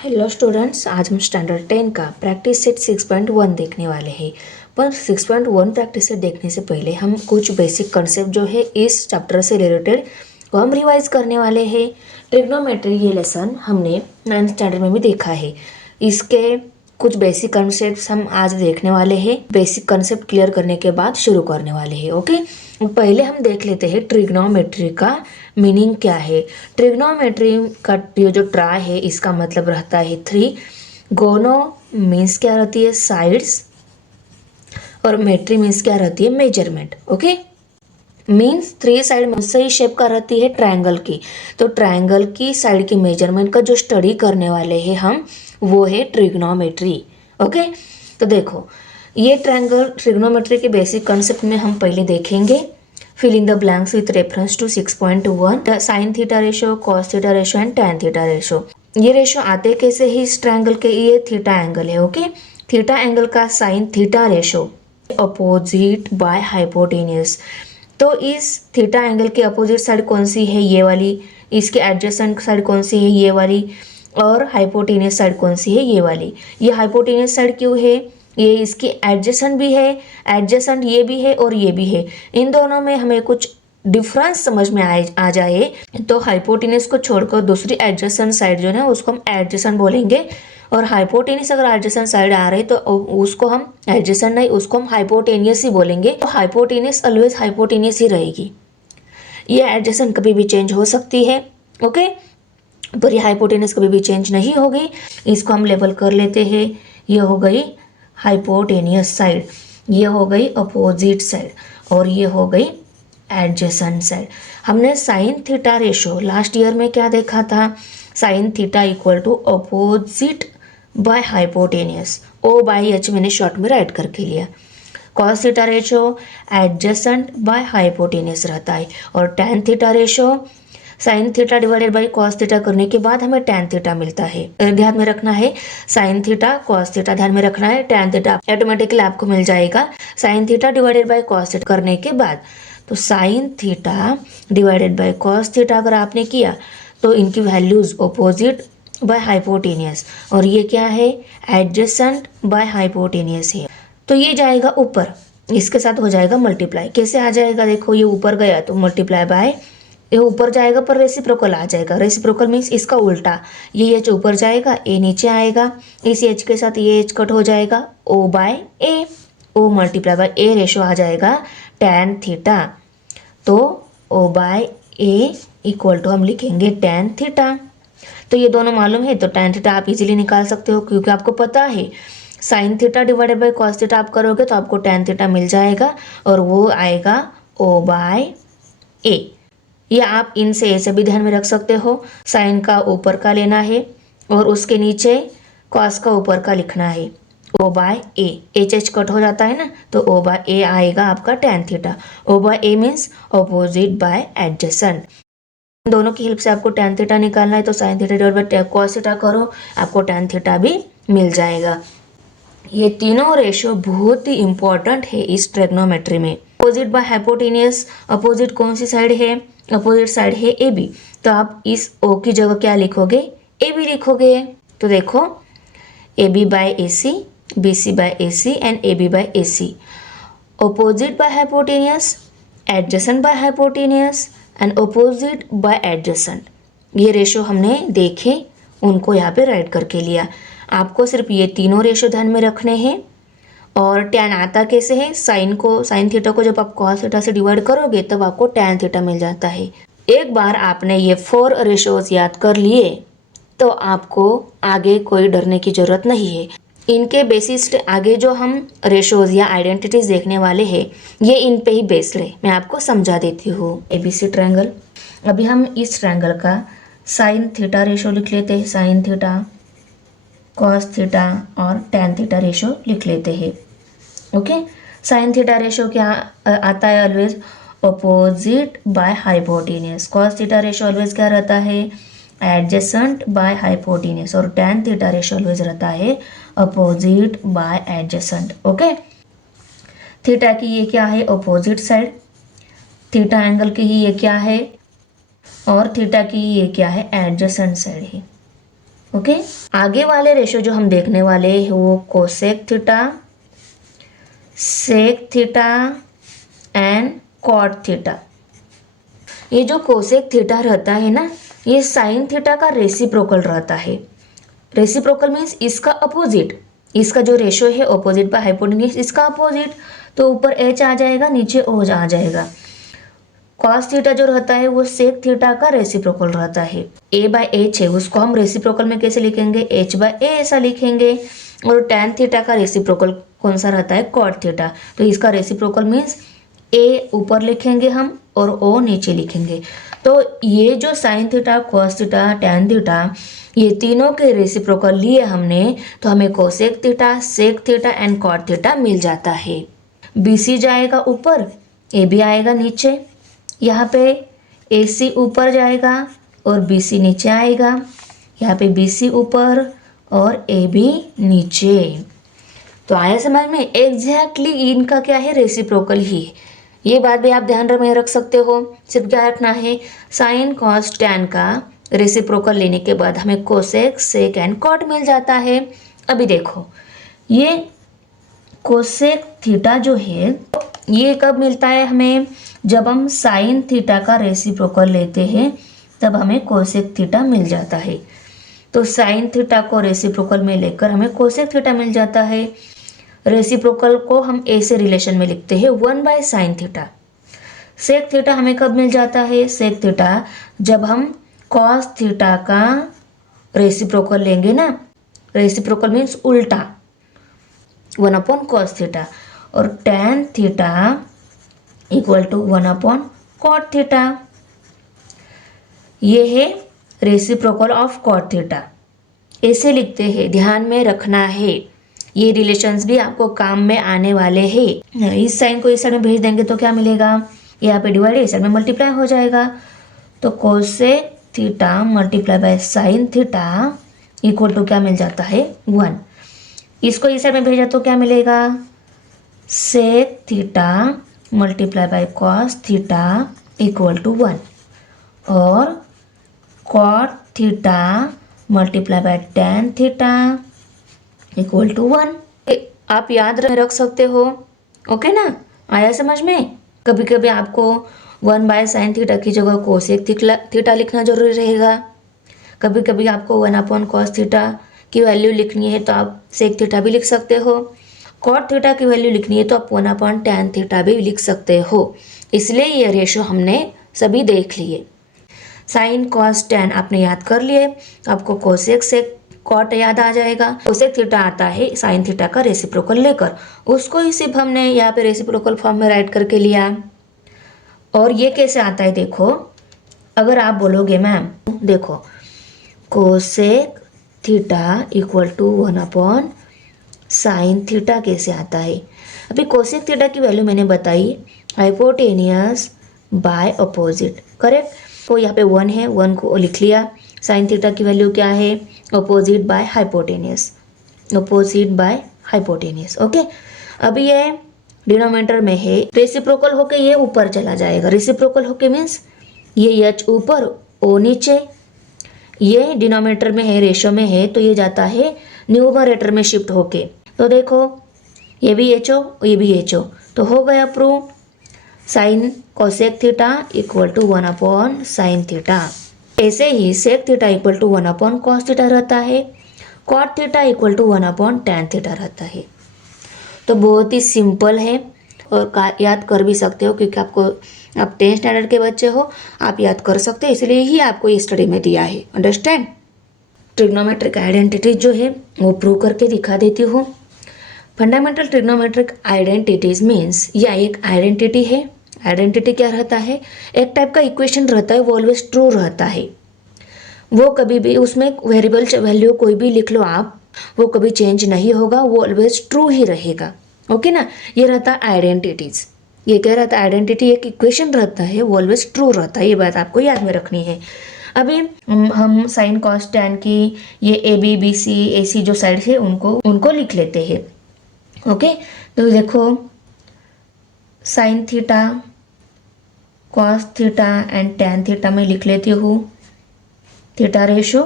Hello students, आज हम standard 10 का प्रैक्टिस सेट 6.1 देखने वाले हैं। पर 6.1 प्रैक्टिस सेट देखने से पहले हम कुछ बेसिक कंसेप्ट जो है इस चैप्टर से रिलेटेड वो हम रिवाइज करने वाले हैं। ट्रिग्नोमेट्री ये लेसन हमने 9th स्टैंडर्ड में भी देखा है। इसके कुछ बेसिक कंसेप्ट हम आज देखने वाले हैं। बेसिक कंसेप्ट क्लियर करने के बाद शुरू करने वाले हैं। ओके, पहले हम देख लेते हैं ट्रिग्नोमेट्री का मीनिंग क्या है। ट्रिग्नोमेट्री का ये जो ट्राई है इसका मतलब रहता है 3। गोनो मीन्स क्या रहती है, साइड्स, और मेट्री मीन्स क्या रहती है, मेजरमेंट। ओके, मीन्स 3 साइड सही शेप का रहती है ट्रायंगल की। तो ट्रायंगल की साइड की मेजरमेंट का जो स्टडी करने वाले हैं हम, वो है ट्रिग्नोमेट्री। ओके, तो देखो ये ट्रिग्नोमेट्री के बेसिक कॉन्सेप्ट में हम पहले देखेंगे। Fill in the blanks with reference to 6.1 sine theta ratio, cos theta ratio and tan theta ratio. ये रेशो आते कैसे ही इस ट्रायंगल के, ये थीटा एंगल है। ओके, थीटा एंगल का sine theta ratio opposite by hypotenuse. तो इस थीटा एंगल के अपोजिट साइड कौन सी है, ये वाली। इसके एडजेसेंट साइड कौन सी है, ये वाली। और हाइपोटेनियस साइड कौन सी है, ये वाली। ये हाइपोटेनियस साइड क्यों है, ये इसकी एडजेसेंट भी है, एडजेसेंट ये भी है और ये भी है। इन दोनों में हमें कुछ डिफरेंस समझ में आ जाए तो हाइपोटेनियस को छोड़कर दूसरी एडजेसेंट साइड जो है उसको हम एडजेसेंट बोलेंगे। और हाइपोटेनियस अगर एडजेसेंट साइड आ रही तो उसको हम एडजेसेंट नहीं, उसको हम हाइपोटेनियस ही बोलेंगे। तो हाइपोटेनियस ऑलवेज हाइपोटेनियस ही रहेगी। ये एडजेसेंट कभी भी चेंज हो सकती है। ओके, पर ये हाइपोटेनियस कभी भी चेंज नहीं होगी। इसको हम लेबल कर लेते हैं। ये हो गई हाइपोटेनियस साइड, ये हो गई अपोजिट साइड, और ये हो गई एडजेसेंट साइड। हमने sine theta ratio last year में क्या देखा था, sine theta equal to opposite by hypotenuse, O by H मैंने शॉर्ट में राइट करके लिया। Cos theta ratio adjacent by hypotenuse रहता है, और tan theta ratio sine theta divided by cos theta करने के बाद हमें टैन थीटा मिलता है। ध्यान में रखना है, साइन थीटा कॉस थीटा ध्यान में रखना है, टैन थीटा ऑटोमेटिकली आपको मिल जाएगा sign theta divided by cos theta करने के बाद। तो sine theta divided by cos theta अगर आपने किया तो इनकी वैल्यूज अपोजिट बाय हाइपोटेनियस, और ये क्या है, एडजेसेंट बाय हाइपोटेनियस है। तो ये जाएगा ऊपर, इसके साथ हो जाएगा मल्टीप्लाई। कैसे आ जाएगा, देखो ये ऊपर गया तो मल्टीप्लाई बाय, ये ऊपर जाएगा पर रेसिप्रोकल आ जाएगा। रेसिप्रोकल मीन्स इसका उल्टा, ये एच ऊपर जाएगा, ए नीचे आएगा। इस एच के साथ ये एच कट हो जाएगा, O by A, O multiply by A ratio आ जाएगा टैन थीटा। तो O by A equal to हम लिखेंगे टैन थीटा। तो ये दोनों मालूम है तो टैन थीटा आप इजीली निकाल सकते हो, क्योंकि आपको पता है sine theta divided by cos theta आप करोगे तो आपको टैन थीटा मिल जाएगा, और वो आएगा ओ बाय ए। या आप इनसे ऐसे भी ध्यान में रख सकते हो, साइन का ऊपर का लेना है और उसके नीचे कॉस का ऊपर का लिखना है, ओ by A. H H cut हो जाता है ना, तो ओ बाय ए आएगा आपका tan theta. O by A means opposite by adjacent. दोनों की हेल्प से आपको टैन थीटा निकालना है, तो sine theta divide by cos theta करो, आपको टैन थीटा भी मिल जाएगा। ये तीनों रेशियो बहुत ही इंपॉर्टेंट है इस ट्रिग्नोमेट्री में। अपोजिट बाय हाइपोटेनियस, अपोजिट कौन सी साइड है, अपोजिट साइड है ए बी। तो आप इस ओ की जगह क्या लिखोगे, ए बी लिखोगे। तो देखो A B by A C, B C by A C and A B by A C. Opposite by hypotenuse, adjacent by hypotenuse and opposite by adjacent. ये रेशो हमने देखे, उनको यहाँ पे राइट करके लिया। आपको सिर्फ ये तीनों रेशो ध्यान में रखने हैं। और टैन आता कैसे है, साइन थीटा को जब आप कॉस थीटा से डिवाइड करोगे तब आपको टैन थीटा मिल जाता है। एक बार आपने ये 4 रेशोज याद कर लिए तो आपको आगे कोई डरने की जरूरत नहीं है। इनके बेसिस आगे जो हम रेशोज या आइडेंटिटीज देखने वाले हैं ये इन पे ही बेस्ड है। मैं आपको समझा देती हूँ। एबीसी ट्रायंगल, अभी हम इस ट्रायंगल का साइन थीटा रेशो लिख लेते हैं, साइन थीटा कॉस थीटा और टैन थीटा रेशो लिख लेते हैं। ओके, साइन थीटा रेशो क्या आता है, always opposite by hypotenuse. Cos theta ratio always क्या रहता है, एडजेसेंट बाय हाइपोटेनियस, और टैन थीटा रेशो ऑलवेज रहता है opposite by adjacent. Okay, theta की ये क्या है, अपोजिट साइड। थीटा एंगल की ही ये क्या है, और थीटा की ये क्या है, एडजेसेंट साइड है। ओके, आगे वाले रेशो जो हम देखने वाले हैं वो cosec theta, sec theta and cot theta. ये जो कोसेक थीटा रहता है ना, ये साइन थीटा का रेसिप्रोकल रहता है। रेसिप्रोकल मीन्स इसका अपोजिट, इसका जो रेशो है अपोजिट बाय हाइपोटेन्यूज इसका अपोजिट, तो ऊपर एच आ जाएगा, नीचे ओ आ जाएगा। कॉस थीटा जो रहता है वो सेक थीटा का रेसिप्रोकल रहता है। ए बाय एच है, उसको हम रेसिप्रोकल में कैसे लिखेंगे, एच बाय ए ऐसा लिखेंगे। और टैन थीटा का रेसिप्रोकल कौन सा रहता है, कॉट थीटा, तो इसका रेसिप्रोकल मीन्स ए ऊपर लिखेंगे हम और ओ नीचे लिखेंगे। तो ये जो sine theta, cos theta, tan theta, ये तीनों के रेसिप्रोकल लिए हमने, तो हमें cosec theta, sec theta and cot theta मिल जाता है। बीसी जाएगा ऊपर, ए बी आएगा नीचे, यहाँ पे ए सी ऊपर जाएगा और बी सी नीचे आएगा, यहाँ पे बी सी ऊपर और ए बी नीचे। तो आया समझ में, एग्जैक्टली इनका क्या है, रेसिप्रोकल ही है। ये बात भी आप ध्यान में रख सकते हो। सिर्फ क्या रखना है, साइन कॉस टैन का रेसिप्रोकल लेने के बाद हमें कोसेक, सेक एंड कॉट मिल जाता है। अभी देखो, ये कोसेक थीटा जो है ये कब मिलता है हमें, जब हम साइन थीटा का रेसिप्रोकल लेते हैं तब हमें कोसेक थीटा मिल जाता है। तो साइन थीटा को रेसिप्रोकल में लेकर हमें कोसेक थीटा मिल जाता है। रेसिप्रोकल को हम ए से रिलेशन में लिखते हैं 1 साइन थीटा। सेक थीटा हमें कब मिल जाता है, सेक थीटा जब हम कॉस थीटा का रेसिप्रोकल लेंगे ना, रेसिप्रोकल मीन्स उल्टा, 1/cos थीटा। और tan theta equal to 1/cot theta. ये है रेसिप्रोकल ऑफ कॉट थीटा, ऐसे लिखते हैं, ध्यान में रखना है। ये रिलेशंस भी आपको काम में आने वाले हैं। इस साइन को इस साइड में भेज देंगे तो क्या मिलेगा, यहाँ पे डिवाइड इस साइड में मल्टीप्लाई हो जाएगा। तो cosec theta multiply by sine theta equal to क्या मिल जाता है, 1। इसको इस साइड में भेजा तो क्या मिलेगा, sec theta multiply by cos theta equal to 1 और cot theta multiply by tan theta equal to 1। आप याद रख सकते हो, ओके ना, आया समझ में। कभी कभी आपको 1/sin थीटा की जगह कोसेक थीटा लिखना जरूरी रहेगा। कभी कभी आपको 1/cos थीटा की वैल्यू लिखनी है तो आप सेक थीटा भी लिख सकते हो। कॉट थीटा की वैल्यू लिखनी है तो आप 1/tan थीटा भी लिख सकते हो। इसलिए ये रेशो हमने सभी देख लिए। साइन कॉस टैन आपने याद कर लिए, आपको कोसेक से कॉट याद आ जाएगा। कोसेक थीटा आता है साइन थीटा का रेसिप्रोकल लेकर, उसको ही सिर्फ हमने यहाँ पे रेसिप्रोकल फॉर्म में राइट करके लिया। और ये कैसे आता है देखो, अगर आप बोलोगे मैम देखो cosec theta equal to 1/sin theta कैसे आता है। अभी कोसेक थीटा की वैल्यू मैंने बताई, हाइपोटेनियस बाय अपोजिट, करेक्ट। तो यहाँ पे 1 है, 1 को लिख लिया। साइन थीटा की वैल्यू क्या है, opposite by hypotenuse, opposite by hypotenuse, okay. अभी ये डिनोमिनेटर में है, रेसिप्रोकल होके ये ऊपर चला जाएगा। रेसिप्रोकल होके मीन्स ये एच ऊपर ओ नीचे, ये डिनोमिनेटर में है, रेशो में है, तो ये जाता है न्यूमरेटर में शिफ्ट होके। तो देखो ये भी एच ओ, ये भी एच ओ, तो हो गया prove. Sine cosec theta equal to 1/sin theta. ऐसे ही sec theta equal to 1/cos theta रहता है, cot theta equal to 1/tan theta रहता है। तो बहुत ही सिंपल है और याद कर भी सकते हो, क्योंकि आपको आप 10th स्टैंडर्ड के बच्चे हो, आप याद कर सकते हो, इसलिए ही आपको ये स्टडी में दिया है। अंडरस्टैंड। ट्रिग्नोमेट्रिक आइडेंटिटी जो है वो प्रूव करके दिखा देती हूँ। फंडामेंटल ट्रिग्नोमेट्रिक आइडेंटिटीज मीन्स यह एक आइडेंटिटी है। आइडेंटिटी क्या रहता है, एक टाइप का इक्वेशन रहता है, वो ऑलवेज ट्रू रहता है। वो कभी भी उसमें वेरिएबल वैल्यू कोई भी लिख लो आप, वो कभी चेंज नहीं होगा, वो ऑलवेज ट्रू ही रहेगा, ओके ना। ये रहता है आइडेंटिटीज। ये क्या रहता है, आइडेंटिटी एक इक्वेशन रहता है, वो ऑलवेज ट्रू रहता है। ये बात आपको याद में रखनी है। अभी हम साइन कॉस टैन की ये ए बी बी सी ए सी जो साइड है उनको लिख लेते हैं, ओके। तो देखो sine theta, cos theta and tan theta में लिख लेती हूँ। Theta ratio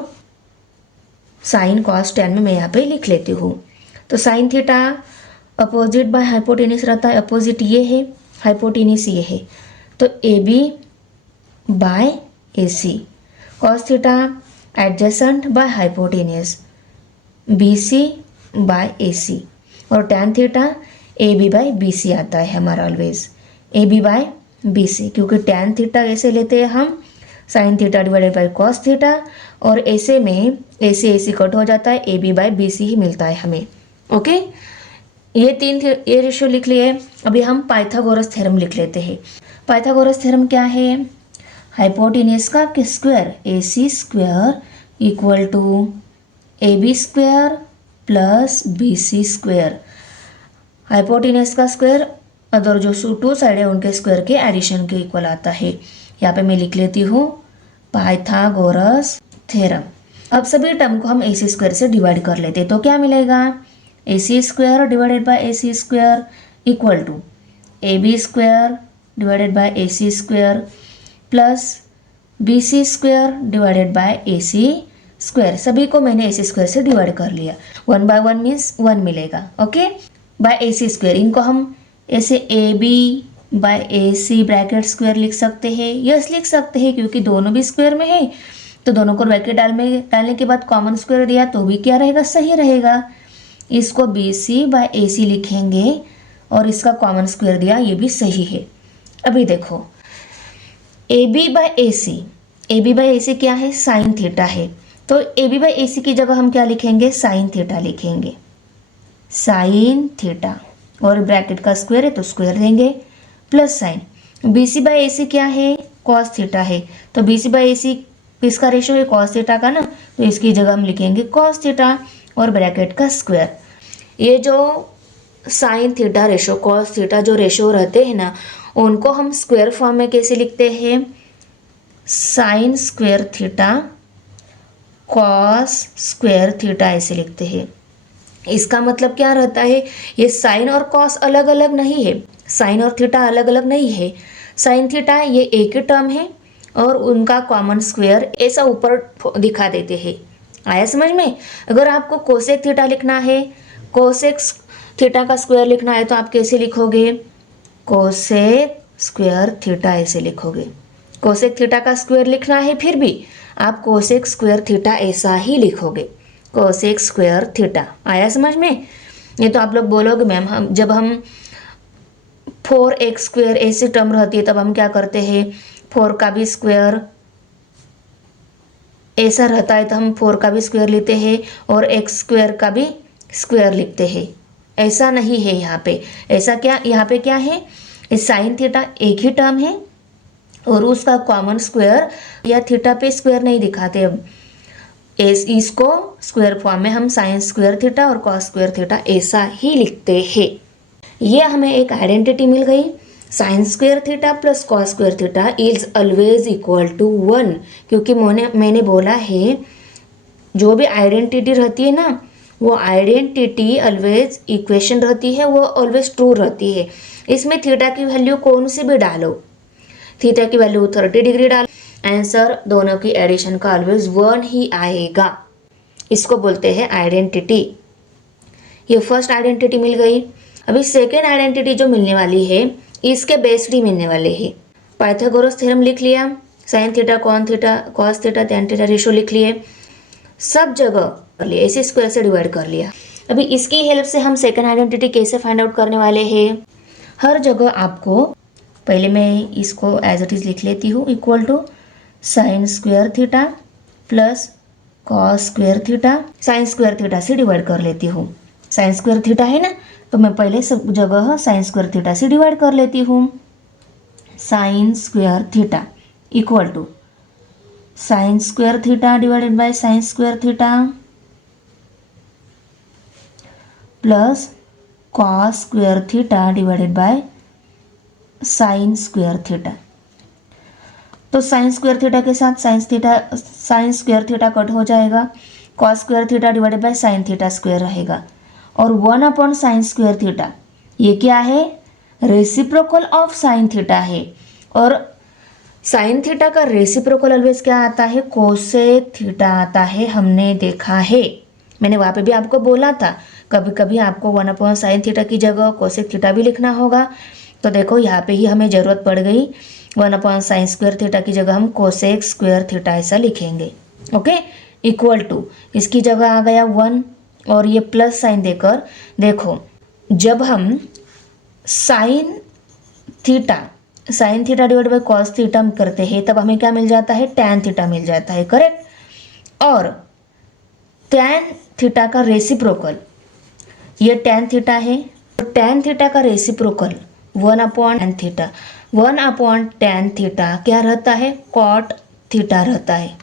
sine cos tan में मैं यहाँ पे लिख लेती हूँ। तो sine theta opposite by hypotenuse रहता है, अपोजिट ये है, हाइपोटेनिस ये है, तो A B by A C. Cos theta adjacent by hypotenuse, B C by A C. और tan theta A B by B C आता है हमारा always, A B by B C, क्योंकि टैन थीटा ऐसे लेते हैं हम sine theta divided by cos theta, और ऐसे में ए सी कट हो जाता है, A B by B C ही मिलता है हमें। ओके, ये रेशियो लिख लिए। अभी हम पाइथागोरस थ्योरम लिख लेते हैं। पाइथागोरस थ्योरम क्या है? हाइपोटेन्यूज का square A C square equal to A B square plus B C square. Hypotenuse का स्क्वायर अदर जो टू साइड है उनके स्क्वायर के एडिशन के इक्वल आता है। यहाँ पे मैं लिख लेती हूँ पाइथागोरस थ्योरम। अब सभी टर्म को हम ए सी स्क्वायर से डिवाइड कर लेते हैं, तो क्या मिलेगा? A C square divided by A C square equal to A B square divided by A C square plus B C square divided by A C square. सभी को मैंने ए सी स्क्वायर से डिवाइड कर लिया। 1 बाय 1 मीन्स 1 मिलेगा। Okay, by A C square, इनको हम ऐसे A B by A C bracket square लिख सकते हैं। यस लिख सकते हैं क्योंकि दोनों भी स्क्वायर में है, तो दोनों को ब्रैकेट डालने के बाद कॉमन स्क्वायर दिया तो भी क्या रहेगा? सही रहेगा। इसको बी सी बाय ए सी लिखेंगे और इसका कॉमन स्क्वायर दिया, ये भी सही है। अभी देखो A B by A C, A B by A C क्या है? साइन थीटा है, तो ए बी बाय ए सी की जगह हम क्या लिखेंगे? साइन थीटा लिखेंगे, साइन थीटा, और ब्रैकेट का स्क्वायर है तो स्क्वायर देंगे plus sine. B C by A C क्या है? कॉस थीटा है, तो बी सी बाय ए सी किसका रेशो है? कॉस थीटा का ना, तो इसकी जगह हम लिखेंगे कॉस थीटा और ब्रैकेट का स्क्वायर। ये जो sine theta ratio, cos theta जो रेशो रहते हैं ना, उनको हम स्क्वायर फॉर्म में कैसे लिखते हैं? Sine square theta cos square theta ऐसे लिखते हैं। इसका मतलब क्या रहता है? ये साइन और कॉस अलग अलग नहीं है, साइन और थीटा अलग अलग नहीं है। साइन थीटा ये एक ही टर्म है और उनका कॉमन स्क्वायर ऐसा ऊपर दिखा देते हैं। आया समझ में? अगर आपको कोसेक थीटा लिखना है, कोसेक थीटा का स्क्वायर लिखना है, तो आप कैसे लिखोगे? कोसेक स्क्वायर थीटा ऐसे लिखोगे। कोसेक थीटा का स्क्वायर लिखना है फिर भी आप कोसेक स्क्वायर थीटा ऐसा ही लिखोगे, कोसेक स्क्वायर थीटा। आया समझ में? ये तो आप लोग बोलोगे मैम हम जब हम 4x स्क्वायर ऐसी टर्म रहती है तब हम क्या करते हैं? 4 का भी स्क्वायर ऐसा रहता है तो हम 4 का भी स्क्वायर लेते हैं और x स्क्वायर का भी स्क्वायर लिखते हैं। ऐसा नहीं है यहाँ पे। ऐसा क्या यहाँ पे क्या है? इस साइन थीटा एक ही टर्म है और उसका कॉमन स्क्वायर या थीटा पे स्क्वायर नहीं दिखाते। अब इसको स्क्वायर फॉर्म में हम साइन स्क्वायर थीटा और कॉस स्क्वायर थीटा ऐसा ही लिखते हैं। ये हमें एक आइडेंटिटी मिल गई, sine square theta plus cos square theta is always equal to 1, क्योंकि मैंने बोला है जो भी आइडेंटिटी रहती है ना, वो आइडेंटिटी ऑलवेज इक्वेशन रहती है, वो ऑलवेज ट्रू रहती है। इसमें थीटा की वैल्यू कौन सी भी डालो, थीटा की वैल्यू 30 डिग्री डालो, आंसर दोनों की एडिशन का ऑलवेज 1 ही आएगा। इसको बोलते हैं आइडेंटिटी। ये फर्स्ट आइडेंटिटी मिल गई। अभी सेकेंड आइडेंटिटी जो मिलने वाली है इसके बेस्ड ही मिलने वाले हैं। पाइथागोरस थ्योरम लिख लिया, sine theta cos theta cos theta tan theta ratio लिख लिए, सब जगह कर लिए, ऐसे स्क्वायर से डिवाइड कर लिया। अभी इसकी हेल्प से हम सेकेंड आइडेंटिटी कैसे फाइंड आउट करने वाले हैं? हर जगह आपको पहले मैं इसको एज इट इज लिख लेती हूँ, equal to sine square theta plus cos square theta, sine square theta से डिवाइड कर लेती हूँ। साइन स्क्वायर थीटा है ना, तो मैं पहले सब जगह साइन स्क्वायर थीटा से डिवाइड कर लेती हूँ। Sine square theta equal to sine square theta divided by sine square theta plus cos square theta divided by sine square theta. तो साइन स्क्वायर थीटा के साथ साइन स्क्वायर थीटा कट हो जाएगा, cos square theta divided by sine theta square रहेगा, और 1 sine square theta ये क्या है? रेसिप्रोकल ऑफ साइन थीटा है, और साइन थीटा का रेसिप्रोकल ऑलवेज क्या आता है, कोसेक थीटा आता है, हमने देखा है। मैंने वहाँ पे भी आपको बोला था कभी कभी आपको 1 साइन थीटा की जगह कोसेक थीटा भी लिखना होगा। तो देखो यहाँ पे ही हमें ज़रूरत पड़ गई, 1 साइन स्क्वायर थीटा की जगह हम कोसेक स्क्वायर थीटा ऐसा लिखेंगे। ओके, इक्वल टू इसकी जगह आ गया 1 और ये प्लस साइन देकर, देखो जब हम sine theta divide by cos theta करते हैं तब हमें क्या मिल जाता है, टैन थीटा मिल जाता है, करेक्ट। और टैन थीटा का रेसिप्रोकल, ये टैन थीटा है, तो टैन थीटा का रेसिप्रोकल 1/tan थीटा क्या रहता है, कॉट थीटा रहता है।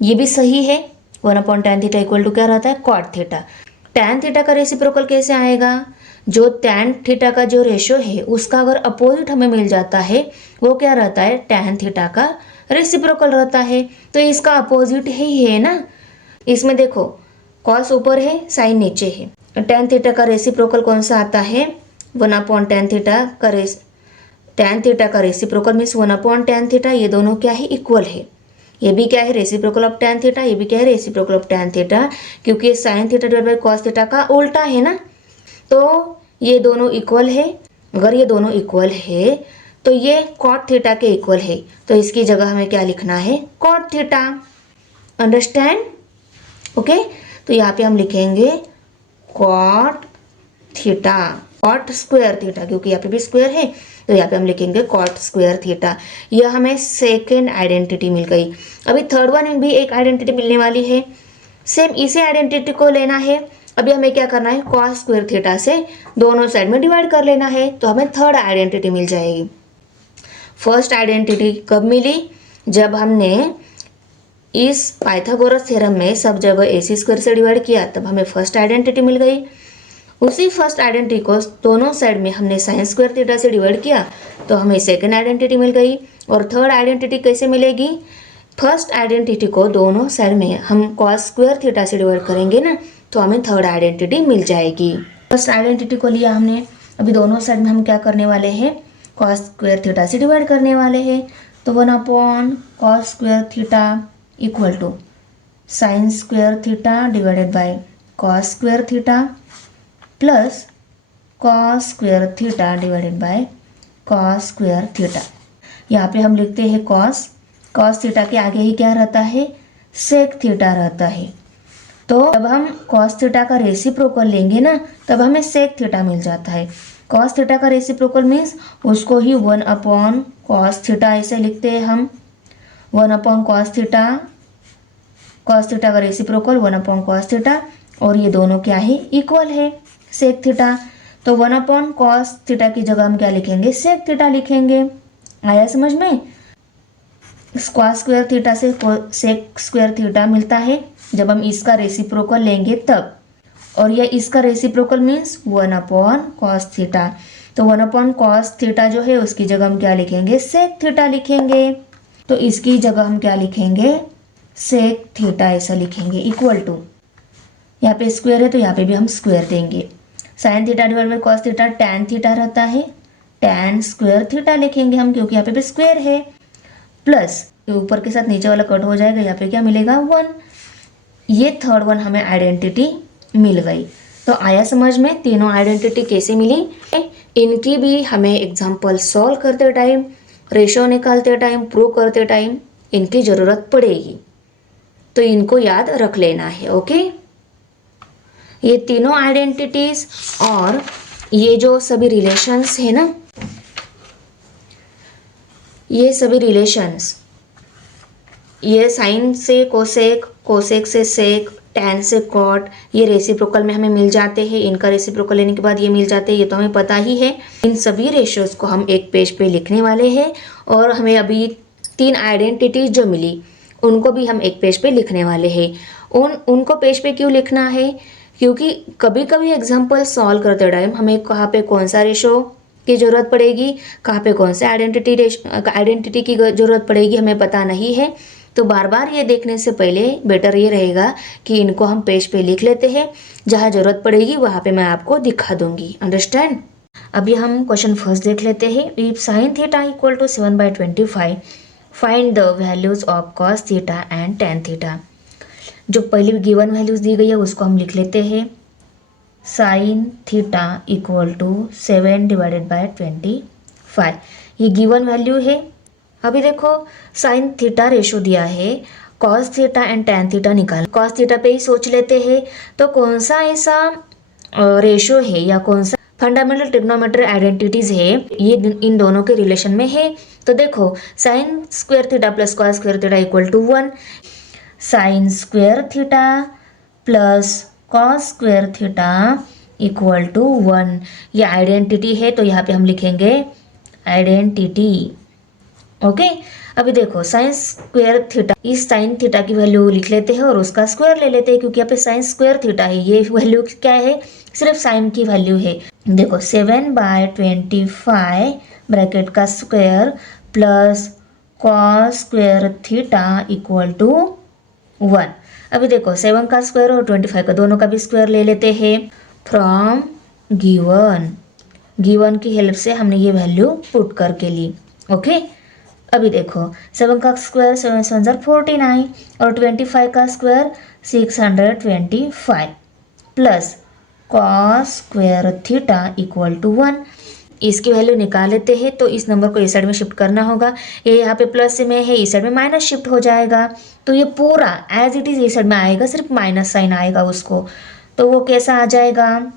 ये भी सही है, 1/tan थीटा इक्वल टू क्या रहता है, कॉट थीटा। टैन थीटा का रेसिप्रोकल कैसे आएगा, जो टैन थीटा का जो रेशो है उसका अगर अपोजिट हमें मिल जाता है वो क्या रहता है, टैन थीटा का रेसिप्रोकल रहता है। तो इसका अपोजिट ही है ना, इसमें देखो कॉस ऊपर है, साइन नीचे है। टैन थीटा का रेसिप्रोकल कौन सा आता है, 1/tan थीटा का टैन थीटा का रेसिप्रोकल मीन्स 1/tan थीटा। ये दोनों क्या है, इक्वल है। ये भी क्या है, रेसिप्रोकल ऑफ टैन थीटा, ये भी क्या है, रेसिप्रोकल ऑफ टैन थीटा, क्योंकि sign theta divide by cos theta का उल्टा है ना। तो ये दोनों इक्वल है, अगर ये दोनों इक्वल है तो ये कॉट थीटा के इक्वल है, तो इसकी जगह हमें क्या लिखना है, कॉट थीटा। Understand, okay. तो यहाँ पे हम लिखेंगे cot theta, cot square theta, क्योंकि यहाँ पे भी स्क्वायर है तो यहाँ पे हम लिखेंगे कॉट स्क्वायर थीटा। यह हमें सेकेंड आइडेंटिटी मिल गई। अभी थर्ड वन में भी एक आइडेंटिटी मिलने वाली है, सेम इसी आइडेंटिटी को लेना है। अभी हमें क्या करना है, कॉस स्क्वायर थीटा से दोनों साइड में डिवाइड कर लेना है, तो हमें थर्ड आइडेंटिटी मिल जाएगी। फर्स्ट आइडेंटिटी कब मिली, जब हमने इस पाइथागोरस थ्योरम में सब जगह AC स्क्वायर से डिवाइड किया, तब हमें फर्स्ट आइडेंटिटी मिल गई। उसी फर्स्ट आइडेंटिटी को दोनों साइड में हमने साइन स्क्वायर थीटा से डिवाइड किया, तो हमें सेकेंड आइडेंटिटी मिल गई। और थर्ड आइडेंटिटी कैसे मिलेगी, फर्स्ट आइडेंटिटी को दोनों साइड में हम कॉस स्क्वायर थीटा से डिवाइड करेंगे ना, तो हमें थर्ड आइडेंटिटी मिल जाएगी। फर्स्ट आइडेंटिटी को लिया हमने, अभी दोनों साइड में हम क्या करने वाले हैं, कॉस स्क्वायर थीटा से डिवाइड करने वाले हैं। तो 1/cos square theta equal to sine square theta divided by cos square theta plus cos square theta divided by cos square theta. यहाँ पे हम लिखते हैं कॉस थीटा के आगे ही क्या रहता है, सेक थीटा रहता है। तो जब हम कॉस थीटा का रेसिप्रोकल लेंगे ना, तब हमें सेक थीटा मिल जाता है। कॉस थीटा का रेसिप्रोकल मीन्स उसको ही 1/cos थीटा ऐसे लिखते हैं हम, 1/cos थीटा, कॉस थीटा का रेसिप्रोकल 1/cos थीटा, और ये दोनों क्या है, इक्वल है, सेक थीटा। तो 1/cos थीटा की जगह हम क्या लिखेंगे, सेक थीटा लिखेंगे। आया समझ में, कॉस स्क्वायर थीटा से सेक स्क्वायर थीटा मिलता है जब हम इसका रेसिप्रोकल लेंगे तब, और यह इसका रेसिप्रोकल मीन्स 1/cos थीटा। तो 1/cos थीटा जो है उसकी जगह हम क्या लिखेंगे, सेक थीटा लिखेंगे। तो इसकी जगह हम क्या लिखेंगे, सेक थीटा ऐसा लिखेंगे, इक्वल टू, यहाँ पे स्क्वायर है तो यहाँ पे भी हम स्क्वायर देंगे। Sign theta divide by cos theta tan theta रहता है, टैन स्क्वायर थीटा लिखेंगे हम, क्योंकि यहाँ पे भी स्क्वायर है, प्लस ऊपर के साथ नीचे वाला कट हो जाएगा, यहाँ पे क्या मिलेगा, 1। ये थर्ड वन हमें आइडेंटिटी मिल गई। तो आया समझ में तीनों आइडेंटिटी कैसे मिली, इनकी भी हमें एग्जाम्पल सॉल्व करते टाइम, रेशो निकालते टाइम, प्रूव करते टाइम इनकी ज़रूरत पड़ेगी, तो इनको याद रख लेना है। ओके, ये तीनों आइडेंटिटीज और ये जो सभी रिलेशंस है ना, ये सभी रिलेशंस, ये साइन से कोसेक, कोसेक से सेक, टैन से कॉट, ये रेसिप्रोकल में हमें मिल जाते हैं। इनका रेसिप्रोकल लेने के बाद ये मिल जाते हैं, ये तो हमें पता ही है। इन सभी रेशियोज को हम एक पेज पे लिखने वाले हैं, और हमें अभी 3 आइडेंटिटीज जो मिली उनको भी हम एक पेज पे लिखने वाले हैं। उनको पेज पे क्यों लिखना है, क्योंकि कभी कभी एग्जाम्पल सॉल्व करते टाइम हमें कहाँ पे कौन सा रेशो की ज़रूरत पड़ेगी, कहाँ पे कौन से आइडेंटिटी की ज़रूरत पड़ेगी, हमें पता नहीं है। तो बार बार ये देखने से पहले बेटर ये रहेगा कि इनको हम पेज पे लिख लेते हैं, जहाँ ज़रूरत पड़ेगी वहाँ पे मैं आपको दिखा दूंगी। अंडरस्टैंड। अभी हम क्वेश्चन फर्स्ट देख लेते हैं। If sine theta equal to 7/25 find the values of cos theta and tan theta. जो पहली गिवन वैल्यूज दी गई है उसको हम लिख लेते हैं। साइन थीटा इक्वल टू 7/25, ये गिवन वैल्यू है। अभी देखो साइन थीटा रेशो दिया है, cos theta and tan theta निकाल। कॉस थीटा पे ही सोच लेते हैं, तो कौन सा ऐसा रेशो है या कौन सा फंडामेंटल ट्रिग्नोमेट्री आइडेंटिटीज है ये इन दोनों के रिलेशन में है। तो देखो sine square theta plus cos square theta equal to 1, sine square theta plus cos square theta equal to 1, ये आइडेंटिटी है तो यहाँ पे हम लिखेंगे आइडेंटिटी। ओके, अभी देखो साइन स्क्वायर थीटा, इस साइन थीटा की वैल्यू लिख लेते हैं और उसका स्क्वायर ले लेते हैं क्योंकि यहाँ पे साइन स्क्वायर थीटा है, ये वैल्यू क्या है, सिर्फ साइन की वैल्यू है। देखो 7/25 ब्रैकेट का square plus cos square theta equal to 1। अभी देखो 7 का स्क्वायर और 25 का दोनों का भी स्क्वायर ले लेते हैं। फ्रॉम गिवन की हेल्प से हमने ये वैल्यू पुट करके ली। ओके, अभी देखो 7 का स्क्वायर 7 7 49 और 25 का square 625 plus cos square theta equal to 1। इसकी वैल्यू निकाल लेते हैं तो इस नंबर को इस साइड में शिफ्ट करना होगा, ये यहाँ पे प्लस में है, इस साइड में माइनस शिफ्ट हो जाएगा, तो ये पूरा एज इट इज इस साइड में आएगा, सिर्फ माइनस साइन आएगा उसको। तो वो कैसा आ जाएगा,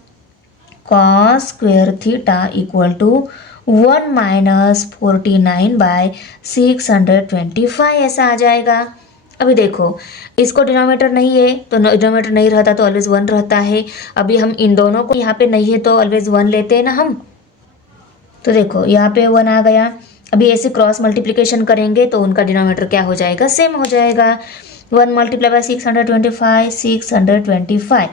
cos square theta equal to 1 minus 49/625 ऐसा आ जाएगा। अभी देखो इसको डिनोमिनेटर नहीं है तो डिनोमिनेटर नहीं रहता तो ऑलवेज 1 रहता है। अभी हम इन दोनों को यहाँ पे नहीं है तो ऑलवेज 1 लेते हैं ना हम, तो देखो यहाँ पे 1 आ गया। अभी ऐसे क्रॉस मल्टीप्लिकेशन करेंगे तो उनका डिनोमिनेटर क्या हो जाएगा, सेम हो जाएगा। 1 multiply bye 625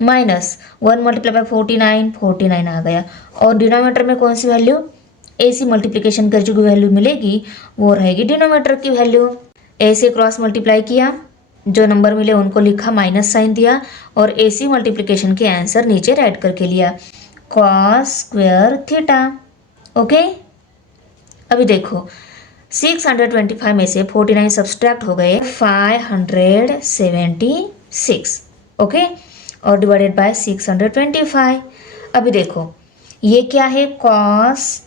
minus 1 multiply bye 49 आ गया। और डिनोमिनेटर में कौन सी वैल्यू, ऐसी मल्टीप्लिकेशन कर जो वैल्यू मिलेगी वो रहेगी डिनोमिनेटर की वैल्यू। ऐसे क्रॉस मल्टीप्लाई किया, जो नंबर मिले उनको लिखा, माइनस साइन दिया और ऐसी मल्टीप्लिकेशन के आंसर नीचे राइट करके लिया, कॉस स्क्वायर थीटा। ओके, अभी देखो 625 में से 49 सब्सट्रैक्ट हो गए 576। ओके, और डिवाइडेड बाय 625। अभी देखो ये क्या है, कॉस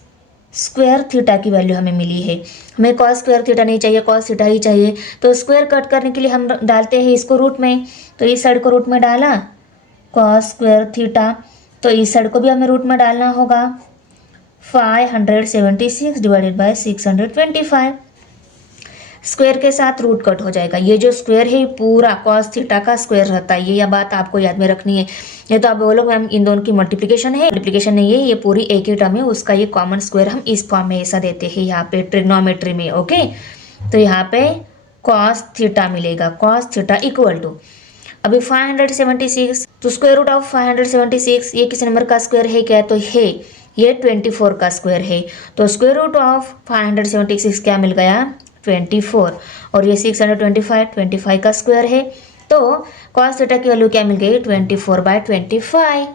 स्क्वायर थीटा की वैल्यू हमें मिली है। हमें कॉस स्क्वायर थीटा नहीं चाहिए, कॉस थीटा ही चाहिए, तो स्क्वायर कट करने के लिए हम डालते हैं इसको रूट में, तो इस साइड को रूट में डाला कॉस स्क्वायर थीटा, तो इस साइड को भी हमें रूट में डालना होगा। 576 डिवाइडेड बाय 625, स्क्वायर के साथ रूट कट हो जाएगा। ये जो स्क्वायर है पूरा कॉस थीटा का स्क्वायर रहता है, ये बात आपको याद में रखनी है। ये तो आप बोलो मैम इन दोनों की मल्टीप्लिकेशन है, मल्टीप्लिकेशन नहीं है, ये पूरी एक ही टर्म है, उसका ये कॉमन स्क्वायर हम इस फॉर्म में ऐसा देते हैं यहाँ पे ट्रिग्नोमेट्री में। ओके, तो यहाँ पे कॉस थीटा मिलेगा, कॉस थीटा इक्वल टू, अभी 576 तो स्क्वायर रूट ऑफ 576 ये किस नंबर का स्क्वायर है क्या, तो है ये 24 का स्क्वायर है, तो स्क्वायर रूट ऑफ 576 क्या मिल गया, 24, और ये 625 का स्क्वायर है, तो कॉस थीटा की वैल्यू क्या मिल गई, 24/25।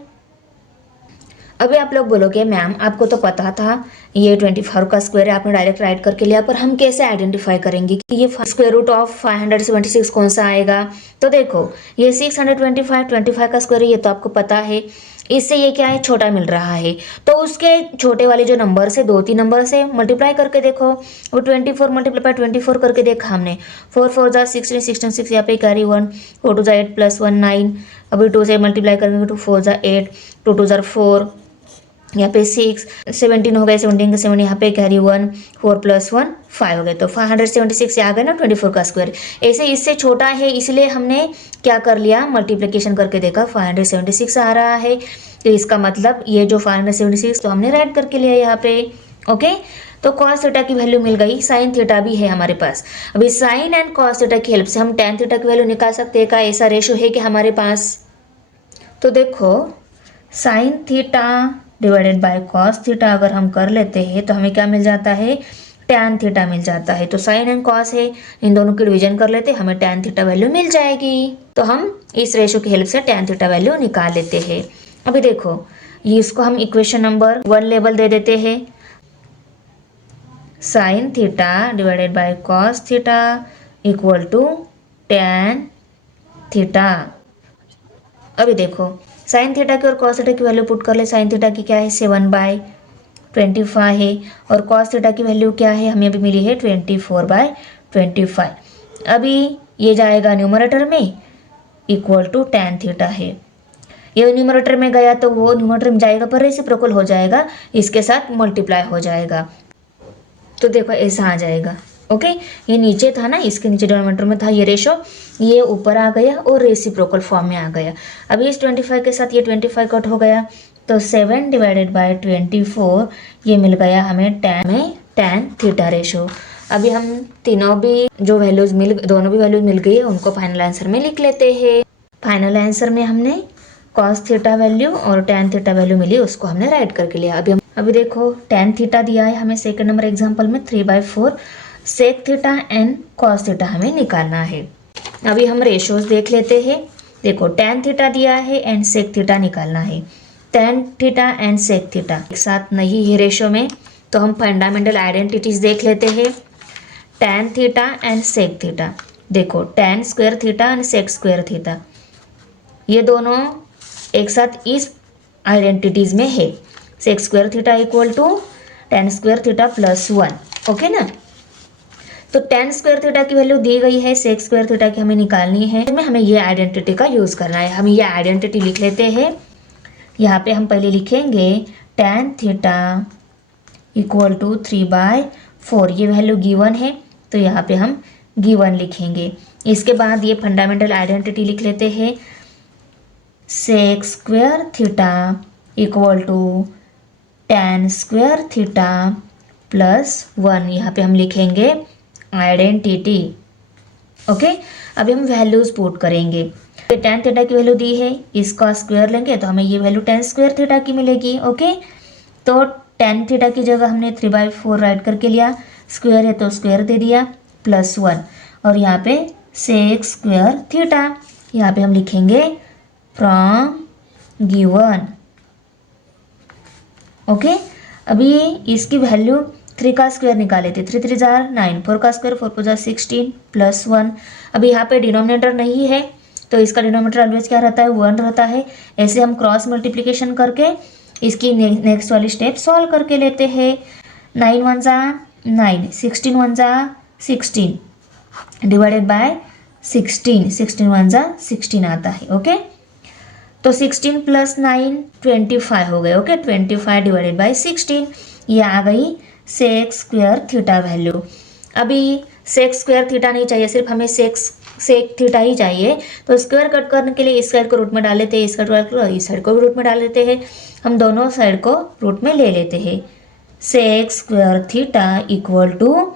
अभी आप लोग बोलोगे मैम आपको तो पता था ये 24 का स्क्वायर है, आपने डायरेक्ट राइट करके लिया, पर हम कैसे आइडेंटिफाई करेंगे कि ये स्क्वायर रूट ऑफ 576 कौन सा आएगा। तो देखो ये 625 का स्क्वायर है, ये तो आपको पता है, इससे ये क्या है, छोटा मिल रहा है, तो उसके छोटे वाले जो नंबर से 2-3 नंबर से मल्टीप्लाई करके देखो। वो 24 मल्टीप्लाई बाय 24 करके देखा हमने, 4 4 जा 16 16 6 यहाँ पे कैरी 1, 4 2 जा 8 प्लस 1 9, अभी 2 से मल्टीप्लाई करेंगे तो 4 जा 8, 2 2 जा 4, यहाँ पे 6, 17 हो गए, 17 का 7 यहाँ पे कैरी 1, 4 प्लस 1 5 हो गए, तो 576 से आ गए ना 24 का स्क्वायर। ऐसे इससे छोटा है इसलिए हमने क्या कर लिया, मल्टीप्लिकेशन करके देखा 576 आ रहा है, तो इसका मतलब ये जो 576 तो हमने राइट करके लिया यहाँ पे। ओके, तो कॉस थीटा की वैल्यू मिल गई, साइन थीटा भी है हमारे पास। अभी साइन एंड कॉस थीटा की हेल्प से हम टेन थीटा की वैल्यू निकाल सकते हैं, का ऐसा रेशो है कि हमारे पास। तो देखो sine theta divided by cos theta अगर हम कर लेते हैं तो हमें क्या मिल जाता है, टैन थीटा मिल जाता है। तो साइन एंड कॉस है, इन दोनों की डिवीजन कर लेते हैं, हमें टैन थीटा वैल्यू मिल जाएगी। तो हम इस रेशो की हेल्प से टैन थीटा वैल्यू निकाल लेते हैं। अभी देखो ये इसको हम इक्वेशन नंबर 1 लेबल दे देते हैं। Sine theta divided by cos theta equal to tan theta. अभी देखो साइन थीटा की और कॉस थीटा की वैल्यू पुट कर ले। साइन थीटा की क्या है 7/25 है और कॉस थीटा की वैल्यू क्या है हमें अभी मिली है 24/25। अभी ये जाएगा न्यूमरेटर में इक्वल टू टैन थीटा है। ये न्यूमरेटर में गया तो वो न्यूमरेटर में जाएगा पर रेसिप्रोकल हो जाएगा, इसके साथ मल्टीप्लाई हो जाएगा। तो देखो ऐसा आ जाएगा। ओके, ये नीचे था ना, इसके नीचे डिनोमिनेटर में था ये रेशो, ये ऊपर आ गया और रेसिप्रोकल फॉर्म में आ गया। अभी इस 25 के साथ ये 25 कट हो गया तो 7/24 ये मिल गया हमें टैन थीटा रेशो। अभी हम तीनों भी जो वैल्यूज दोनों भी वैल्यूज मिल गई है उनको फाइनल आंसर में लिख लेते हैं। फाइनल आंसर में हमने कॉस थीटा वैल्यू और टैन थीटा वैल्यू मिली, उसको हमने राइट करके लिया। अभी देखो टैन थीटा दिया है हमें सेकंड नंबर एग्जांपल में 3/4, sec theta and cos theta हमें निकालना है। अभी हम रेशोज देख लेते हैं। देखो टैन थीटा दिया है एंड सेक थीटा निकालना है। Tan theta and sec theta एक साथ नहीं है रेशो में, तो हम फंडामेंटल आइडेंटिटीज देख लेते हैं। Tan theta and sec theta, देखो tan square theta and sec square theta, ये दोनों एक साथ इस आइडेंटिटीज में है। Sec square theta equal to tan square theta plus 1। Okay ना, तो टैन स्क्वायर थीटा की वैल्यू दी गई है, सेक स्क्वायर थीटा की हमें निकालनी है। इसमें हमें ये आइडेंटिटी का यूज करना है। हम ये आइडेंटिटी लिख लेते हैं। यहाँ पे हम पहले लिखेंगे टैन थीटा इक्वल टू 3/4, ये वैल्यू गिवन है तो यहाँ पे हम गिवन लिखेंगे। इसके बाद ये फंडामेंटल आइडेंटिटी लिख लेते हैं। Sec square theta equal to tan square theta plus 1, यहाँ पे हम लिखेंगे आइडेंटिटी। ओके, अभी हम वैल्यूज पुट करेंगे। टैन थीटा की वैल्यू दी है, इसका स्क्वायर लेंगे तो हमें ये वैल्यू टैन स्क्वायर थीटा की मिलेगी। ओके, तो टैन थीटा की जगह हमने 3/4 राइट करके लिया, स्क्वायर है तो स्क्वायर दे दिया प्लस 1, और यहाँ पे सेक स्क्वायर थीटा, यहाँ पे हम लिखेंगे फ्रॉम गिवन। ओके, अभी इसकी वैल्यू 3 का स्क्वायर निकाले थे, 3 3 जार 9, 4 का स्क्वायर 4 4 जार 16 प्लस 1। अभी यहाँ पे डिनोमिनेटर नहीं है तो इसका डिनोमिनेटर ऑलवेज क्या रहता है 1 रहता है। ऐसे हम क्रॉस मल्टीप्लिकेशन करके इसकी नेक्स्ट वाली स्टेप सॉल्व करके लेते हैं। 9 1 जा 9, 16 1 जा 16 डिवाइडेड बाय 16, 16 1 जा 16 आता है। ओके, तो 16 प्लस 9 25 हो गए। ओके, 25 डिवाइडेड बाय 16, ये आ गई सेक स्क्वायर थीटा वैल्यू। अभी सेक स्क्वायर थीटा नहीं चाहिए, सिर्फ हमें सेक थीटा ही चाहिए, तो स्क्वायर कट करने के लिए इस साइड को रूट में डाल लेते हैं, इस साइड को भी रूट में डाल लेते हैं। हम दोनों साइड को रूट में ले लेते हैं। Sec square theta equal to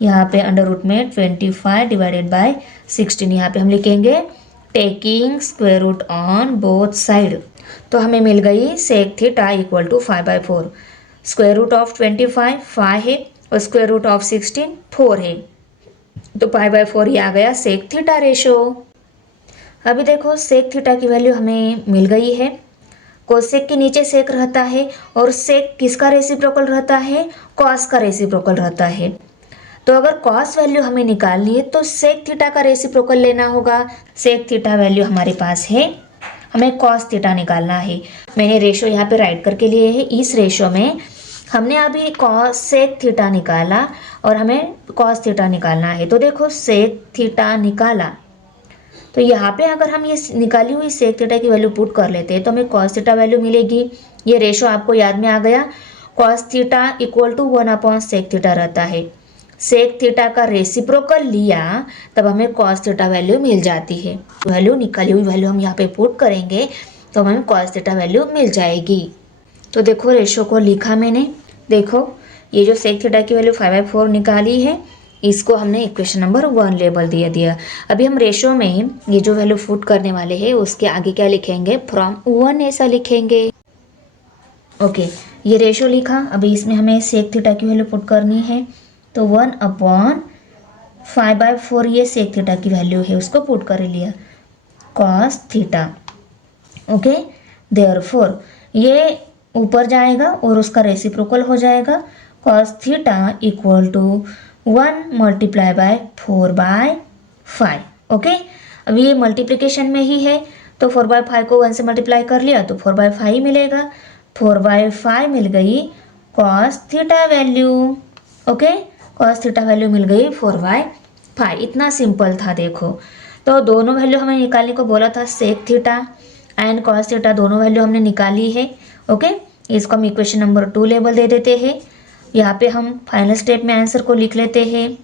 यहाँ पे अंडर रूट में 25 डिवाइडेड बाय 16, यहाँ पे हम लिखेंगे taking square root on both side, तो हमें मिल गई sec theta equal to 5/4। Square root of 25 5 है और स्क्वायर रूट ऑफ 16 4 है, तो 5/4 ये आ गया सेक थीटा रेशो। अभी देखो सेक थीटा की वैल्यू हमें मिल गई है। कोसेक के नीचे सेक रहता है और सेक किसका रेसिप्रोकल रहता है, कॉस का रेसिप्रोकल रहता है। तो अगर कॉस वैल्यू हमें निकालनी है तो सेक थीटा का रेसिप्रोकल लेना होगा। सेक थीटा वैल्यू हमारे पास है, हमें कॉस थीटा निकालना है। मैंने रेशो यहाँ पे राइट करके लिए है। इस रेशो में हमने अभी कॉस सेक थीटा निकाला और हमें कॉस थीटा निकालना है। तो देखो सेक थीटा निकाला, तो यहाँ पे अगर हम ये निकाली हुई सेक थीटा की वैल्यू पुट कर लेते हैं तो हमें कॉस थीटा वैल्यू मिलेगी। ये रेशो आपको याद में आ गया, कॉस थीटा इक्वल टू 1/सेक थीटा रहता है। सेक थीटा का रेसिप्रोकल लिया तब हमें कॉस थीटा वैल्यू मिल जाती है। वैल्यू निकाली हुई वैल्यू हम यहाँ पे पुट करेंगे तो हमें कॉस थीटा वैल्यू मिल जाएगी। तो देखो रेशो को लिखा मैंने, देखो ये जो सेक थीटा की वैल्यू 5/4 निकाली है, इसको हमने इक्वेशन नंबर 1 लेबल दिया। अभी हम रेशो में ये जो वैल्यू पुट करने वाले हैं उसके आगे क्या लिखेंगे, फ्रॉम 1 ऐसा लिखेंगे। ओके, ये रेशो लिखा। अभी इसमें हमें सेक थीटा की वैल्यू पुट करनी है, तो 1/5/4 ये सेक थीटा की वैल्यू है, उसको पुट कर लिया कॉस थीटा। ओके, देयरफॉर ये ऊपर जाएगा और उसका रेसिप्रोकल हो जाएगा cos theta equal to 1 multiply by 4/5। Okay, अब ये मल्टीप्लिकेशन में ही है तो 4/5 को 1 से मल्टीप्लाई कर लिया तो 4/5 मिलेगा। 4/5 मिल गई cos theta value. Okay, cos theta value मिल गई 4/5। इतना सिंपल था। देखो तो दोनों वैल्यू हमें निकालने को बोला था, sec theta and cos theta दोनों वैल्यू हमने निकाली है। ओके, इसको हम इक्वेशन नंबर 2 लेबल दे देते हैं। यहाँ पे हम फाइनल स्टेप में आंसर को लिख लेते हैं।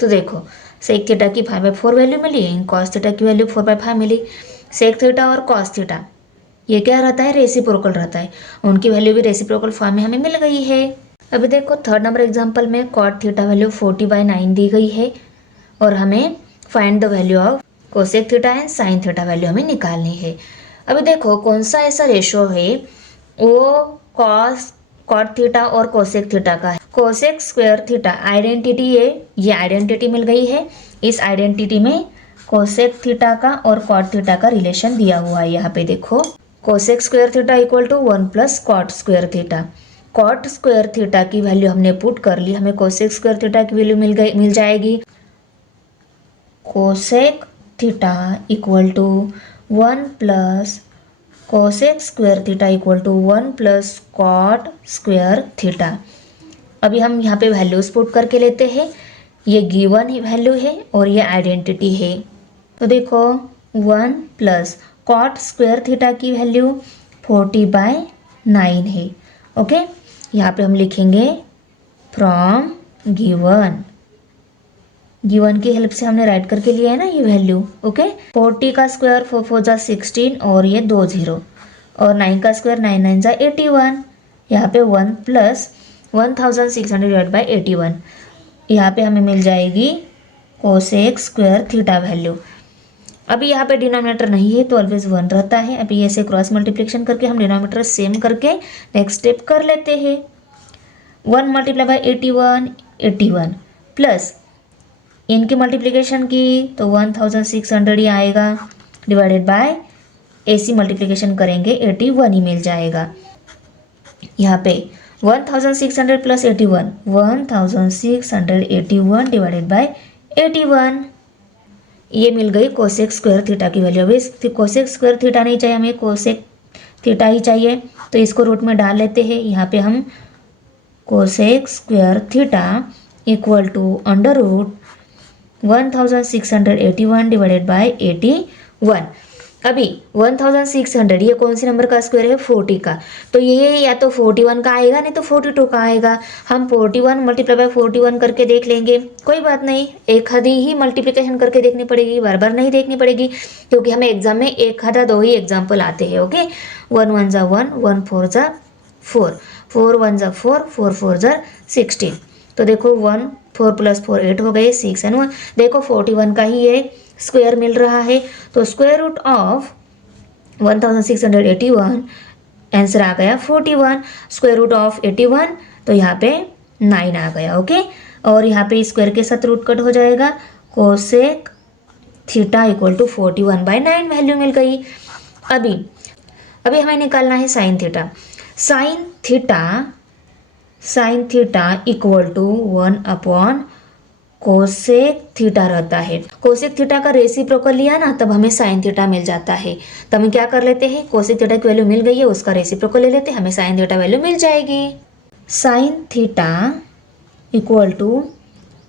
तो देखो सेक थीटा की 5/4 वैल्यू मिली, कॉस थीटा की वैल्यू 4/5 मिली। सेक थीटा और कॉस थीटा ये क्या रहता है, रेसिप्रोकल रहता है, उनकी वैल्यू भी रेसिप्रोकल फॉर्म में हमें मिल गई है। अभी देखो थर्ड नंबर एग्जांपल में कॉट थीटा वैल्यू 40/9 दी गई है और हमें find the value of cosec theta and sine theta value हमें निकालनी है। अभी देखो कौन सा ऐसा रेशो है वो कॉट थीटा और कोसेक थीटा का है। कोसेक स्क्वायर थीटा आइडेंटिटी है, ये आइडेंटिटी मिल गई है। इस आइडेंटिटी में कोसेक थीटा का और कॉट थीटा का रिलेशन दिया हुआ है। यहाँ पे देखो cosec square theta equal to 1 plus cot square theta. Cot square theta की वैल्यू हमने पुट कर ली, हमें कोसेक स्क्वायर थीटा की वैल्यू मिल जाएगी। Cosec theta equal to 1 plus cosec square theta equal to 1 plus cot square theta. अभी हम यहाँ पे वैल्यूज पुट करके लेते हैं। ये गिवन वैल्यू है और ये आइडेंटिटी है। तो देखो 1 प्लस कॉट स्क्वायर थीटा की वैल्यू 40/9 है। ओके, यहाँ पे हम लिखेंगे फ्रॉम गिवन की हेल्प से हमने राइट करके लिया है ना ये वैल्यू। ओके, 40 का स्क्वायर 4 4 जा 16 और ये 2 0 और 9 का स्क्वायर 9 9 जा 81। यहाँ पे 1 प्लस 1600 डिवाइड बाई 81, यहाँ पे हमें मिल जाएगी कोसेक स्क्वायर थीटा वैल्यू। अभी यहाँ पे डिनोमिनेटर नहीं है तो ऑलवेज 1 रहता है। अभी ऐसे क्रॉस मल्टीप्लिकेशन करके हम डिनोमिनेटर सेम करके नेक्स्ट स्टेप कर लेते हैं। 1 मल्टीप्लाई बाई 81 प्लस इनकी मल्टीप्लिकेशन की तो 1600 ही आएगा, डिवाइडेड बाय ऐसी मल्टीप्लिकेशन करेंगे 81 ही मिल जाएगा। यहाँ पे 1600 प्लस 81 1681 डिवाइडेड बाय 81, ये मिल गई कोसेक स्क्वायर थीटा की वैल्यू। अभी कोसेक स्क्वायर थीटा नहीं चाहिए, हमें कोसेक थीटा ही चाहिए तो इसको रूट में डाल लेते हैं। यहाँ पे हम cosec square theta equal to under root 1681 divided by 81। अभी 1600 ये कौन से नंबर का स्क्वायर है, 40 का, तो ये या तो 41 का आएगा नहीं तो 42 का आएगा। हम 41 मल्टीप्लाई बाय 41 करके देख लेंगे, कोई बात नहीं, एक आधी ही मल्टीप्लिकेशन करके देखनी पड़ेगी, बार बार नहीं देखनी पड़ेगी क्योंकि हमें एग्जाम में एक आधा 2 ही एग्जाम्पल आते हैं। ओके, 1 1 जा 1 1 4 जा 4 4 1 जा 4 4 4 जा 16। तो देखो 1 4 प्लस 4 8 हो गए, 6 एंड 1 देखो 41 का ही ये स्क्वायर मिल रहा है। तो स्क्वायर रूट ऑफ 1681 आंसर आ गया 41। स्क्वायर रूट ऑफ 81 तो यहाँ पे 9 आ गया। ओके, और यहाँ पे स्क्वायर के साथ रूट कट हो जाएगा। Cosec theta equal to 41/9 value मिल गई। अभी हमें निकालना है sine theta. Sine theta equal to 1 cosec theta रहता है। कोसेक थीटा का रेसिप्रोकल लिया ना तब हमें साइन थीटा मिल जाता है। तो हम क्या कर लेते हैं, कोसेक थीटा की वैल्यू मिल गई है उसका रेसिप्रोकल ले लेते हैं, हमें साइन थीटा वैल्यू मिल जाएगी। Sine theta equal to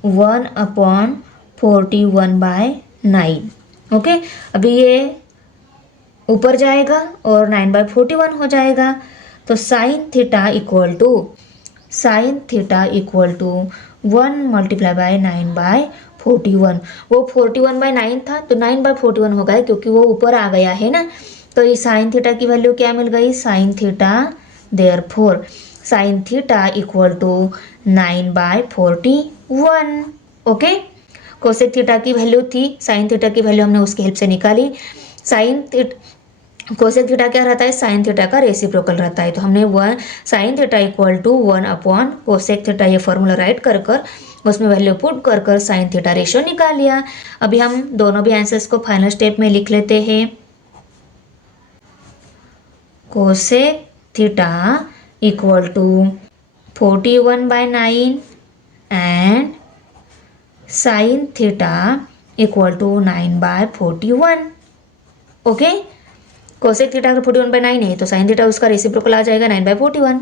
1/41/9। Okay, अभी ये ऊपर जाएगा और 9/41 हो जाएगा। तो sine theta equal to 1 multiply by 9/41। वो 41/9 था तो 9/41 हो गया क्योंकि वो ऊपर आ गया है ना। तो ये साइन थीटा की वैल्यू क्या मिल गई, sine theta, therefore sine theta equal to 9/41। Okay, cosec theta की वैल्यू थी, साइन थीटा की वैल्यू हमने उसकी हेल्प से निकाली। कोसेक थीटा क्या रहता है, साइन थीटा का रेसिप्रोकल रहता है। तो हमने sine theta equal to 1 cosec theta ये फॉर्मूला राइट कर उसमें वैल्यू पुट कर साइन थीटा रेशियो निकाल लिया। अभी हम दोनों भी आंसर्स को फाइनल स्टेप में लिख लेते हैं। Cosec theta equal to 41/9 and sin theta equal to 9/41. Okay, cosec theta अगर 41/9 है तो साइन थीटा उसका रेसिप्रोकल आ जाएगा 9/41.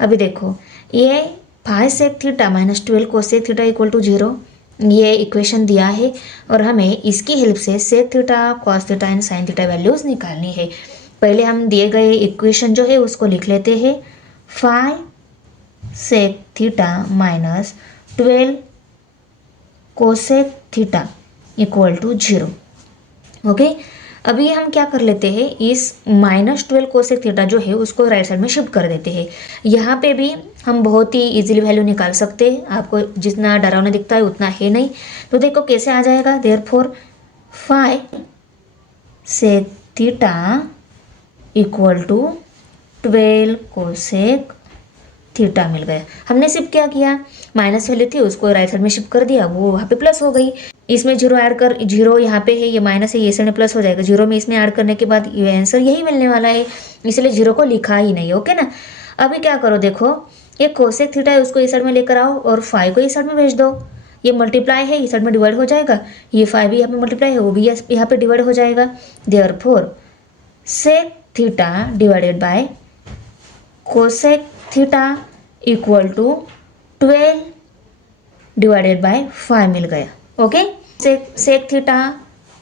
अभी देखो ये 5 sec theta minus 12 cosec theta equal to 0, ये इक्वेशन दिया है और हमें इसकी हेल्प से sec theta cos theta and sine theta values निकालनी है. पहले हम दिए गए इक्वेशन जो है उसको लिख लेते हैं. 5 sec theta minus 12 cosec theta equal to 0. Okay, अभी हम क्या कर लेते हैं, इस -12 कोसेक थीटा जो है उसको राइट साइड में शिफ्ट कर देते हैं. यहाँ पे भी हम बहुत ही इजीली वैल्यू निकाल सकते हैं. आपको जितना डरावना दिखता है उतना है नहीं. तो देखो कैसे आ जाएगा. Therefore 5 sec theta equal to 12 cosec theta मिल गया. हमने सिर्फ क्या किया, माइनस वैल्यू थी उसको राइट साइड में शिफ्ट कर दिया, वो वहाँ पे प्लस हो गई. इसमें जीरो ऐड कर, जीरो यहाँ पे है, ये माइनस है, ये साइड में प्लस हो जाएगा. जीरो में इसमें ऐड करने के बाद ये आंसर यही मिलने वाला है, इसलिए जीरो को लिखा ही नहीं. ओके ना. अभी क्या करो, देखो ये कोसेक थीटा है उसको इस साइड में लेकर आओ और 5 को इस साइड में भेज दो. ये मल्टीप्लाई है, इस साइड में डिवाइड हो जाएगा. ये 5 भी यहाँ पे मल्टीप्लाई है, वो भी यहाँ पे डिवाइड हो जाएगा. Therefore sec theta divided by cosec theta equal to 12 divided by 5 मिल गया. Okay, sec theta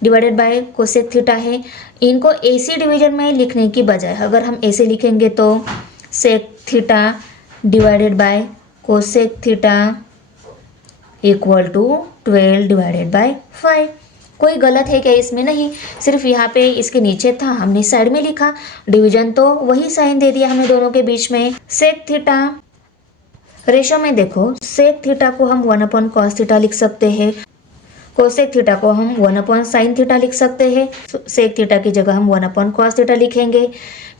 divided by cosec theta है. इनको ऐसे डिवीजन में लिखने की बजाय अगर हम ऐसे लिखेंगे तो sec theta divided by cosec theta equal to 12 divided by 5. कोई गलत है क्या इसमें? नहीं, सिर्फ यहाँ पे इसके नीचे था, हमने साइड में लिखा. डिवीजन तो वही साइन दे दिया हमने दोनों के बीच में. सेक थीटा रेशो में देखो, सेक थीटा को हम 1/cos थीटा लिख सकते हैं, कोसेक थीटा को हम 1/sin थीटा लिख सकते हैं. सेक थीटा की जगह हम 1/cos थीटा लिखेंगे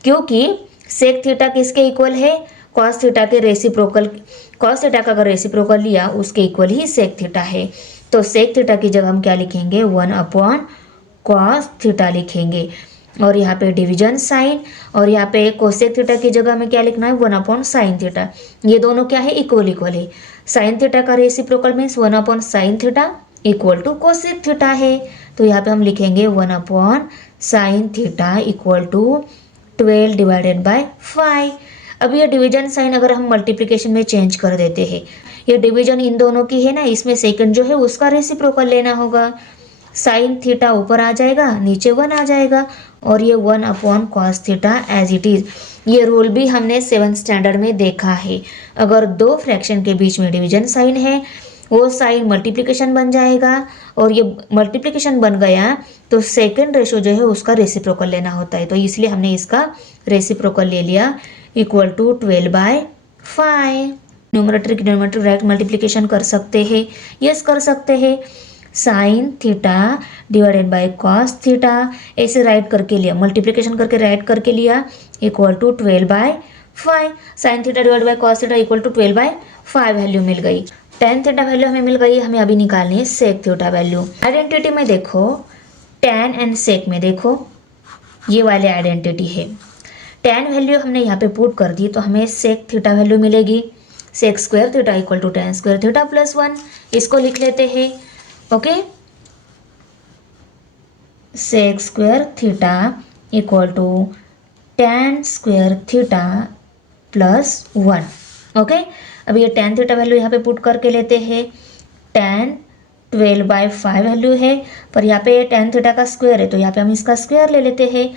क्योंकि सेक थीटा किसके इक्वल है, कॉस थीटा के रेसिप्रोकल. कॉस थीटा का अगर रेसिप्रोकल लिया उसके इक्वल ही सेक थीटा है. तो सेक थीटा की जगह हम क्या लिखेंगे, 1/cos थीटा लिखेंगे. और यहाँ पे डिवीजन साइन, और यहाँ पे कोसेक थीटा की जगह में क्या लिखना है, 1/sin थीटा. ये दोनों क्या है, इक्वल इक्वल है. साइन थीटा का reciprocal means 1/sin theta equal to cosec theta है. तो यहाँ पे हम लिखेंगे 1/sin theta equal to 12 divided by 5. अब ये डिवीजन साइन अगर हम मल्टीप्लिकेशन में चेंज कर देते हैं, ये डिवीजन इन दोनों की है ना, इसमें सेकंड जो है उसका रेसिप्रोकल लेना होगा. साइन थीटा ऊपर आ जाएगा, नीचे 1 आ जाएगा और ये 1/cos theta as it is. ये रूल भी हमने 7th स्टैंडर्ड में देखा है. अगर दो फ्रैक्शन के बीच में डिवीजन साइन है, वो साइन मल्टीप्लिकेशन बन जाएगा और ये मल्टीप्लिकेशन बन गया तो सेकंड रेशो जो है उसका रेसिप्रोकल लेना होता है. तो इसलिए हमने इसका रेसिप्रोकल ले लिया इक्वल टू 12/5. न्यूमरेटर की डिनोमिनेटर डायरेक्ट मल्टीप्लिकेशन कर सकते हैं, यस कर सकते हैं. Sine theta divided by cos theta ऐसे राइट करके लिया, मल्टीप्लिकेशन करके राइट करके लिया equal to 12/5. Sine theta divide by cos theta equal to 12/5 value मिल गई. टेन थीटा वैल्यू हमें मिल गई. हमें अभी निकालनी है सेक थीटा वैल्यू. आइडेंटिटी में देखो, टेन एंड सेक में देखो ये वाली आइडेंटिटी है. टेन वैल्यू हमने यहाँ पे पुट कर दी तो हमें सेक थीटा वैल्यू मिलेगी. Sec square theta equal to tan square theta plus 1. इसको लिख लेते हैं. Okay, sec square theta equal to tan square theta plus 1. Okay, अब ये टेन थीटा वैल्यू यहाँ पे पुट करके लेते हैं. टेन 12/5 वैल्यू है, पर यहाँ पे टेन थीटा का स्क्वायर है तो यहाँ पे हम इसका स्क्वायर ले लेते हैं.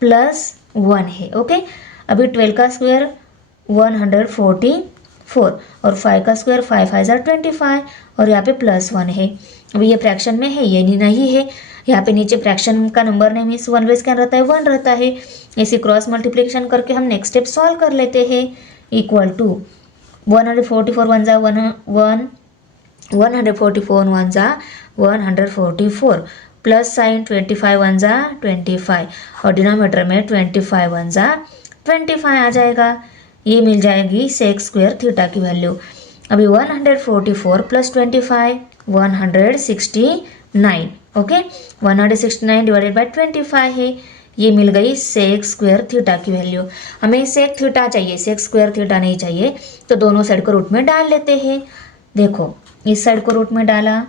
प्लस 1 है. ओके, अभी 12 का स्क्वायर 144 और 5 का स्क्वायर 5 5 25 और यहाँ पे प्लस 1 है. अभी ये फ्रैक्शन में है, ये नहीं है. यहाँ पे नीचे फ्रैक्शन का नंबर नहीं मीन्स 1 बेस क्या रहता है, 1 रहता है. इसी क्रॉस मल्टीप्लिकेशन करके हम नेक्स्ट स्टेप सॉल्व कर लेते हैं. इक्वल टू 144 1 जा 144 1 जा 144 प्लस साइन 25 1 जा 25 और डिनोमिनेटर में 25 1 जा 25 आ जाएगा. ये मिल जाएगी सेक स्क्वायर थीटा की वैल्यू. अभी 144 प्लस 25 169. ओके, 169 डिवाइडेड बाय 25 है. ये मिल गई सेक स्क्वायर थीटा की वैल्यू। हमें सेक थीटा चाहिए, सेक स्क्वायर थीटा नहीं चाहिए, तो दोनों साइड को रूट में डाल लेते हैं। देखो इस साइड को रूट में डाला,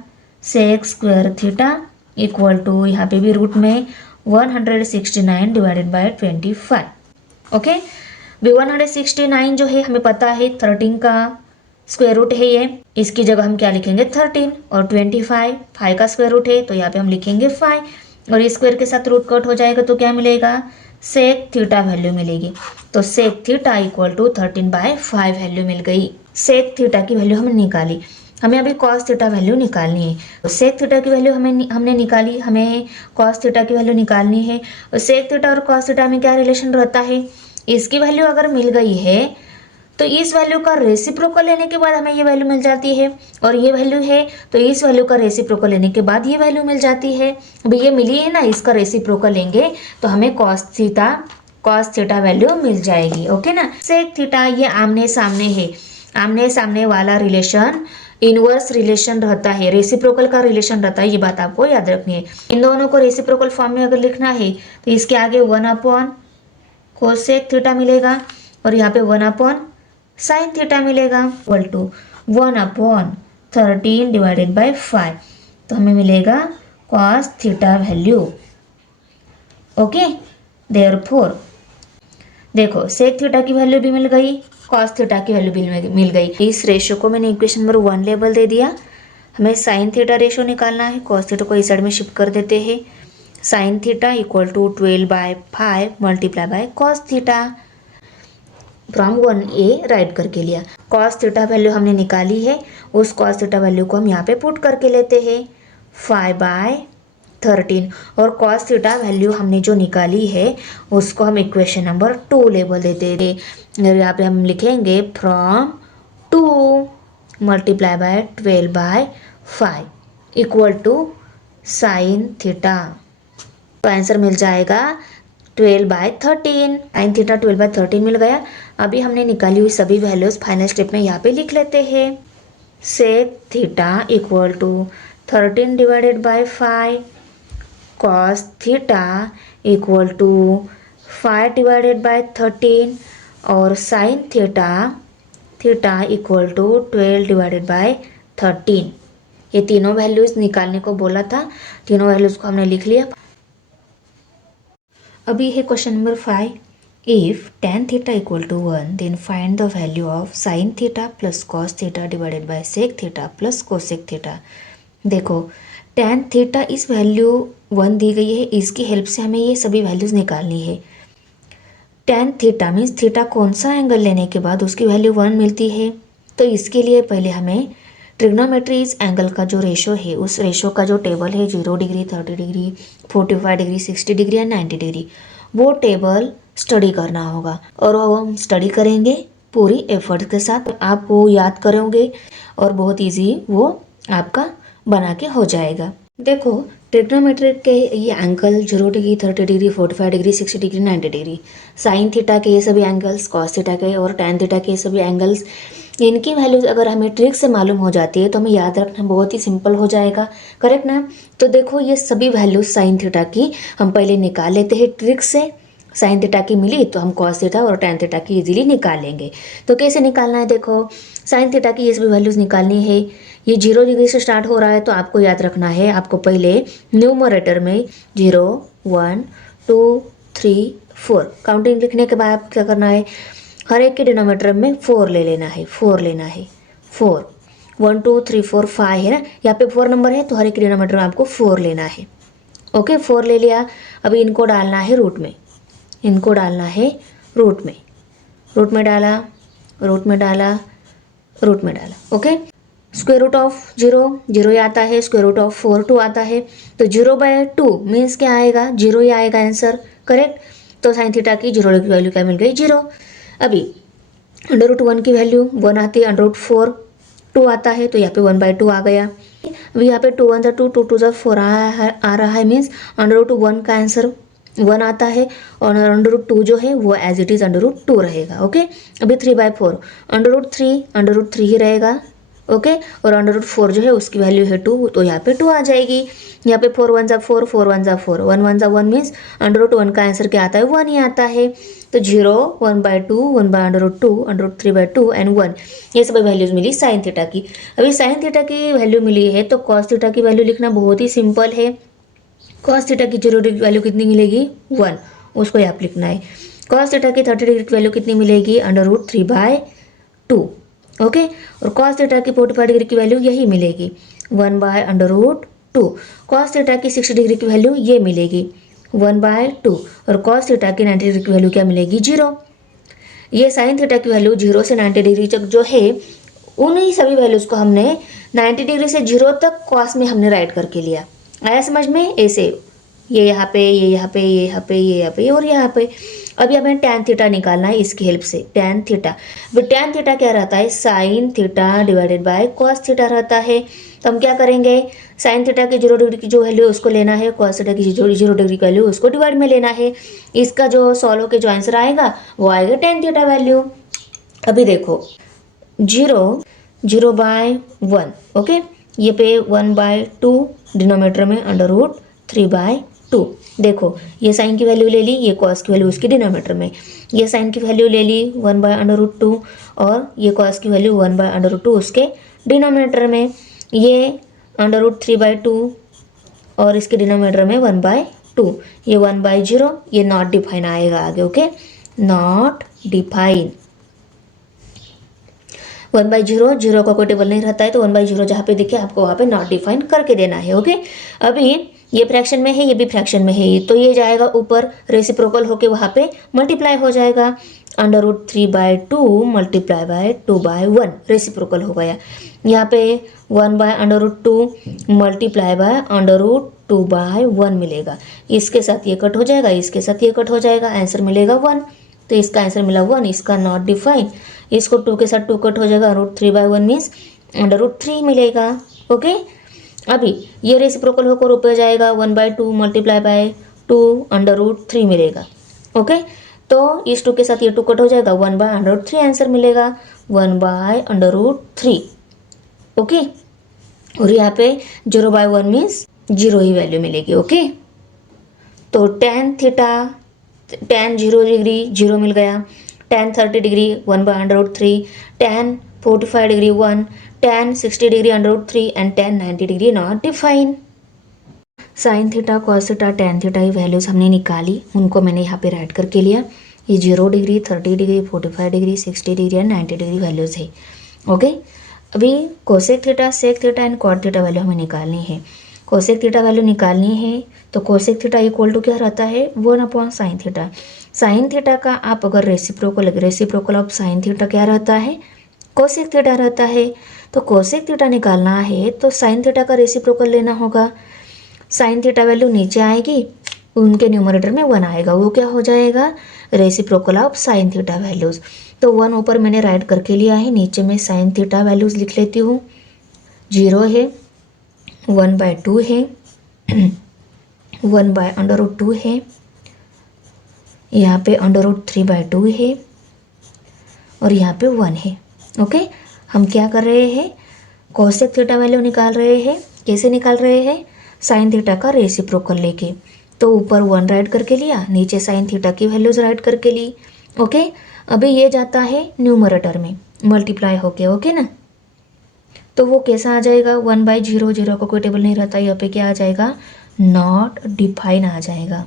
sec square theta equal to यहाँ पे भी रूट में 169 डिवाइडेड बाय 25। ओके, 169 जो है हमें पता है 13 का स्क्वायर रूट है ये, इसकी जगह हम क्या लिखेंगे 13, और 25 5 का स्क्वायर रूट है तो यहाँ पे हम लिखेंगे 5, और इस स्क्वायर के साथ रूट कट हो जाएगा तो क्या मिलेगा, सेक थीटा वैल्यू मिलेगी। तो sec theta equal to 13/5 value मिल गई। सेक थीटा की वैल्यू हमने निकाली, हमें अभी कॉस थीटा वैल्यू निकालनी है। तो सेक थीटा की वैल्यू हमने निकाली, हमें कॉस थीटा की वैल्यू निकालनी है। और सेक थीटा और कॉस थीटा में क्या रिलेशन रहता है, इसकी वैल्यू अगर मिल गई है तो इस वैल्यू का रेसिप्रोकल लेने के बाद हमें ये वैल्यू मिल जाती है, और ये वैल्यू है तो इस वैल्यू का रेसिप्रोकल लेने के बाद ये वैल्यू मिल जाती है। अभी ये मिली है ना, इसका रेसिप्रोकल लेंगे तो हमें कॉस थीटा वैल्यू मिल जाएगी। ओके ना, सेक थीटा ये आमने सामने है, आमने सामने वाला रिलेशन इनवर्स रिलेशन रहता है, रेसिप्रोकल का रिलेशन रहता है, ये बात आपको याद रखनी है। इन दोनों को रेसिप्रोकल फॉर्म में अगर लिखना है तो इसके आगे 1 कोसेक थीटा मिलेगा, और यहाँ पे 1 साइन थीटा मिलेगा, इक्वल टू 1/13 डिवाइडेड बाय 5, तो हमें मिलेगा cos theta value. Okay, therefore देखो सेक थीटा की वैल्यू भी मिल गई, कॉस थीटा की वैल्यू भी मिल गई। इस रेशो को मैंने इक्वेशन नंबर 1 लेबल दे दिया। हमें साइन थीटा रेशो निकालना है, कॉस थीटा को इस साइड में शिफ्ट कर देते हैं। Sine theta equal to 12/5 multiply by cos theta, from 1a write करके लिया। कॉस थीटा वैल्यू हमने निकाली है, उस कॉस थीटा वैल्यू को हम यहाँ पे पुट करके लेते हैं 5/13, और कॉस थीटा वैल्यू हमने जो निकाली है उसको हम इक्वेशन नंबर 2 लेबल देते थे। यहाँ पे हम लिखेंगे from 2 multiply by 12/5 equal to sine theta, तो आंसर मिल जाएगा 12/13। साइन थीटा 12/13 मिल गया। अभी हमने निकाली हुई सभी वैल्यूज फाइनल स्टेप में यहाँ पे लिख लेते हैं। Sec theta equal to 13 divided by 5, cos theta equal to 5 divided by 13, और sine theta equal to 12 divided by 13। ये तीनों वैल्यूज निकालने को बोला था, तीनों वैल्यूज को हमने लिख लिया। अभी है question number 5, if tan theta equal to 1 then find the value of sine theta plus cos theta divided by sec theta plus cosec theta. देखो tan थीटा इस वैल्यू 1 दी गई है, इसकी हेल्प से हमें ये सभी वैल्यूज निकालनी है। tan थीटा मीन्स थीटा कौन सा एंगल लेने के बाद उसकी वैल्यू 1 मिलती है, तो इसके लिए पहले हमें ट्रिग्नोमेट्रीज एंगल का जो रेशो है उस रेशो का जो टेबल है 0 डिग्री 30 डिग्री 45 डिग्री 60 डिग्री या 90 डिग्री, वो टेबल स्टडी करना होगा, और वो हम स्टडी करेंगे पूरी एफर्ट के साथ। आप वो याद करोगे और बहुत इजी वो आपका बना के हो जाएगा। देखो ट्रिग्नोमेट्रिक के ये angle 0 degree 30 degree 45 degree 60 degree 90 degree, sign theta के ये सभी एंगल्स, कॉस थीटा के और टैन थीटा के ये सभी एंगल्स, इनकी वैल्यूज अगर हमें ट्रिक से मालूम हो जाती है तो हमें याद रखना बहुत ही सिंपल हो जाएगा, करेक्ट ना। तो देखो ये सभी वैल्यूज साइन थीटा की हम पहले निकाल लेते हैं ट्रिक से। साइन थीटा की मिली तो हम कॉस थीटा और टैन थीटा की इजीली निकाल लेंगे। तो कैसे निकालना है, देखो साइन थीटा की ये सभी वैल्यूज निकालनी है। ये 0 डिग्री से स्टार्ट हो रहा है तो आपको याद रखना है, आपको पहले न्यूमरेटर में 0 1 2 3 4 काउंटिंग लिखने के बाद क्या करना है, हर एक के डिनोमीटर में 4 ले लेना है, 4 लेना है, 4 1 2 3 4 5 है ना, यहाँ पे 4 नंबर है तो हर एक के डिनोमीटर में आपको 4 लेना है। ओके 4 ले लिया। अभी इनको डालना है रूट में, इनको डालना है रूट में, रूट में डाला, रूट में डाला, रूट में डाला। ओके स्क्वायर रूट ऑफ 0 आता है, स्क्वायर रूट ऑफ 4 2 आता है, तो 0/2 मीन्स क्या आएगा, 0 ही आएगा आंसर, करेक्ट। तो साइन थीटा की 0 की वैल्यू क्या मिल गई, 0। अभी √1 की वैल्यू 1 आती है, √4 2 आता है तो यहाँ पे 1/2 आ गया। अभी यहाँ पे 2 1 2 2 2 4 आ रहा है मीन्स √1 का आंसर 1 आता है, और √2 जो है वो एज इट इज़ √2 रहेगा। ओके अभी 3/4 √3 ही रहेगा, ओके। और अंडर रूट 4 जो है उसकी वैल्यू है 2, तो यहाँ पे 2 आ जाएगी। यहाँ पे 4 1 जा 4, 4 1 जा 4, 1 1 जा 1 मीन्स अंडर रूट 1 का आंसर क्या आता है, 1 ही आता है। तो 0, 1/2, 1/√2, अंडर रूट 3/2 एंड 1, ये सब वैल्यूज मिली साइन थीटा की। अभी साइन थीटा की वैल्यू मिली है तो कॉस थीटा की वैल्यू लिखना बहुत ही सिंपल है। कॉस थीटा की 0 डिग्री वैल्यू कितनी मिलेगी, 1, उसको यहाँ लिखना है। कॉस थीटा की 30 डिग्री की वैल्यू कितनी मिलेगी, अंडर रूट 3/2, ओके। और कॉस थीटा की 45 डिग्री की वैल्यू यही मिलेगी, 1/√2। कॉस थीटा की 60 डिग्री की वैल्यू ये मिलेगी, 1/2। और कॉस थीटा की 90 डिग्री की वैल्यू क्या मिलेगी, 0। ये साइन थीटा की वैल्यू 0 से 90 डिग्री तक जो है उन्हीं सभी वैल्यूज को हमने 90 डिग्री से 0 तक कॉस में हमने राइट करके लिया। आया समझ में, ऐसे ये यहाँ पे, ये यहाँ पे, ये यहाँ पे, ये यहाँ पे और यहाँ पे। अभी हमें टैन थीटा निकालना है इसकी हेल्प से। टैन थीटा, टैन थीटा क्या रहता है, sine theta divided by cos theta रहता है। तो हम क्या करेंगे, साइन थीटा की 0 डिग्री की जो वैल्यू उसको लेना है, कॉस थीटा की 0 डिग्री की वैल्यू उसको डिवाइड में लेना है। इसका जो सॉल्व होकर जो आंसर आएगा वो आएगा टैन थीटा वैल्यू। अभी देखो 0/1, ओके। ये पे 1/2 डिनोमीटर में अंडर रूट 3/2। देखो ये साइन की वैल्यू ले ली, ये कॉस की वैल्यू उसके डिनोमीटर में, ये साइन की वैल्यू ले ली 1/√2 और ये कॉस की वैल्यू 1/√2 उसके डिनोमीटर में, ये अंडर रूट 3/2 और इसके डिनोमीटर में 1/2, ये 1/0, ये नॉट डिफाइन आएगा आगे, ओके। नॉट डिफाइन 1/0, 0 का कोई टेबल नहीं रहता है तो 1/0 जहाँ पे दिखे आपको वहाँ पे नॉट डिफाइन करके देना है, ओके। अभी ये फ्रैक्शन में है, ये भी फ्रैक्शन में है, तो ये जाएगा ऊपर रेसिप्रोकल होके वहाँ पे मल्टीप्लाई हो जाएगा, under root 3/2 multiply by 2/1 reciprocal हो गया। यहाँ पे 1/√2 मल्टीप्लाई बाय अंडर रूट 2/1 मिलेगा। इसके साथ ये कट हो जाएगा, इसके साथ ये कट हो जाएगा, आंसर मिलेगा 1। तो इसका आंसर मिला 1, इसका नॉट डिफाइन। इसको 2 के साथ 2 कट हो जाएगा, √3/1 मीन्स अंडर रूट 3 मिलेगा, ओके। अभी ये रेसिप्रोकल होकर ऊपर जाएगा, 1/2 मल्टीप्लाई बाय 2 अंडर रूट 3 मिलेगा, ओके। तो इस 2 के साथ ये 2 कट हो जाएगा, 1/√3 आंसर मिलेगा, 1/√3, ओके। और यहाँ पे 0/1 मीन्स 0 ही वैल्यू मिलेगी, ओके। तो टैन थीटा, टैन 0 डिग्री 0 मिल गया, tan 30 degree 1/√3, tan 45 degree 1, tan 60 degree √3 and tan 90 degree not define. Sign theta, cos theta, tan theta की वैल्यूज हमने निकाली, उनको मैंने यहाँ पे राइट करके लिया। ये 0 degree, 30 degree, 45 degree, 60 degree and 90 degree values है, ओके। अभी cosec theta, sec theta and cot theta value हमें निकालनी है। कोसेक थीटा वैल्यू निकालनी है तो कोसेक थीटा इक्वल टू क्या रहता है, 1/साइन थीटा। साइन थीटा का आप अगर रेसिप्रोकल ऑफ साइन थीटा क्या रहता है, कोसेक थीटा रहता है। तो कोसेक थीटा निकालना है तो साइन थीटा का रेसिप्रोकल लेना होगा। साइन थीटा वैल्यू नीचे आएगी, उनके न्यूमरेटर में 1 आएगा, वो क्या हो जाएगा, reciprocal of sine theta values. तो 1 ऊपर मैंने राइट करके लिया है, नीचे में साइन थीटा वैल्यूज लिख लेती हूँ। 0 है, 1/2 है, 1/√2 है, यहाँ पे √3/2 है और यहाँ पे 1 है, ओके। हम क्या कर रहे हैं, कोसेक थीटा वैल्यू निकाल रहे हैं। कैसे निकाल रहे हैं, साइन थीटा का रेसिप्रोकल लेके। तो ऊपर 1 राइट करके लिया, नीचे साइन थीटा की वैल्यूज राइट करके ली, ओके। अभी ये जाता है न्यूमरेटर में मल्टीप्लाई होके, ओके ना। तो वो कैसा आ जाएगा, 1/0, 0 का कोई टेबल नहीं रहता, यहाँ पे क्या आ जाएगा, नॉट डिफाइन आ जाएगा,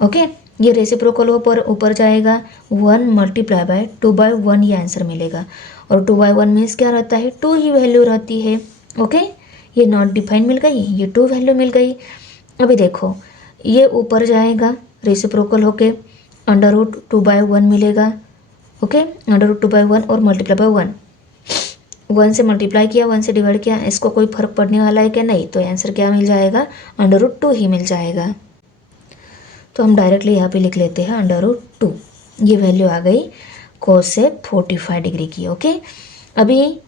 ओके। ये रेसिप्रोकल ऊपर जाएगा, 1 मल्टीप्लाई बाय 2/1 ये आंसर मिलेगा। और 2/1 मीन्स क्या रहता है, 2 ही वैल्यू रहती है, ओके। ये नॉट डिफाइन मिल गई, ये 2 वैल्यू मिल गई। अभी देखो ये ऊपर जाएगा रेसिप्रोकल होके, अंडर रूट 2/1 मिलेगा, ओके। अंडर रूट 2/1 और मल्टीप्लाई बाय 1, 1 से मल्टीप्लाई किया, 1 से डिवाइड किया, इसको कोई फर्क पड़ने वाला है क्या, नहीं। तो आंसर क्या मिल जाएगा, अंडर रूट 2 ही मिल जाएगा। तो हम डायरेक्टली यहाँ पे लिख लेते हैं अंडर रूट 2। ये वैल्यू आ गई कोसेक 45 डिग्री की, ओके। अभी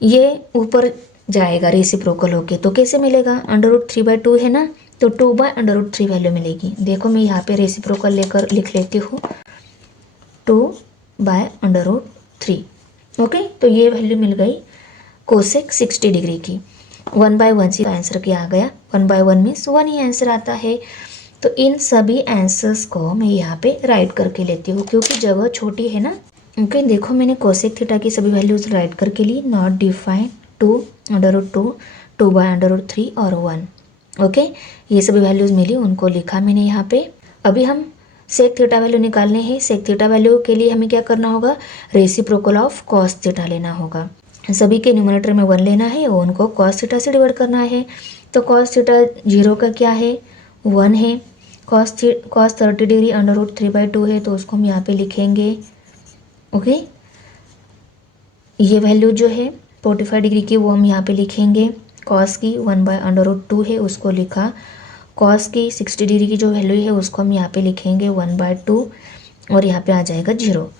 ये ऊपर जाएगा रेसिप्रोकल होके, तो कैसे मिलेगा, अंडर रूट 3/2 है ना, तो 2/√3 वैल्यू मिलेगी। देखो मैं यहाँ पे रेसिप्रोकल लेकर लिख लेती हूँ, 2/√3, ओके, तो ये वैल्यू मिल गई कोसेक 60 डिग्री की। 1/1 से आंसर क्या आ गया, 1/1 मीन्स 1 ही आंसर आता है। तो इन सभी आंसर्स को मैं यहाँ पे राइट करके लेती हूँ क्योंकि जगह छोटी है ना। ओके, देखो मैंने कोसेक थीटा की सभी वैल्यूज राइट करके ली। नॉट डिफाइन 2 √2 2/√3 और 1। ओके, ये सभी वैल्यूज मिली, उनको लिखा मैंने यहाँ पे। अभी हम सेक थीटा वैल्यू निकालने हैं। सेक थीटा वैल्यू के लिए हमें क्या करना होगा, रेसिप्रोकल ऑफ कॉस थीटा लेना होगा। सभी के न्यूमरेटर में 1 लेना है और उनको कॉस थीटा से डिवाइड करना है। तो कॉस थीटा 0 का क्या है, 1 है। कॉस 30 डिग्री √3/2 है, तो उसको हम यहाँ पे लिखेंगे। ओके, ये वैल्यू जो है 45 डिग्री की वो हम यहाँ पे लिखेंगे। कॉस की 1/√2 है, उसको लिखा। कॉस की 60 डिग्री की जो वैल्यू है उसको हम यहाँ पे लिखेंगे 1/2 और यहाँ पे आ जाएगा 0।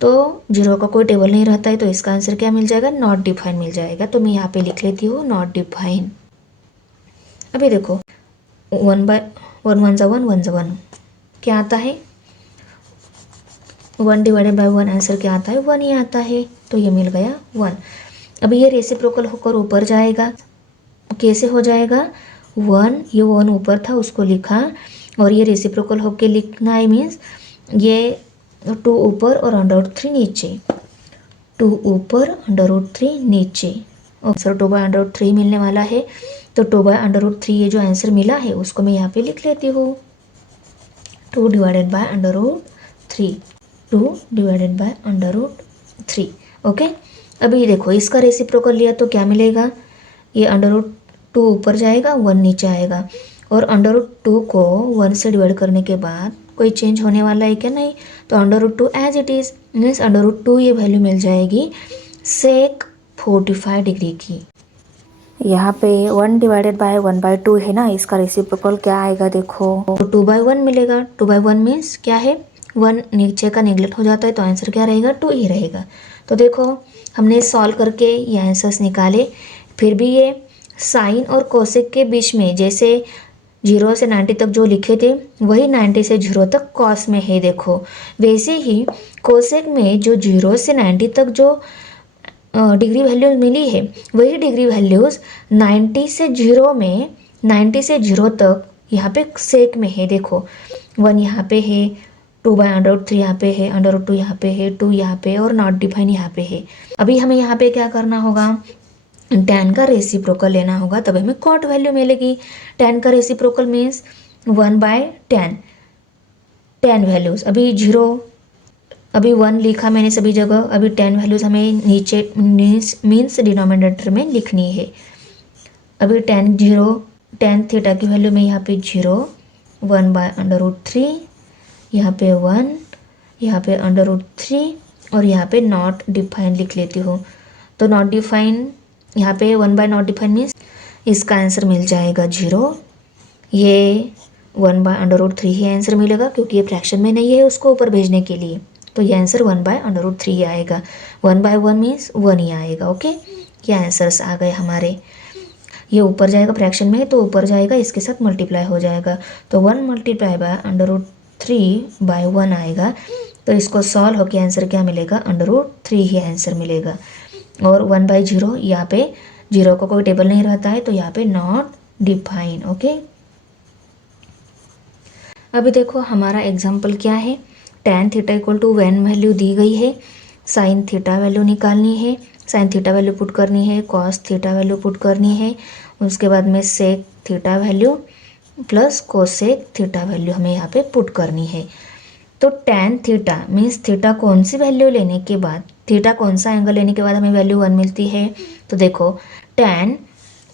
तो 0 का कोई टेबल नहीं रहता है, तो इसका आंसर क्या मिल जाएगा, नॉट डिफाइन मिल जाएगा। तो मैं यहाँ पे लिख लेती हूँ नॉट डिफाइन। अभी देखो 1/1 = 1 1 = 1 क्या आता है, 1/1 आंसर क्या आता है, 1 ही आता है। तो ये मिल गया 1। अभी ये रेसिप्रोकल होकर ऊपर जाएगा। कैसे हो जाएगा, 1, ये 1 ऊपर था उसको लिखा और ये रेसिप्रोकल होकर लिखना है, मीन्स ये 2 ऊपर और √3 नीचे, 2 ऊपर √3 नीचे। आंसर 2/√3 मिलने वाला है। तो 2/√3 ये जो आंसर मिला है उसको मैं यहाँ पे लिख लेती हूँ 2/√3 2/√3। ओके, अभी देखो इसका रेसिप्रोकल लिया तो क्या मिलेगा, ये √2 ऊपर जाएगा, 1 नीचे आएगा। और √2 को 1 से डिवाइड करने के बाद कोई चेंज होने वाला है क्या, नहीं। तो √2 एज इट इज़, मीन्स √2 ये वैल्यू मिल जाएगी सेक 45 डिग्री की। यहाँ पे 1/1/2 है ना, इसका रेसिप्रोकल क्या आएगा देखो, तो 2/1 मिलेगा। 2/1 मीन्स क्या है, 1 नीचे का नेग्लेक्ट हो जाता है, तो आंसर क्या रहेगा, 2 ही रहेगा। तो देखो हमने सॉल्व करके ये आंसर्स निकाले। फिर भी ये साइन और कोसेक के बीच में जैसे 0 से 90 तक जो लिखे थे वही 90 से 0 तक कॉस में है। देखो वैसे ही कोसेक में जो 0 से 90 तक जो डिग्री वैल्यूज मिली है वही डिग्री वैल्यूज 90 से 0 में 90 से 0 तक यहाँ पे सेक में है। देखो 1 यहाँ पे है, 2/√3 यहाँ पे है, √2 यहाँ पे है, 2 यहाँ पे और नॉट डिफाइन यहाँ पे है। अभी हमें यहाँ पे क्या करना होगा, tan का रेसिप्रोकल लेना होगा, तब हमें कॉट वैल्यू मिलेगी। tan का reciprocal means 1/tan, tan values अभी 0, अभी 1 लिखा मैंने सभी जगह। अभी 10 वैल्यूज हमें नीचे मीन्स डिनोमिनेटर में लिखनी है। अभी tan थीटा की वैल्यू में यहाँ पे 0, 1/√3, यहाँ पे 1, यहाँ पे √3 और यहाँ पे नॉट डिफाइन लिख लेती हूँ। तो नॉट डिफाइन यहाँ पे 1/नॉट डिफाइन मीन्स इसका आंसर मिल जाएगा 0। ये 1/√3 ही आंसर मिलेगा क्योंकि ये फ्रैक्शन में नहीं है उसको ऊपर भेजने के लिए। तो ये आंसर 1/√3 आएगा। 1/1 मीन्स 1 ही आएगा। ओके, ये आंसर्स आ गए हमारे। ये ऊपर जाएगा फ्रैक्शन में तो ऊपर जाएगा, इसके साथ मल्टीप्लाई हो जाएगा। तो 1 × √3/1 आएगा। तो इसको सॉल्व होकर आंसर क्या मिलेगा, √3 ही आंसर मिलेगा। और 1/0 यहाँ पे 0 का कोई टेबल नहीं रहता है, तो यहाँ पे नॉट डिफाइन। ओके, अभी देखो हमारा एग्जाम्पल क्या है। tan थीटा = 1 वैल्यू दी गई है, साइन थीटा वैल्यू निकालनी है, साइन थीटा वैल्यू पुट करनी है, कॉस थीटा वैल्यू पुट करनी है, उसके बाद में sec theta value plus cosec theta value हमें यहाँ पे पुट करनी है। तो tan थीटा मीन्स थीटा कौन सी वैल्यू लेने के बाद, थीटा कौन सा एंगल लेने के बाद हमें वैल्यू 1 मिलती है। तो देखो tan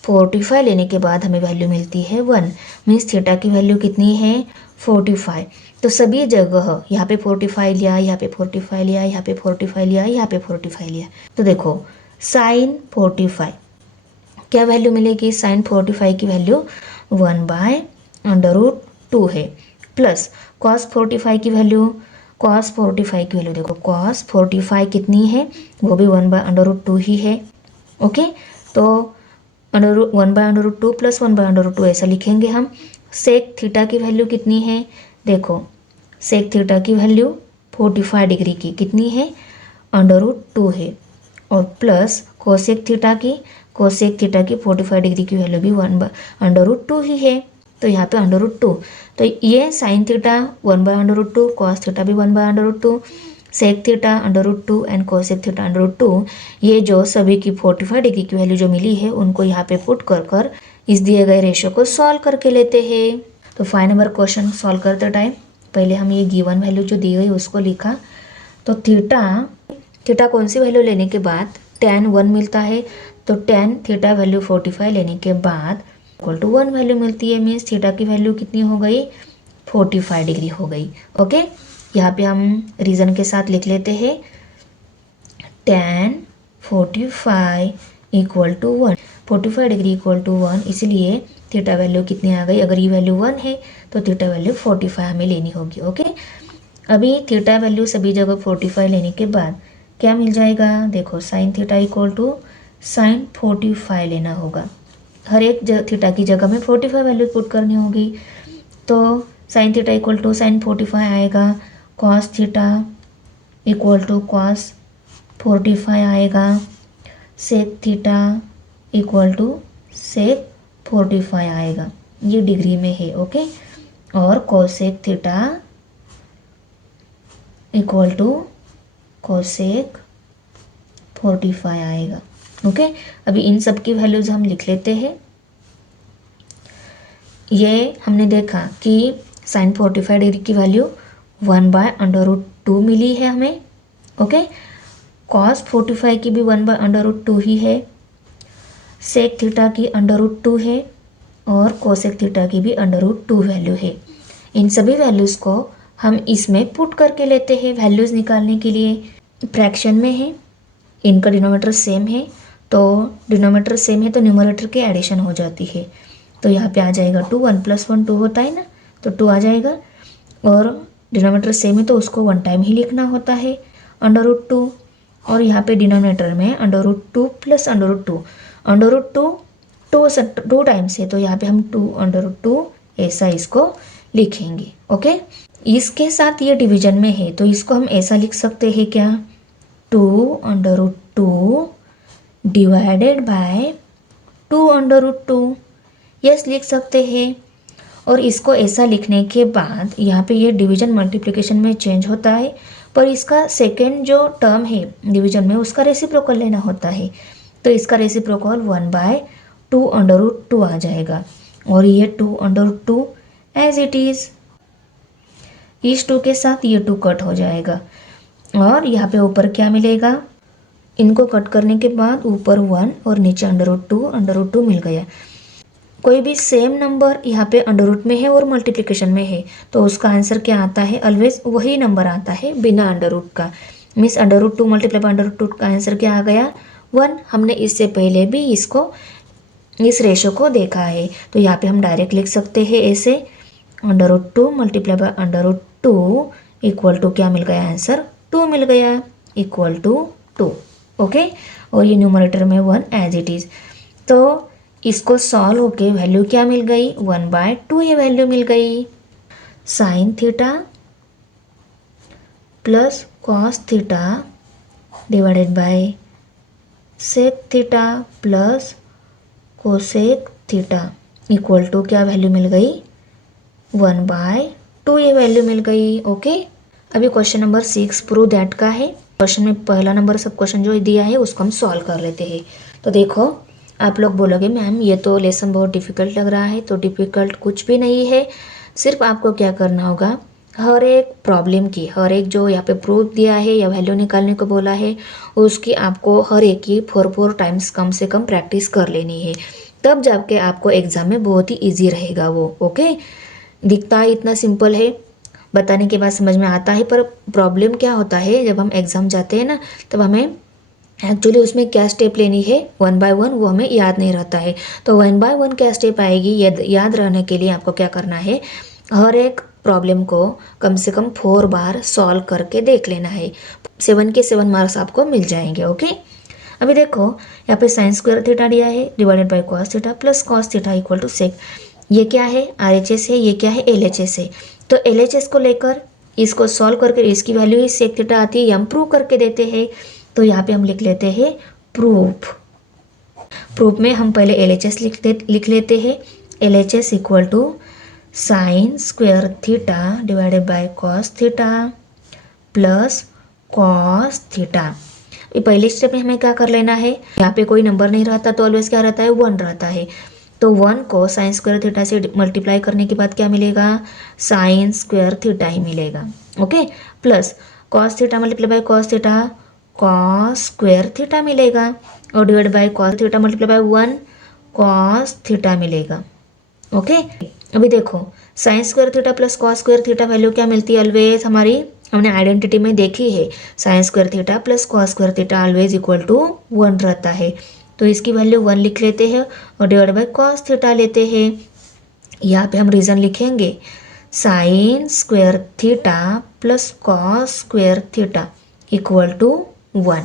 45 लेने के बाद हमें वैल्यू मिलती है 1, मीन्स थीटा की वैल्यू कितनी है, 45। तो सभी जगह यहाँ पे 45 लिया, यहाँ पे 45 लिया, यहाँ पे 45 लिया, यहाँ पे 45 लिया। तो देखो साइन 45 क्या वैल्यू मिलेगी, साइन 45 की वैल्यू 1/√2 है, प्लस कॉस 45 की वैल्यू, कॉस 45 की वैल्यू देखो कॉस 45 कितनी है, वो भी 1/√2 ही है। ओके, तो 1/√2 प्लस 1/√2 ऐसा लिखेंगे हम। सेक थीटा की वैल्यू कितनी है, देखो सेक थीटा की वैल्यू 45 डिग्री की कितनी है, √2 है। और प्लस कोसेक थीटा की 45 डिग्री की वैल्यू भी 1/√2 ही है, तो यहाँ पे √2, तो ये साइन थीटा 1/√2, कॉस थीटा भी 1/√2, sec theta √2 and cosec theta √2, ये जो सभी की 45 डिग्री की वैल्यू जो मिली है उनको यहाँ पे पुट कर इस दिए गए रेशो को सॉल्व करके लेते हैं। तो 5 नंबर क्वेश्चन सॉल्व करते टाइम पहले हम ये गिवन वैल्यू जो दी गई उसको लिखा। तो थीटा कौन सी वैल्यू लेने के बाद tan 1 मिलता है, तो tan थीटा वैल्यू 45 लेने के बाद इक्वल टू 1 वैल्यू मिलती है, मीन्स थीटा की वैल्यू कितनी हो गई 45 डिग्री हो गई। ओके, यहाँ पे हम रीज़न के साथ लिख लेते हैं tan 45 equal to 1, 45 degree equal to 1, इसलिए थीटा वैल्यू कितनी आ गई, अगर ये वैल्यू 1 है तो थीटा वैल्यू 45 हमें लेनी होगी। ओके, अभी थीटा वैल्यू सभी जगह 45 लेने के बाद क्या मिल जाएगा, देखो sine theta equal to sine 45 लेना होगा, हर एक थीटा की जगह में 45 वैल्यू पुट करनी होगी। तो sine theta equal to sine 45 आएगा, cos theta equal to cos 45 आएगा, sec theta equal to sec 45 आएगा, ये डिग्री में है। ओके, और cosec theta equal to cosec 45 आएगा। ओके, अभी इन सब की वैल्यूज हम लिख लेते हैं। ये हमने देखा कि साइन 45 डिग्री की वैल्यू 1/√2 मिली है हमें। ओके, कॉस 45 की भी 1/√2 ही है, सेक थीटा की √2 है और कोसेक थीटा की भी √2 वैल्यू है। इन सभी वैल्यूज़ को हम इसमें पुट करके लेते हैं वैल्यूज़ निकालने के लिए। फ्रैक्शन में है, इनका डिनोमिनेटर सेम है, तो डिनोमिनेटर सेम है तो न्यूमरेटर की एडिशन हो जाती है। तो यहाँ पे आ जाएगा 2, 1 + 1 2 होता है ना, तो 2 आ जाएगा, और डिनोमिनेटर सेम है तो उसको 1 टाइम ही लिखना होता है √2, और यहाँ पे डिनोमिनेटर में √2 + √2 2 टाइम्स है, तो यहाँ पे हम 2 ऐसा इसको लिखेंगे। ओके, इसके साथ ये डिवीजन में है तो इसको हम ऐसा लिख सकते हैं क्या, 2 डिवाइडेड बाय 2 यस लिख सकते हैं। और इसको ऐसा लिखने के बाद यहाँ पे ये डिवीजन मल्टीप्लिकेशन में चेंज होता है, पर इसका सेकेंड जो टर्म है डिवीजन में उसका रेसिप्रोकल लेना होता है, तो इसका रेसिप्रोकल 1/2 आ जाएगा, और ये 2 एज इट इज़, इस 2 के साथ ये 2 कट हो जाएगा, और यहाँ पे ऊपर क्या मिलेगा, इनको कट करने के बाद ऊपर 1 और नीचे √2 मिल गया। कोई भी सेम नंबर यहाँ पे अंडर में है और मल्टीप्लिकेशन में है तो उसका आंसर क्या आता है, ऑलवेज वही नंबर आता है बिना अंडर का, मीन्स √2 मल्टीप्लाई बाय √2 का आंसर क्या आ गया 1। हमने इससे पहले भी इस रेशो को देखा है, तो यहाँ पे हम डायरेक्ट लिख सकते हैं ऐसे, √2 मल्टीप्लाई बाय √2 इक्वल टू क्या मिल गया आंसर, 2 मिल गया, इक्वल टू 2। ओके, और ये न्यूमरेटर में 1 एज इट इज़। तो इसको सॉल्व होके वैल्यू क्या मिल गई, 1/2 ये वैल्यू मिल गई। Sine theta plus cos theta divided by sec theta plus cosec theta equal to क्या वैल्यू मिल गई, 1/2 ये वैल्यू मिल गई। ओके, अभी क्वेश्चन नंबर 6 प्रूव दैट का है। क्वेश्चन में पहला नंबर सब क्वेश्चन जो दिया है उसको हम सॉल्व कर लेते हैं। तो देखो, आप लोग बोलोगे मैम ये तो लेसन बहुत डिफ़िकल्ट लग रहा है, तो डिफ़िकल्ट कुछ भी नहीं है, सिर्फ आपको क्या करना होगा, हर एक प्रॉब्लम की, हर एक जो यहाँ पे प्रूफ दिया है या वैल्यू निकालने को बोला है उसकी आपको हर एक की 4 टाइम्स कम से कम प्रैक्टिस कर लेनी है, तब जाके आपको एग्ज़ाम में बहुत ही ईजी रहेगा वो। ओके, दिखता है इतना सिंपल है, बताने के बाद समझ में आता है, पर प्रॉब्लम क्या होता है जब हम एग्ज़ाम जाते हैं ना, तब हमें एक्चुअली उसमें क्या स्टेप लेनी है 1 बाय 1 वो हमें याद नहीं रहता है। तो 1 बाय 1 क्या स्टेप आएगी याद रहने के लिए आपको क्या करना है, हर एक प्रॉब्लम को कम से कम 4 बार सॉल्व करके देख लेना है, 7 के 7 मार्क्स आपको मिल जाएंगे। ओके, अभी देखो यहाँ पे साइन स्क्वायर थीटा दिया है divided by cos theta plus cos theta equal to sec, ये क्या है RHS है, ये क्या है LHS है। तो LHS को लेकर इसको सॉल्व करके इसकी वैल्यू ही सेक थीटा आती है, हम प्रूव करके देते हैं। तो यहाँ पे हम लिख लेते हैं प्रूफ। प्रूफ में हम पहले LHS लिख लेते हैं। LHS equal to sine square theta divided by cos theta plus cos theta. ये पहले स्टेप में हमें क्या कर लेना है, यहाँ पे कोई नंबर नहीं रहता तो ऑलवेज क्या रहता है, 1 रहता है। तो 1 को साइन स्क्वायर थीटा से मल्टीप्लाई करने के बाद क्या मिलेगा, साइन स्क्वायर थीटा ही मिलेगा। Okay, plus cos theta multiply by cos theta, cos square theta मिलेगा, और divide by cos theta multiply by 1 cos theta मिलेगा। ओके, अभी देखो sine square theta plus cos square theta value क्या मिलती है, ऑलवेज हमारी हमने आइडेंटिटी में देखी है, sine square theta plus cos square theta always equal to 1 रहता है। तो इसकी वैल्यू 1 लिख लेते हैं और डिवाइड बाय कॉस थीटा लेते हैं। यहाँ पे हम रीज़न लिखेंगे, sine square theta plus cos square theta equal to 1।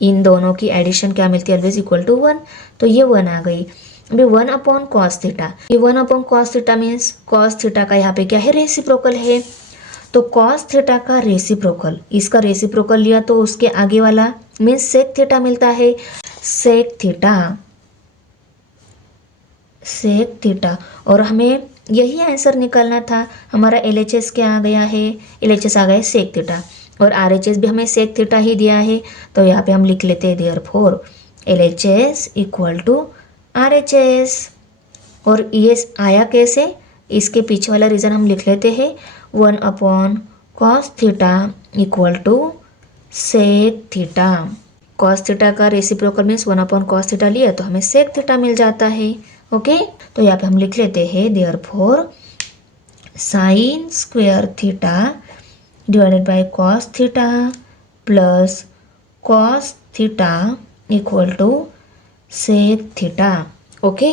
इन दोनों की एडिशन क्या मिलती है, ऑलवेज इक्वल टू 1। तो ये 1 आ गई। अभी 1 अपॉन कॉस थीटा, ये 1 upon cos theta means cos theta का यहाँ पे क्या है, रेसिप्रोकल है। तो कॉस थीटा का रेसिप्रोकल, इसका रेसिप्रोकल लिया तो उसके आगे वाला मीन्स सेक थीटा मिलता है। सेक थीटा और हमें यही आंसर निकालना था। हमारा LHS क्या आ गया है, LHS आ गया सेक थीटा, और RHS भी हमें सेक थीटा ही दिया है। तो यहाँ पे हम लिख लेते हैं therefore LHS equal to RHS। और ये आया कैसे, इसके पीछे वाला रीज़न हम लिख लेते हैं, 1 upon cos theta equal to sec theta. Cos theta का reciprocal means 1 upon cos theta लिया तो हमें सेक थीटा मिल जाता है। ओके, तो यहाँ पे हम लिख लेते हैं therefore sine square theta divided by cos theta plus cos theta equal to sec theta. Okay,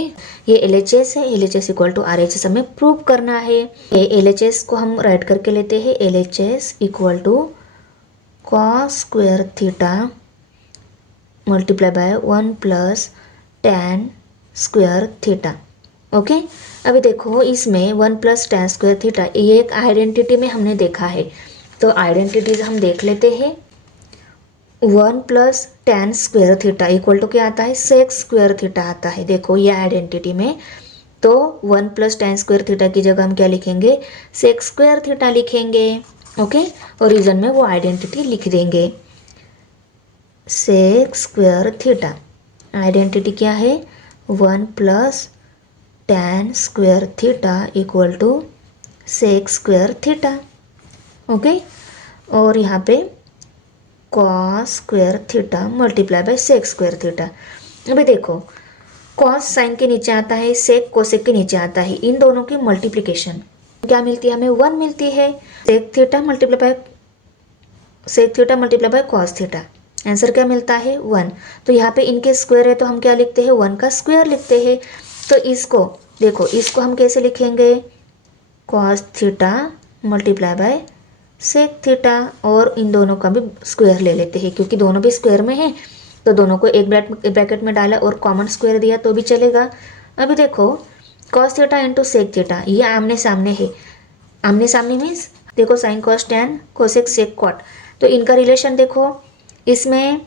ये LHS है, LHS इक्वल टू RHS हमें प्रूव करना है। ये LHS को हम राइट करके लेते हैं, LHS equal to cos square theta multiply by 1 plus tan square theta. Okay, अभी देखो इसमें 1 प्लस टैन स्क्वायर थीटा ये एक आइडेंटिटी में हमने देखा है। तो आइडेंटिटीज हम देख लेते हैं। 1 plus tan square theta equal to क्या आता है, सेक स्क्वायर थीटा आता है। देखो ये आइडेंटिटी में, तो 1 प्लस टैन स्क्वायर थीटा की जगह हम क्या लिखेंगे, सेक स्क्वायर थीटा लिखेंगे। ओके, और रीजन में वो आइडेंटिटी लिख देंगे, सेक स्क्वायर थीटा। आइडेंटिटी क्या है, 1 plus tan square theta equal to sec square theta. Okay, और यहाँ पे cos square theta multiply by sec square theta. अभी देखो कॉस साइन के नीचे आता है, सेक कोसेक के नीचे आता है, इन दोनों की मल्टीप्लिकेशन क्या मिलती है, हमें 1 मिलती है। Sec theta multiply by cos theta, answer क्या मिलता है, 1। तो यहाँ पे इनके स्क्वायर है तो हम क्या लिखते हैं, 1 का स्क्वायर लिखते हैं। तो इसको देखो, इसको हम कैसे लिखेंगे, cos theta multiply by sec theta, और इन दोनों का भी स्क्वायर ले लेते हैं क्योंकि दोनों भी स्क्वायर में है। तो दोनों को एक ब्रैकेट में डाला और कॉमन स्क्वायर दिया तो भी चलेगा। अभी देखो cos theta into sec theta, ये आमने सामने है। आमने सामने मीन्स देखो sine cos tan cosec sec cot, तो इनका रिलेशन देखो, इसमें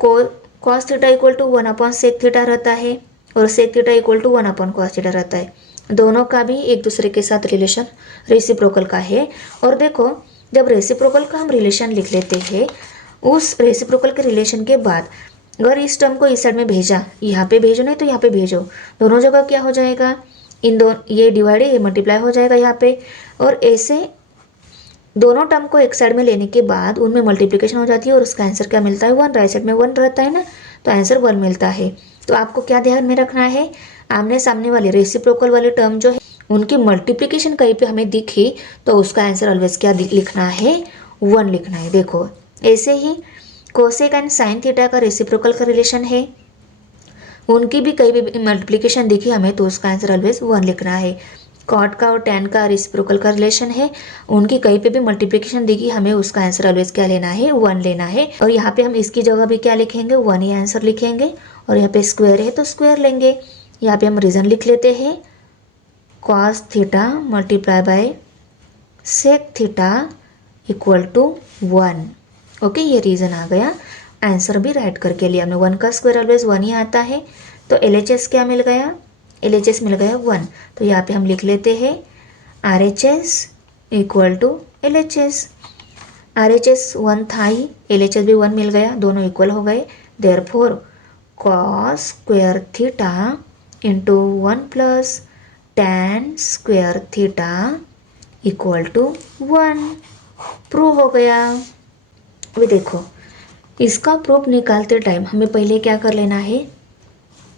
cos theta equal to 1 upon sec theta रहता है और sec theta equal to 1 upon cos theta रहता है। दोनों का भी एक दूसरे के साथ रिलेशन रेसिप्रोकल का है। और देखो जब रेसिप्रोकल का हम रिलेशन लिख लेते हैं, उस रेसिप्रोकल के रिलेशन के बाद अगर इस टर्म को इस साइड में भेजा, यहाँ पे भेजो नहीं तो यहाँ पे भेजो, दोनों जगह क्या हो जाएगा, ये डिवाइड है, ये मल्टीप्लाई हो जाएगा यहाँ पे। और ऐसे दोनों टर्म को एक साइड में लेने के बाद उनमें मल्टीप्लिकेशन हो जाती है और उसका आंसर क्या मिलता है, 1। राइट साइड में 1 रहता है ना, तो आंसर 1 मिलता है। तो आपको क्या ध्यान में रखना है, आमने सामने वाले रेसिप्रोकल वाले टर्म जो है उनकी मल्टीप्लिकेशन कहीं पे हमें दिखी तो उसका आंसर ऑलवेज क्या लिखना है, 1 लिखना है। देखो ऐसे ही कोसेक एंड साइन थीटा का रेसिप्रोकल का रिलेशन है, उनकी भी कहीं भी मल्टीप्लिकेशन दिखी हमें तो उसका आंसर ऑलवेज 1 लिखना है। कॉट का और टैन का रेसिप्रोकल का रिलेशन है, उनकी कहीं पे भी मल्टीप्लिकेशन दिखी हमें उसका आंसर ऑलवेज क्या लेना है, 1 लेना है। और यहाँ पे हम इसकी जगह भी क्या लिखेंगे, 1 ही आंसर लिखेंगे। और यहाँ पे स्क्वायर है तो स्क्वायर लेंगे। यहाँ पे हम रीजन लिख लेते हैं, cos theta multiply by sec theta equal to 1। Okay, ये रीज़न आ गया। आंसर भी राइट करके लिया हमने। 1 का स्क्वायर ऑलवेज 1 ही आता है, तो LHS क्या मिल गया? LHS मिल गया 1। तो यहाँ पे हम लिख लेते हैं RHS equal to LHS। RHS 1 था ही, LHS भी 1 मिल गया, दोनों इक्वल हो गए। Therefore cos square theta into 1 plus tan square theta equal to 1। Prove हो गया। अभी देखो, इसका प्रूफ निकालते टाइम हमें पहले क्या कर लेना है?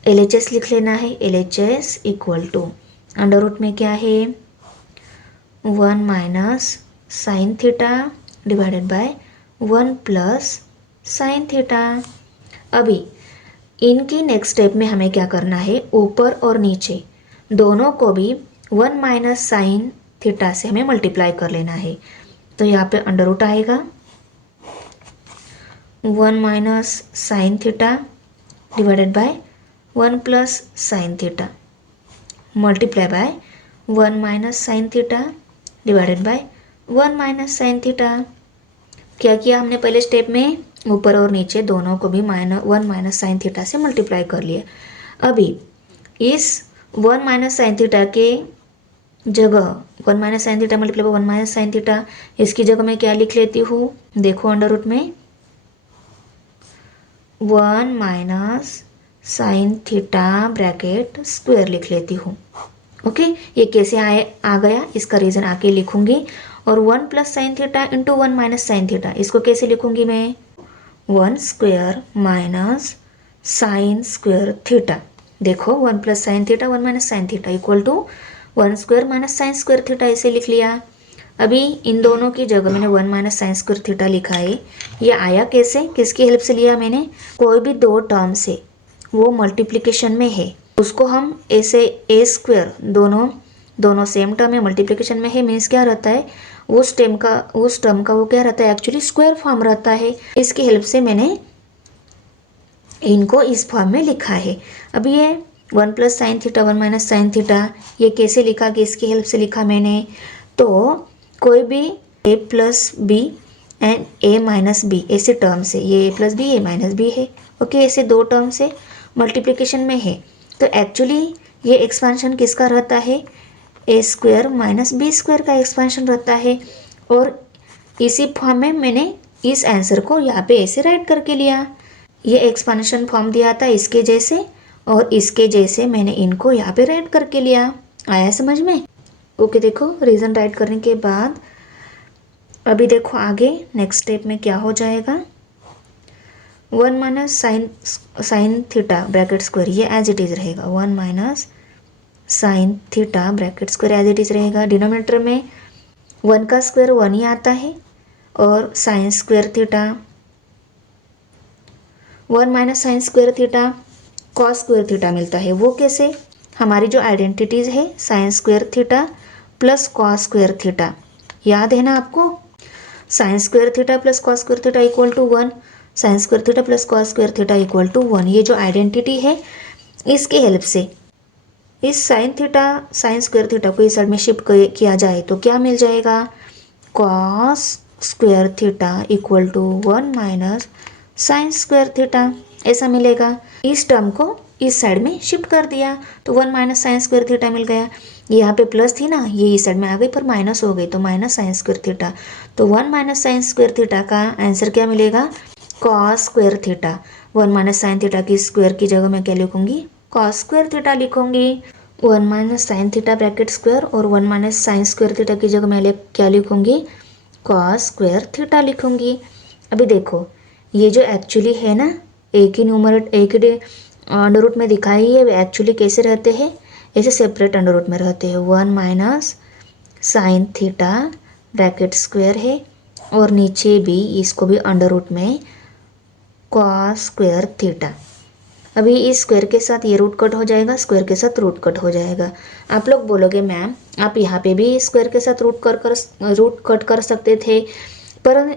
LHS लिख लेना है। LHS equal to under root में क्या है? 1 minus sine theta divided by 1 plus sine theta. अभी इनकी नेक्स्ट स्टेप में हमें क्या करना है? ऊपर और नीचे दोनों को भी 1 माइनस साइन थीटा से हमें मल्टीप्लाई कर लेना है। तो यहाँ पे अंडर रूट आएगा 1 minus sine theta divided by 1 plus sine theta multiply by 1 minus sine theta divided by 1 minus sine theta. क्या किया हमने पहले स्टेप में? ऊपर और नीचे दोनों को भी 1 माइनस साइन थीटा से मल्टीप्लाई कर लिया। अभी इस 1 माइनस साइन थीटा के जगह 1 minus sine theta multiply by 1 minus sine theta, इसकी जगह मैं क्या लिख लेती हूँ? देखो अंडर रूट में 1 minus sine theta bracket square लिख लेती हूँ। ओके, ये कैसे आ गया इसका रीज़न आके लिखूंगी। और 1 plus sine theta into 1 minus sine theta, इसको कैसे लिखूंगी मैं? 1 square minus sine square theta. देखो 1 plus sine theta 1 minus sine theta equal to 1 square minus sine square theta, ऐसे लिख लिया। अभी इन दोनों की जगह मैंने 1 माइनस साइन स्क्वायर थीटा लिखा है। ये आया कैसे? किसकी हेल्प से लिया मैंने? कोई भी दो टर्म से वो मल्टीप्लिकेशन में है उसको हम ऐसे ए स्क्वायर, दोनों सेम टर्म है, मल्टीप्लिकेशन में है, मीन्स क्या रहता है? उस टर्म का वो क्या रहता है? एक्चुअली स्क्वायर फॉर्म रहता है। इसकी हेल्प से मैंने इनको इस फॉर्म में लिखा है। अब ये 1 plus sine theta 1 minus sine theta, ये कैसे लिखा? कि इसकी हेल्प से लिखा मैंने। तो कोई भी a plus b and a minus b ऐसे टर्म से, ये a plus b a minus b है, ओके, ऐसे दो टर्म से मल्टीप्लिकेशन में है। तो एक्चुअली ये एक्सपेंशन किसका रहता है? A square minus B square का एक्सपेंशन रहता है। और इसी फॉर्म में मैंने इस आंसर को यहाँ पे ऐसे राइट करके लिया। ये एक्सपेंशन फॉर्म दिया था इसके जैसे, और इसके जैसे मैंने इनको यहाँ पे राइट करके लिया। आया समझ में? ओके, देखो रीज़न राइट करने के बाद अभी देखो आगे नेक्स्ट स्टेप में क्या हो जाएगा। 1 minus sine theta bracket square, ये एज इट इज़ रहेगा। 1 minus sine theta bracket square as it is रहेगा। डिनोमिनेटर में 1 का स्क्वायर 1 ही आता है, और sine square theta 1 minus sine square theta cos square theta मिलता है। वो कैसे? हमारी जो आइडेंटिटीज़ है sine square theta plus cos square theta, याद है ना आपको? Sine square theta plus cos square theta equal to 1, sine square theta plus cos square theta equal to 1। ये जो आइडेंटिटी है इसकी हेल्प से इस sine theta sine square theta को इस साइड में शिफ्ट किया जाए तो क्या मिल जाएगा? Cos square theta equal to 1 minus sine square theta, ऐसा मिलेगा। इस टर्म को इस साइड में शिफ्ट कर दिया तो 1 माइनस साइन स्क्वायर थीटा मिल गया। यहाँ पे प्लस थी ना, ये इस साइड में आ गई पर माइनस हो गई, तो माइनस साइन स्क्वायर थीटा। तो 1 माइनस साइन स्क्वायर थीटा का आंसर क्या मिलेगा? Cos square theta. 1 minus sine theta की स्क्वायर की जगह मैं क्या लिखूंगी? कॉस स्क्वायर थीटा लिखूंगी। 1 minus sine theta bracket square और 1 माइनस साइन स्क्वायर थीटा की जगह मैं क्या लिखूंगी? कॉस स्क्वायर थीटा लिखूंगी। अभी देखो ये जो एक्चुअली है ना, एक ही न्यूमरेटर एक ही अंडर रूट में दिखाई है, वे एक्चुअली कैसे रहते हैं? ऐसे सेपरेट अंडर रूट में रहते हैं। 1 minus sine theta bracket square है, और नीचे भी इसको भी अंडर रूट में कॉस स्क्वायर थीटा। अभी इस स्क्वायर के साथ ये रूट कट हो जाएगा, स्क्वायर के साथ रूट कट हो जाएगा। आप लोग बोलोगे मैम आप यहाँ पे भी स्क्वायर के साथ रूट कट कर सकते थे, पर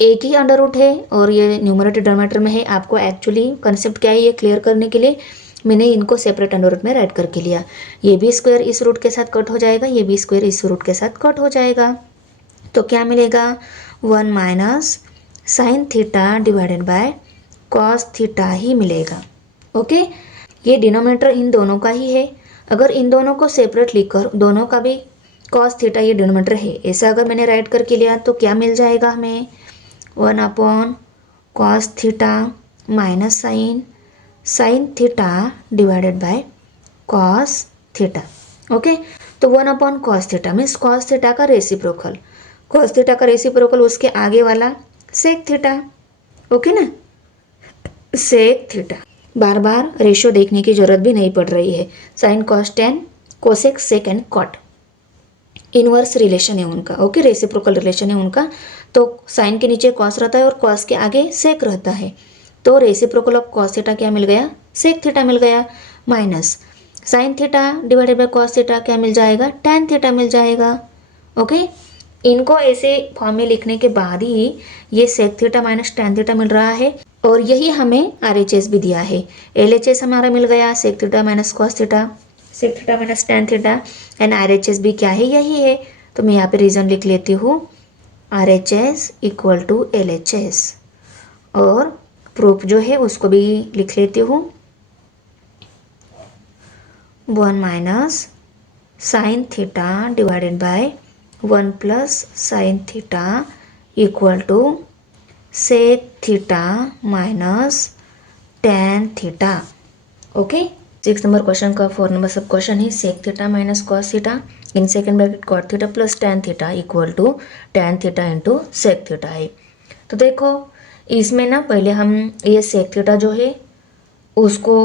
एक ही अंडर रूट है और ये न्यूमरेटर डिनोमिनेटर में है। आपको एक्चुअली कंसेप्ट क्या है ये क्लियर करने के लिए मैंने इनको सेपरेट अंडर रूट में राइट करके लिया। ये भी स्क्वायर इस रूट के साथ कट हो जाएगा, ये भी स्क्वायर इस रूट के साथ कट हो जाएगा। तो क्या मिलेगा? 1 minus sine theta divided by cos theta ही मिलेगा। ओके, ये डिनोमिनेटर इन दोनों का ही है। अगर इन दोनों को सेपरेट लिखकर दोनों का भी कॉस थीटा ये डिनोमिनेटर है, ऐसा अगर मैंने राइट करके लिया तो क्या मिल जाएगा हमें, 1 cos theta minus sine theta divided by cos theta. Okay, तो 1 cos theta means cos theta का रेसिप्रोकल, कॉस थीटा का रेसिप्रोकल उसके आगे वाला सेक थीटा। ओके ना, सेक थीटा। बार बार रेशियो देखने की जरूरत भी नहीं पड़ रही है। Sine cos tan cosec sec and cot inverse relation है उनका। ओके, रेसिप्रोकल रिलेशन है उनका। तो साइन के नीचे कॉस रहता है और कॉस के आगे सेक रहता है, तो रेसिप्रोकल ऑफ कॉस थीटा क्या मिल गया, सेक थीटा मिल गया, minus sine theta divided by cos theta क्या मिल जाएगा, टैन थीटा मिल जाएगा। ओके, इनको ऐसे फॉर्म में लिखने के बाद ही ये sec theta minus tan theta मिल रहा है, और यही हमें RHS भी दिया है। LHS हमारा मिल गया sec theta minus cos theta, sec theta minus tan theta, and RHS भी क्या है, यही है। तो मैं यहाँ पे रीजन लिख लेती हूँ, RHS इक्वल टू LHS, और प्रूफ जो है उसको भी लिख लेती हूँ, 1 minus sine theta divided by 1 plus sine theta equal to sec theta minus tan theta. Okay, 6 number question का 4 नंबर सब क्वेश्चन है, sec theta minus cos theta in second bracket cot theta plus tan theta equal to tan theta into sec theta है। तो देखो इसमें ना पहले हम ये सेक थीटा जो है उसको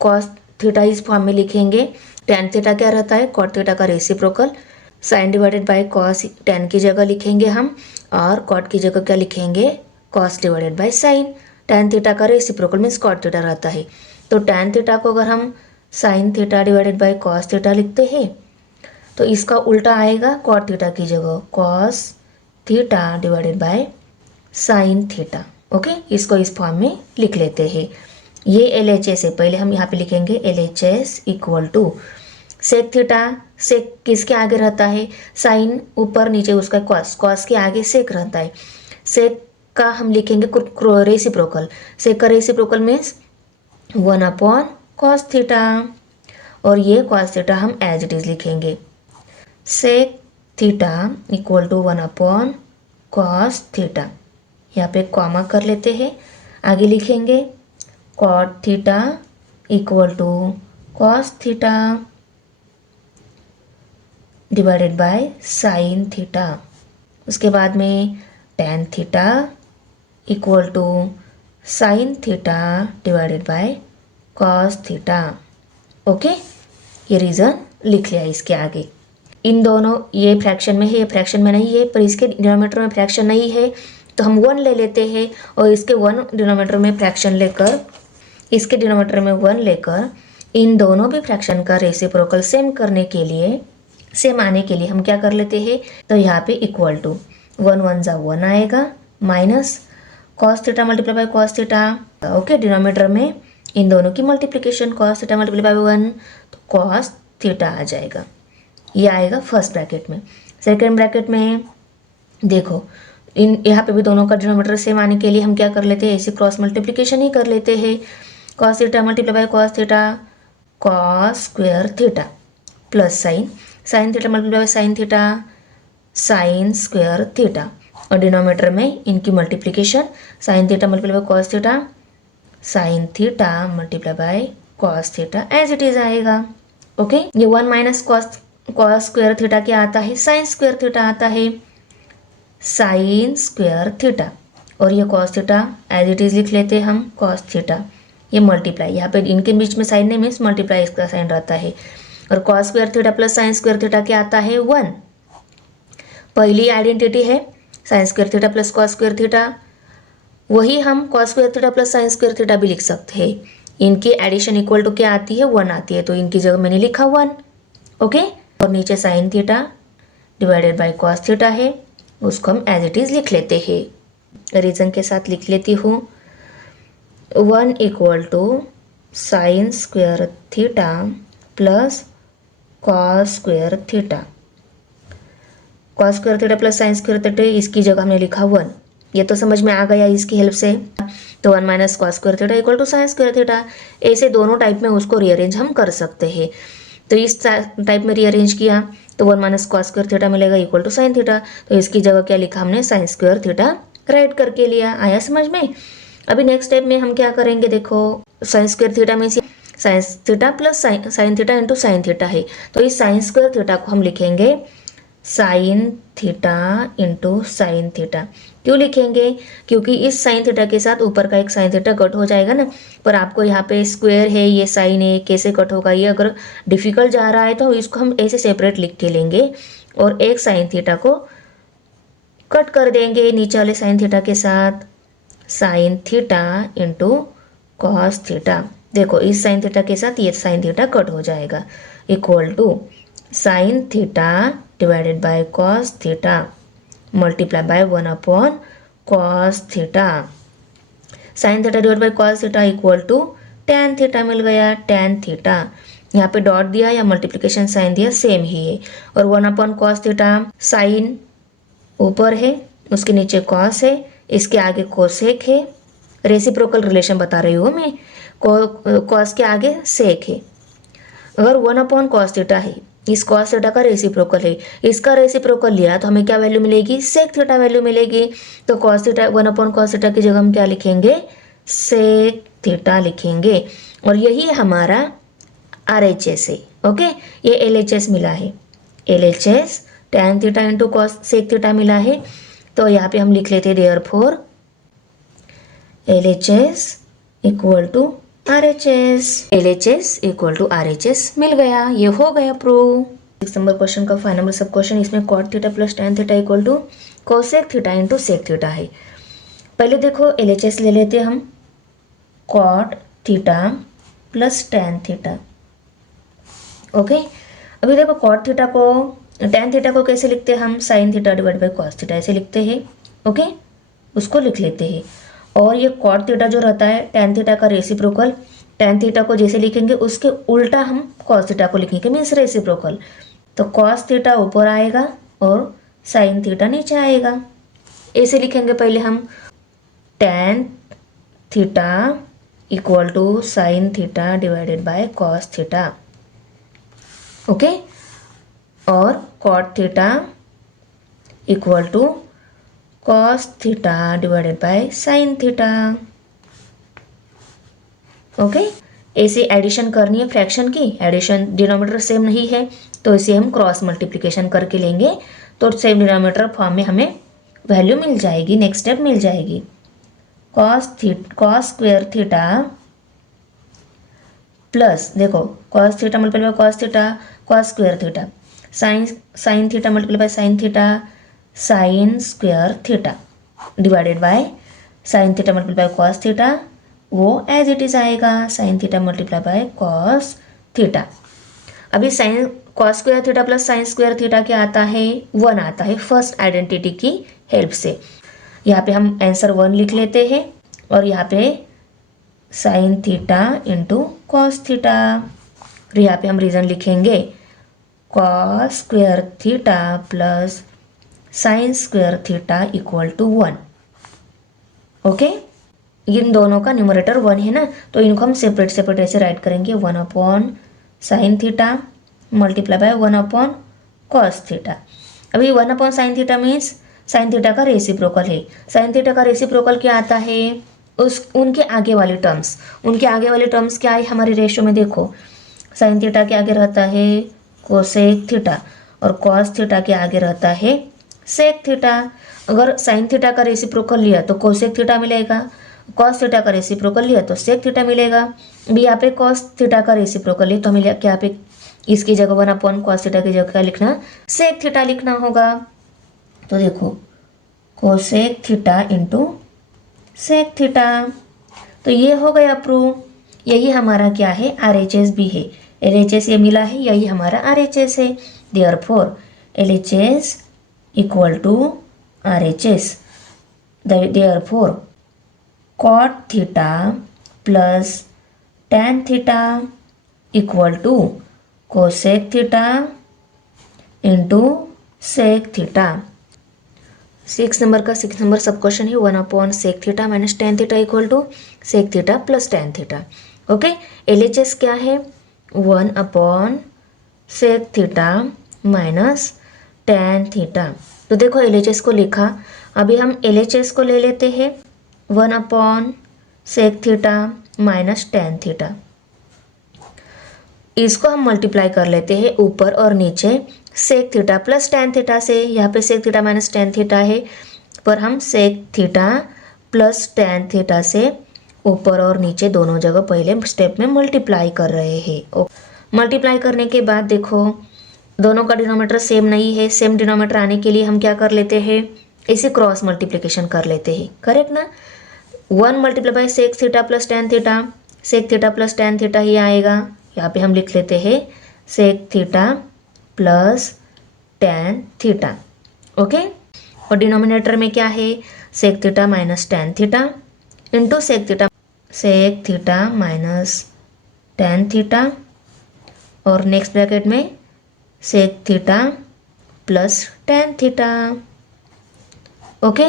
कॉस थीटा इस फॉर्म में लिखेंगे, टैन थीटा क्या रहता है, कॉट थीटा का reciprocal, sine divided by cos tan की जगह लिखेंगे हम, और कॉट की जगह क्या लिखेंगे, cos divided by sign. Tan theta का रेसिप्रोकल मीन्स कॉट थीटा रहता है, तो टैन थीटा को अगर हम sine theta divided by cos theta लिखते हैं तो इसका उल्टा आएगा, कॉट थीटा की जगह cos theta divided by sine theta. Okay, इसको इस फॉर्म में लिख लेते हैं। ये LHS है, पहले हम यहाँ पे लिखेंगे LHS equal to sec theta, sec किसके आगे रहता है, साइन ऊपर नीचे उसका कॉस, कॉस के आगे सेक रहता है, सेक का हम लिखेंगे रेसिप्रोकल, सेक का रेसिप्रोकल मीन्स 1 कॉस थीटा, और ये कॉस थीटा हम एज इट इज लिखेंगे, sec theta equal to 1 cos theta. यहाँ पे कॉमा कर लेते हैं, आगे लिखेंगे cot theta equal to cos theta divided by sine theta, उसके बाद में tan theta equal to sine theta divided by cos theta. Okay, ये रीज़न लिख लिया इसके आगे। इन दोनों ये फ्रैक्शन में है, ये फ्रैक्शन में नहीं है, पर इसके डिनोमिनेटर में फ्रैक्शन नहीं है तो हम 1 ले लेते हैं, और इसके 1 डिनोमिनेटर में फ्रैक्शन लेकर, इसके डिनोमिनेटर में 1 लेकर इन दोनों भी फ्रैक्शन का रेसिप्रोकल सेम करने के लिए, सेम आने के लिए हम क्या कर लेते हैं, तो यहाँ पे इक्वल टू 1 1 जा 1 आएगा, minus cos theta multiply by cos theta. Okay, denominator में इन दोनों की multiplication cos theta multiply by 1, तो कॉस थीटा आ जाएगा, ये आएगा फर्स्ट ब्रैकेट में। सेकेंड ब्रैकेट में देखो इन यहाँ पे भी दोनों का डिनोमिनेटर सेम आने के लिए हम क्या कर लेते हैं, ऐसे क्रॉस मल्टीप्लिकेशन ही कर लेते हैं, cos theta multiply by cos theta cos square theta plus sine theta multiply by sine theta sine square theta, और डिनोमिनेटर में इनकी multiplication sine theta multiply by cos theta sine theta multiply by cos theta as it is आएगा। Okay, ये 1 minus cos square theta क्या आता है, sine square theta आता है, साइन स्क्वायर थीटा, और ये cos theta as it is लिख लेते हैं हम, कॉस थीटा, ये मल्टीप्लाई, यहाँ पे इनके बीच में साइन नहीं मीन्स मल्टीप्लाई इसका साइन रहता है, और cos square theta plus sine square theta क्या आता है, 1। पहली आइडेंटिटी है sine square theta plus cos square theta, वही हम cos square theta plus sine square theta भी लिख सकते हैं, इनकी एडिशन इक्वल टू क्या आती है, 1 आती है, तो इनकी जगह मैंने लिखा 1। ओके, और नीचे sign theta divided by cos theta है, उसको हम एज इट इज लिख लेते हैं, रीजन के साथ लिख लेती हूँ, 1 equal to sine square theta plus cos square theta, cos square theta plus sine square theta इसकी जगह हमने लिखा 1, ये तो समझ में आ गया इसकी हेल्प से। तो 1 minus cos square theta equal to sine square theta, ऐसे दोनों टाइप में उसको रीअरेंज हम कर सकते हैं। तो इस टाइप में रीअरेंज किया तो 1 माइनस कॉस स्क्वायर थीटा मिलेगा इक्वल टू साइन थीटा। तो इसकी जगह क्या लिखा हमने, साइन स्क्वायर थीटा राइट करके लिया। आया समझ में। अभी नेक्स्ट स्टेप में हम क्या करेंगे, देखो साइन स्क्वायर थीटा में sign theta plus sine theta into sine theta है, तो इस साइन स्क्वायर थीटा को हम लिखेंगे sine theta into sine theta. क्यों लिखेंगे, क्योंकि इस साइन थीटा के साथ ऊपर का एक साइन थीटा कट हो जाएगा ना, पर आपको यहाँ पे स्क्वायर है, ये साइन है, कैसे कट होगा, ये अगर डिफिकल्ट जा रहा है तो इसको हम ऐसे सेपरेट लिख के लेंगे और एक साइन थीटा को कट कर देंगे नीचे वाले साइन थीटा के साथ, sign theta into cos theta. देखो इस साइन थीटा के साथ ये साइन थीटा कट हो जाएगा, equal to sine theta divided by cos theta multiply by 1 upon cos theta. Sine theta divide by cos theta equal to tan theta मिल गया, tan theta. यहाँ पे डॉट दिया या मल्टीप्लिकेशन साइन दिया same ही है। और 1 अपॉन कॉस थीटा, साइन ऊपर है उसके नीचे कॉस है, इसके आगे कोसेक है, रेसिप्रोकल रिलेशन बता रही हूँ मैं, कॉस के आगे सेक है। अगर 1 अपॉन कॉस थीटा है, इस कॉस थीटा का रेसिप्रोकल है, इसका रेसिप्रोकल लिया तो हमें क्या वैल्यू मिलेगी, सेक थीटा वैल्यू मिलेगी। तो cos theta 1 upon cos theta की जगह हम क्या लिखेंगे, सेक थीटा लिखेंगे। और यही हमारा RHS है। ओके, ये LHS मिला है, LHS tan theta into cos sec theta मिला है। तो यहाँ पे हम लिख लेते हैं therefore LHS equal to RHS, LHS equal to RHS मिल गया। ये हो गया प्रूव। 6 नंबर क्वेश्चन का 5 नंबर सब क्वेश्चन, इसमें cot theta plus tan theta equal to cosec theta into sec theta है। पहले देखो LHS ले लेते हम, cot theta plus tan theta. Okay, अभी देखो कॉट थीटा को, tan थीटा को कैसे लिखते हैं हम, sine theta divide by cos theta ऐसे लिखते हैं। ओके, उसको लिख लेते हैं। और ये कॉट थीटा जो रहता है tan थीटा का रेसिप्रोकल, tan थीटा को जैसे लिखेंगे उसके उल्टा हम कॉस थीटा को लिखेंगे, मीन्स रेसिप्रोकल। तो कॉस थीटा ऊपर आएगा और साइन थीटा नीचे आएगा, ऐसे लिखेंगे पहले हम। tan theta equal to sine theta divided by cos theta. Okay, और cot theta equal to cos theta divided by sine theta. Okay, ऐसे एडिशन करनी है फ्रैक्शन की, एडिशन डिनोमिनेटर सेम नहीं है तो इसे हम क्रॉस मल्टीप्लिकेशन करके लेंगे तो सेम डिनोमिनेटर फॉर्म में हमें वैल्यू मिल जाएगी, नेक्स्ट स्टेप मिल जाएगी। कॉस स्क्वायर थीटा प्लस, देखो cos theta multiply by cos theta, cos square theta, sine theta multiply by sine theta, sine square theta divided by sine theta multiply by cos theta, वो as it is आएगा, sine theta multiply by cos theta. अभी sine cos square theta plus sine square theta क्या आता है, 1 आता है first identity की help से। यहाँ पे हम आंसर 1 लिख लेते हैं और यहाँ पे sine theta into cos theta, और यहाँ पे हम रीजन लिखेंगे cos square theta plus sine square theta equal to 1। Okay, इन दोनों का न्यूमरेटर 1 है ना, तो इनको हम सेपरेट ऐसे राइट करेंगे, 1 upon sine theta multiply by 1 upon cos theta. अभी 1 upon sine theta means sign theta का रेसिप्रोकल है। साइन थीटा का रेसिप्रोकल क्या आता है, उनके आगे वाली टर्म्स, उनके आगे वाली टर्म्स क्या है हमारे रेशियो में, देखो साइन थीटा के आगे रहता है कोसेक थीटा और कॉस थीटा के आगे रहता है सेक थीटा। अगर साइन थीटा का रेसिप्रोकल लिया तो कोसेक थीटा मिलेगा, कॉस थीटा का रेसिप्रोकल लिया तो सेक थीटा मिलेगा। भी यहाँ पे कॉस थीटा का रेसिप्रोकल लिया तो हमें क्या पे इसकी जगह 1 अपॉन कॉस थीटा की जगह क्या लिखना, सेक थीटा लिखना होगा। तो देखो cosec theta into sec theta, तो ये हो गया प्रूव। यही हमारा क्या है, RHS भी है, LHS ये मिला है, यही हमारा RHS है। Therefore LHS equal to RHS, therefore cot theta plus tan theta equal to cosec theta into sec theta. 6 number सब क्वेश्चन है 1/sec theta minus tan theta equal to sec theta plus tan theta. Okay, LHS क्या है 1/sec theta minus tan theta. तो देखो LHS को लिखा, अभी हम LHS को ले लेते हैं 1/sec theta minus tan theta. इसको हम मल्टीप्लाई कर लेते हैं ऊपर और नीचे sec theta plus tan theta से। यहाँ पे sec theta minus tan theta है, पर हम sec theta plus tan theta से ऊपर और नीचे दोनों जगह पहले स्टेप में मल्टीप्लाई कर रहे हैं। मल्टीप्लाई करने के बाद देखो दोनों का डिनोमीटर सेम नहीं है, सेम डिनोमीटर आने के लिए हम क्या कर लेते हैं, इसे क्रॉस मल्टीप्लिकेशन कर लेते हैं, करेक्ट ना। 1 multiply by sec theta plus tan theta, sec theta plus tan theta ही आएगा। यहाँ पे हम लिख लेते हैं sec theta plus tan theta. Okay, और डिनोमिनेटर में क्या है sec theta minus tan theta into sec theta minus tan theta, और नेक्स्ट ब्रैकेट में sec theta plus tan theta. Okay,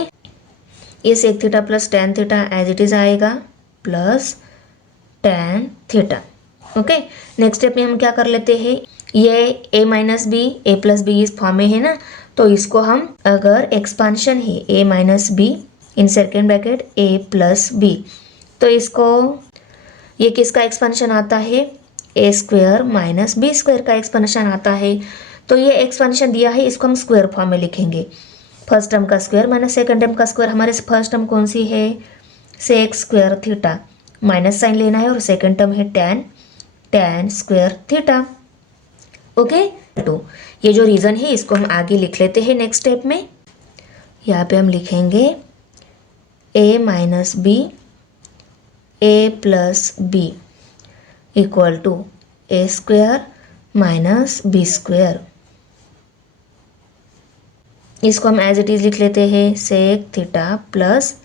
ये sec theta plus tan theta as it is आएगा plus tan theta. Okay, next step में हम क्या कर लेते हैं, ये a minus B A plus B इस फॉर्म में है ना, तो इसको हम अगर एक्सपांशन है a minus B in second bracket a plus B, तो इसको ये किसका एक्सपांशन आता है a square minus B square का एक्सपांशन आता है। तो ये एक्सपांशन दिया है, इसको हम स्क्वायर फॉर्म में लिखेंगे, फर्स्ट टर्म का स्क्वायर माइनस सेकंड टर्म का स्क्वायर। हमारे फर्स्ट टर्म कौन सी है sec square theta, minus sine लेना है, और सेकंड टर्म है tan स्क्वायर थीटा। ओके, तो ये जो रीज़न है इसको हम आगे लिख लेते हैं नेक्स्ट स्टेप में। यहाँ पे हम लिखेंगे a minus B A plus B equal to A square minus B square. इसको हम एज इट इज लिख लेते हैं sec theta plus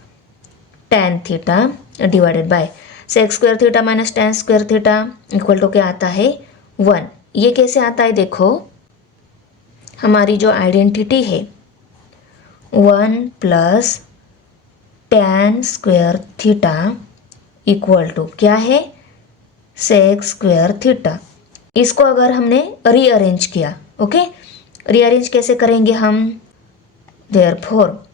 tan theta divided by sec square theta minus tan square theta equal to क्या आता है 1। ये कैसे आता है देखो, हमारी जो आइडेंटिटी है 1 plus tan square theta equal to क्या है sec स्क्वायर थीटा। इसको अगर हमने रीअरेंज किया, ओके, रीअरेंज कैसे करेंगे हम, therefore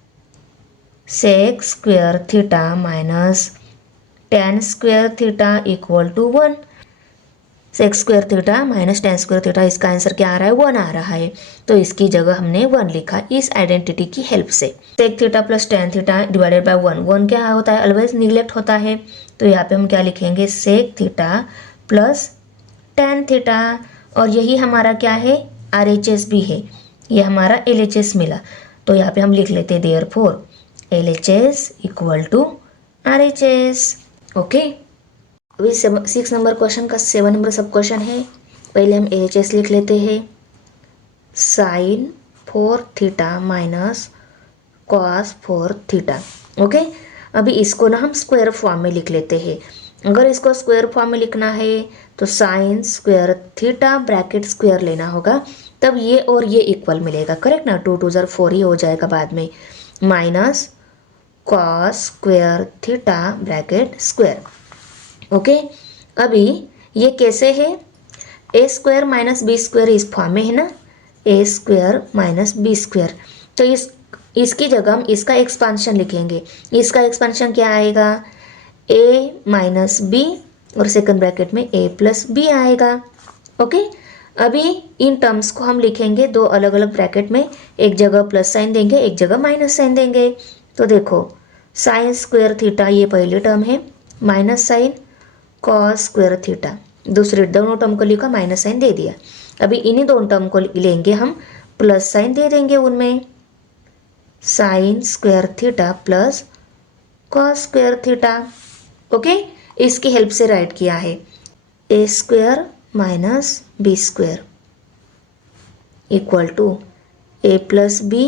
sec square theta minus tan square theta equal to 1। sec square theta minus tan square theta, इसका आंसर क्या आ रहा है 1 आ रहा है, तो इसकी जगह हमने 1 लिखा इस आइडेंटिटी की हेल्प से। sec theta plus tan theta divided by 1, 1 क्या होता है ऑलवेज निगलेक्ट होता है, तो यहाँ पे हम क्या लिखेंगे sec theta plus tan theta, और यही हमारा क्या है RHS भी है, ये हमारा LHS मिला, तो यहाँ पे हम लिख लेते therefore LHS equal to RHS। Okay, अभी 6 नंबर क्वेश्चन का 7 नंबर सब क्वेश्चन है। पहले हम LHS लिख लेते हैं sin 4 theta minus cos 4 theta. Okay, अभी इसको ना हम स्क्वायर फॉर्म में लिख लेते हैं। अगर इसको स्क्वायर फॉर्म में लिखना है तो sine square theta bracket square लेना होगा, तब ये और ये इक्वल मिलेगा, करेक्ट ना, 2 2 ज़र 4 ही हो जाएगा बाद में, minus cos square theta bracket square. Okay, अभी ये कैसे है A square minus B square इस फॉर्म में है ना, ए स्क्वायर माइनस बी स्क्वायर, तो इसकी जगह हम इसका एक्सपांशन लिखेंगे। इसका एक्सपांशन क्या आएगा a माइनस बी और सेकंड ब्रैकेट में a प्लस बी आएगा। ओके, अभी इन टर्म्स को हम लिखेंगे दो अलग अलग ब्रैकेट में, एक जगह प्लस साइन देंगे एक जगह माइनस साइन देंगे। तो देखो साइन स्क्वायर थीटा ये पहले टर्म है, minus sign cos square theta दूसरे, दोनों टर्म को लिखा माइनस साइन दे दिया। अभी इन्हीं दोनों टर्म को लेंगे हम, प्लस साइन दे देंगे उनमें, sine square theta plus cos square theta. Okay, इसकी हेल्प से राइट किया है A square minus B square equal to A plus B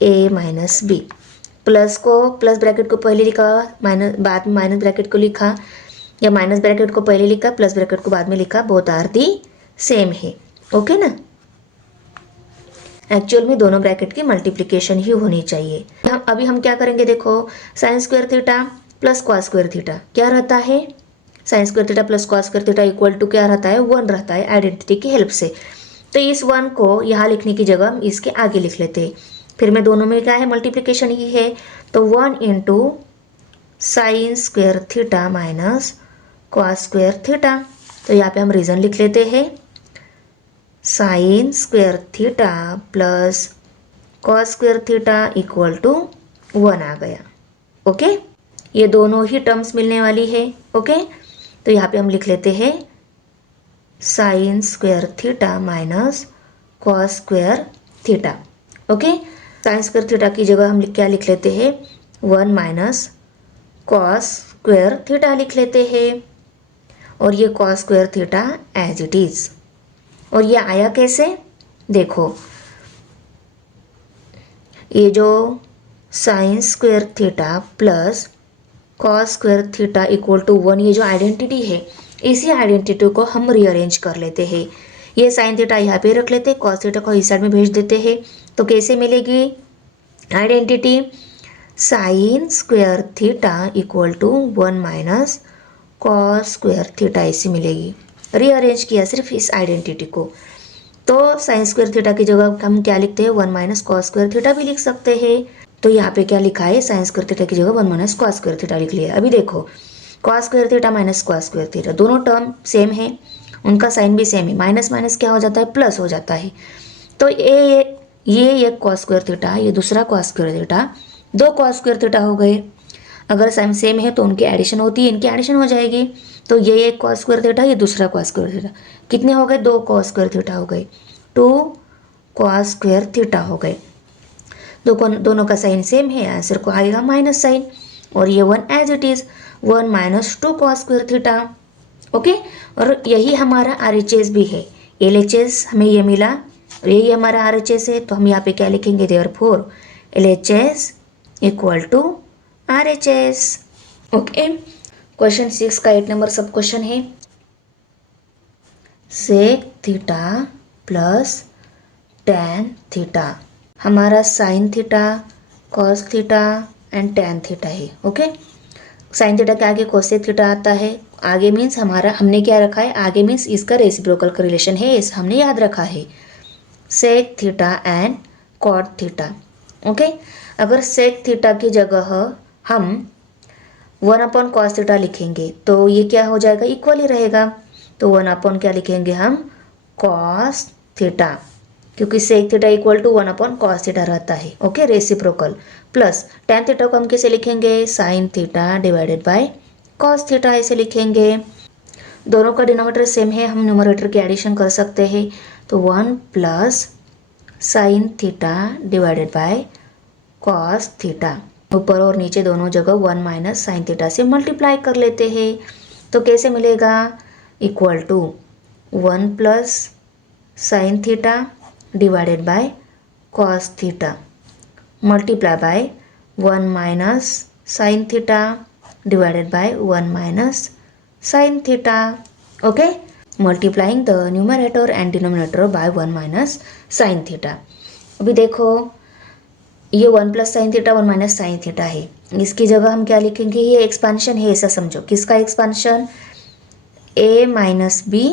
A minus B. Plus को प्लस ब्रैकेट को पहले लिखा, माइनस बाद में माइनस ब्रैकेट को लिखा, या माइनस ब्रैकेट को पहले लिखा प्लस ब्रैकेट को बाद में लिखा, बोथ आर दी सेम है। ओके ना, एक्चुअल में दोनों ब्रैकेट की मल्टीप्लिकेशन ही होनी चाहिए। अभी हम क्या करेंगे, देखो sine square theta plus cos square theta क्या रहता है, sine square theta plus cos square theta equal to क्या रहता है, 1 रहता है आइडेंटिटी की हेल्प से। तो इस 1 को यहाँ लिखने की जगह हम इसके आगे लिख लेते हैं। फिर में दोनों में क्या है, मल्टीप्लिकेशन ही है। तो 1 into sine square theta minus cos square theta. तो यहाँ पे हम रीजन लिख लेते हैं, sine square theta plus cos square theta equal to 1 आ गया। ओके, ये दोनों ही टर्म्स मिलने वाली है। ओके, तो यहाँ पे हम लिख लेते हैं sine square theta minus cos square theta. Okay, sign square theta की जगह हम क्या लिख लेते हैं, 1 माइनस कॉस स्क्वायर थीटा लिख लेते हैं, और ये cos square theta as it is. और ये आया कैसे, देखो ये जो sine square theta plus cos square theta equal to 1, ये जो आइडेंटिटी है, इसी आइडेंटिटी को हम रीअरेंज कर लेते हैं। ये साइन थीटा यहाँ पे रख लेते हैं, कॉस थीटा को इस साइड में भेज देते हैं। तो कैसे मिलेगी identity, sine square theta equal to 1 minus cos square theta ऐसी मिलेगी। रीअरेंज किया सिर्फ इस आइडेंटिटी को। तो साइन स्क्वायर थीटा की जगह हम क्या लिखते हैं, 1 माइनस कॉस स्क्वायर थीटा भी लिख सकते हैं। तो यहाँ पे क्या लिखा है, साइन स्क्वायर थीटा की जगह 1 माइनस कॉस स्क्वायर थीटा लिख लिया। अभी देखो cos square theta minus cos square theta दोनों टर्म सेम है, उनका साइन भी सेम है। माइनस माइनस क्या हो जाता है, प्लस हो जाता है। तो ये एक कॉस स्क्वायर थीटा, ये दूसरा cos square theta, 2 cos square theta हो गए। अगर साइन सेम है तो उनकी एडिशन होती है, इनकी एडिशन हो जाएगी। तो ये एक कॉस स्क्वायर थीटा, ये दूसरा कॉस स्क्वायर थीटा, कितने हो गए, 2 कॉस स्क्वायर थीटा हो गए, 2 कॉस स्क्वायर थीटा हो गए। दोनों का साइन सेम है, आंसर को आएगा माइनस साइन। और ये 1 as it is, 1 minus 2 cos square theta. Okay, और यही हमारा RHS भी है। LHS हमें ये मिला, और यही हमारा RHS है। तो हम यहाँ पे क्या लिखेंगे, therefore LHS equal to RHS। Okay, question 6 का 8 नंबर सब क्वेश्चन है, sec theta plus tan theta. हमारा sine theta, cos theta and tan theta है। ओके, साइन थीटा के आगे कोसेक थीटा आता है। आगे मीन्स हमने क्या रखा है, आगे मीन्स इसका रेसिप्रोकल का रिलेशन है, इस हमने याद रखा है, sec theta and cot theta. Okay, अगर सेक थीटा की जगह हम 1 अपॉन कॉस थीटा लिखेंगे तो ये क्या हो जाएगा, इक्वल ही रहेगा। तो 1 अपॉन क्या लिखेंगे हम, कॉस थीटा, क्योंकि sec theta equal to 1 upon cos theta रहता है। Okay, reciprocal. Plus tan theta को हम कैसे लिखेंगे, sine theta divided by cos theta ऐसे लिखेंगे। दोनों का डिनोमिनेटर सेम है, हम न्यूमरेटर की एडिशन कर सकते हैं। तो 1 plus sine theta divided by cos theta, ऊपर और नीचे दोनों जगह 1 माइनस साइन थीटा से मल्टीप्लाई कर लेते हैं। तो कैसे मिलेगा, equal to 1 plus sine theta divided by cos theta multiply by 1 minus sine theta divided by 1 minus sine theta. Okay, multiplying the numerator and denominator by 1 minus sine theta. अभी देखो ये 1 plus sine theta 1 minus sine theta है, इसकी जगह हम क्या लिखेंगे, ये एक्सपांशन है ऐसा समझो। किसका expansion, a minus B,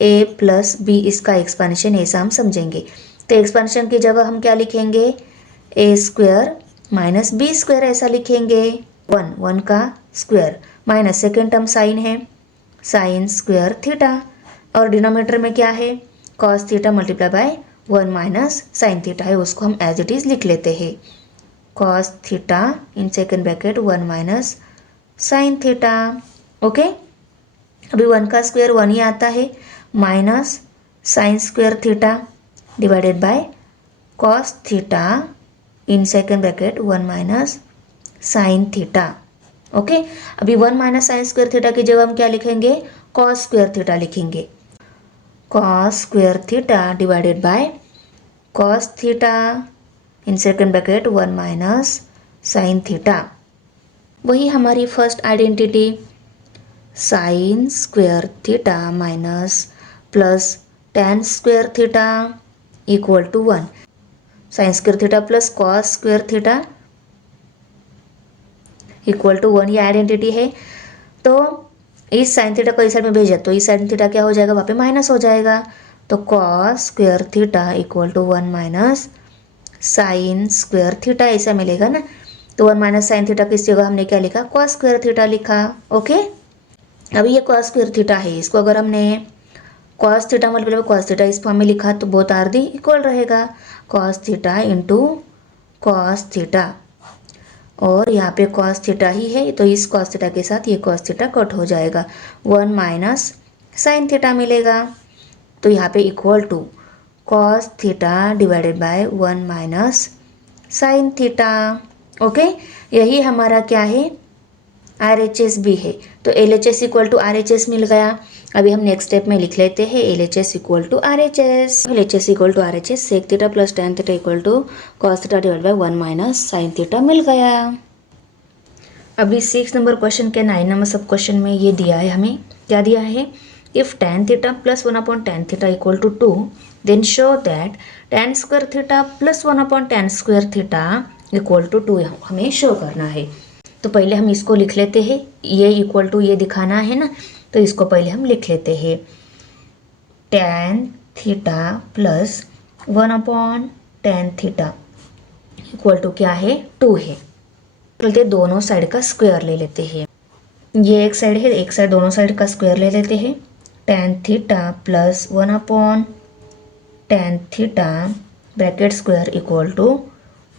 a plus B, इसका एक्सपांशन ऐसा हम समझेंगे। तो एक्सपांशन की जगह हम क्या लिखेंगे, a square minus B square ऐसा लिखेंगे। 1 का square minus second term sine है, साइन स्क्वायर थीटा, और डिनोमिनेटर में क्या है, cos theta multiply by 1 minus sine theta है, उसको हम एज इट इज लिख लेते हैं, cos theta in second bracket 1 minus sine theta. Okay, अभी 1 का स्क्वायर 1 ही आता है, minus sine square theta divided by cos theta in second bracket 1 minus sine theta. Okay, अभी 1 माइनस साइन स्क्वायर थीटा की जगह हम क्या लिखेंगे, कॉस स्क्वायर थीटा लिखेंगे, cos square theta divided by cos theta in second bracket 1 minus sine theta. वही हमारी first identity, sine square theta minus plus tan square theta equal to 1। Sine square theta plus cos square theta equal to 1, ये identity है। तो इस sine theta को इस side में भेजा तो इस साइन थीटा क्या हो जाएगा, वहाँ पे माइनस हो जाएगा। तो cos square theta equal to 1 minus sine square theta ऐसा मिलेगा ना। तो 1 माइनस साइन थीटा किस जगह हमने क्या लिखा, कॉस स्क्वायर थीटा लिखा। ओके, अभी ये कॉस स्क्वायर थीटा है, इसको अगर हमने cos theta multiply cos theta इस फॉर्म में लिखा तो बोथ आर दी इक्वल रहेगा, cos theta into cos theta. और यहाँ पे कॉस थीटा ही है तो इस कॉस थीटा के साथ ये कॉस थीटा कट हो जाएगा, 1 माइनस साइन थीटा मिलेगा। तो यहाँ पे equal to cos theta divided by 1 minus sine theta. Okay, यही हमारा क्या है, RHS भी है। तो LHS इक्वल टू RHS मिल गया। अभी हम नेक्स्ट स्टेप में लिख लेते हैं LHS equal to RHS। LHS equal to RHS sec theta plus tan theta equal to cos theta divide by 1 minus sine theta मिल गया। अभी 6 नंबर क्वेश्चन के 9 नंबर सब क्वेश्चन में ये दिया है, हमें क्या दिया है, if tan theta plus 1 upon tan theta equal to 2 then show that tan square theta plus 1 upon tan square theta equal to 2 हमें शो करना है। तो पहले हम इसको लिख लेते हैं, ये इक्वल टू ये दिखाना है ना, तो इसको पहले हम लिख लेते हैं। tan theta plus 1 upon tan theta equal to क्या है, 2 है। चलते दोनों साइड का स्क्वायर ले लेते हैं, ये एक साइड है, एक साइड दोनों साइड का स्क्वायर ले लेते हैं। tan theta plus 1 upon tan theta bracket square equal to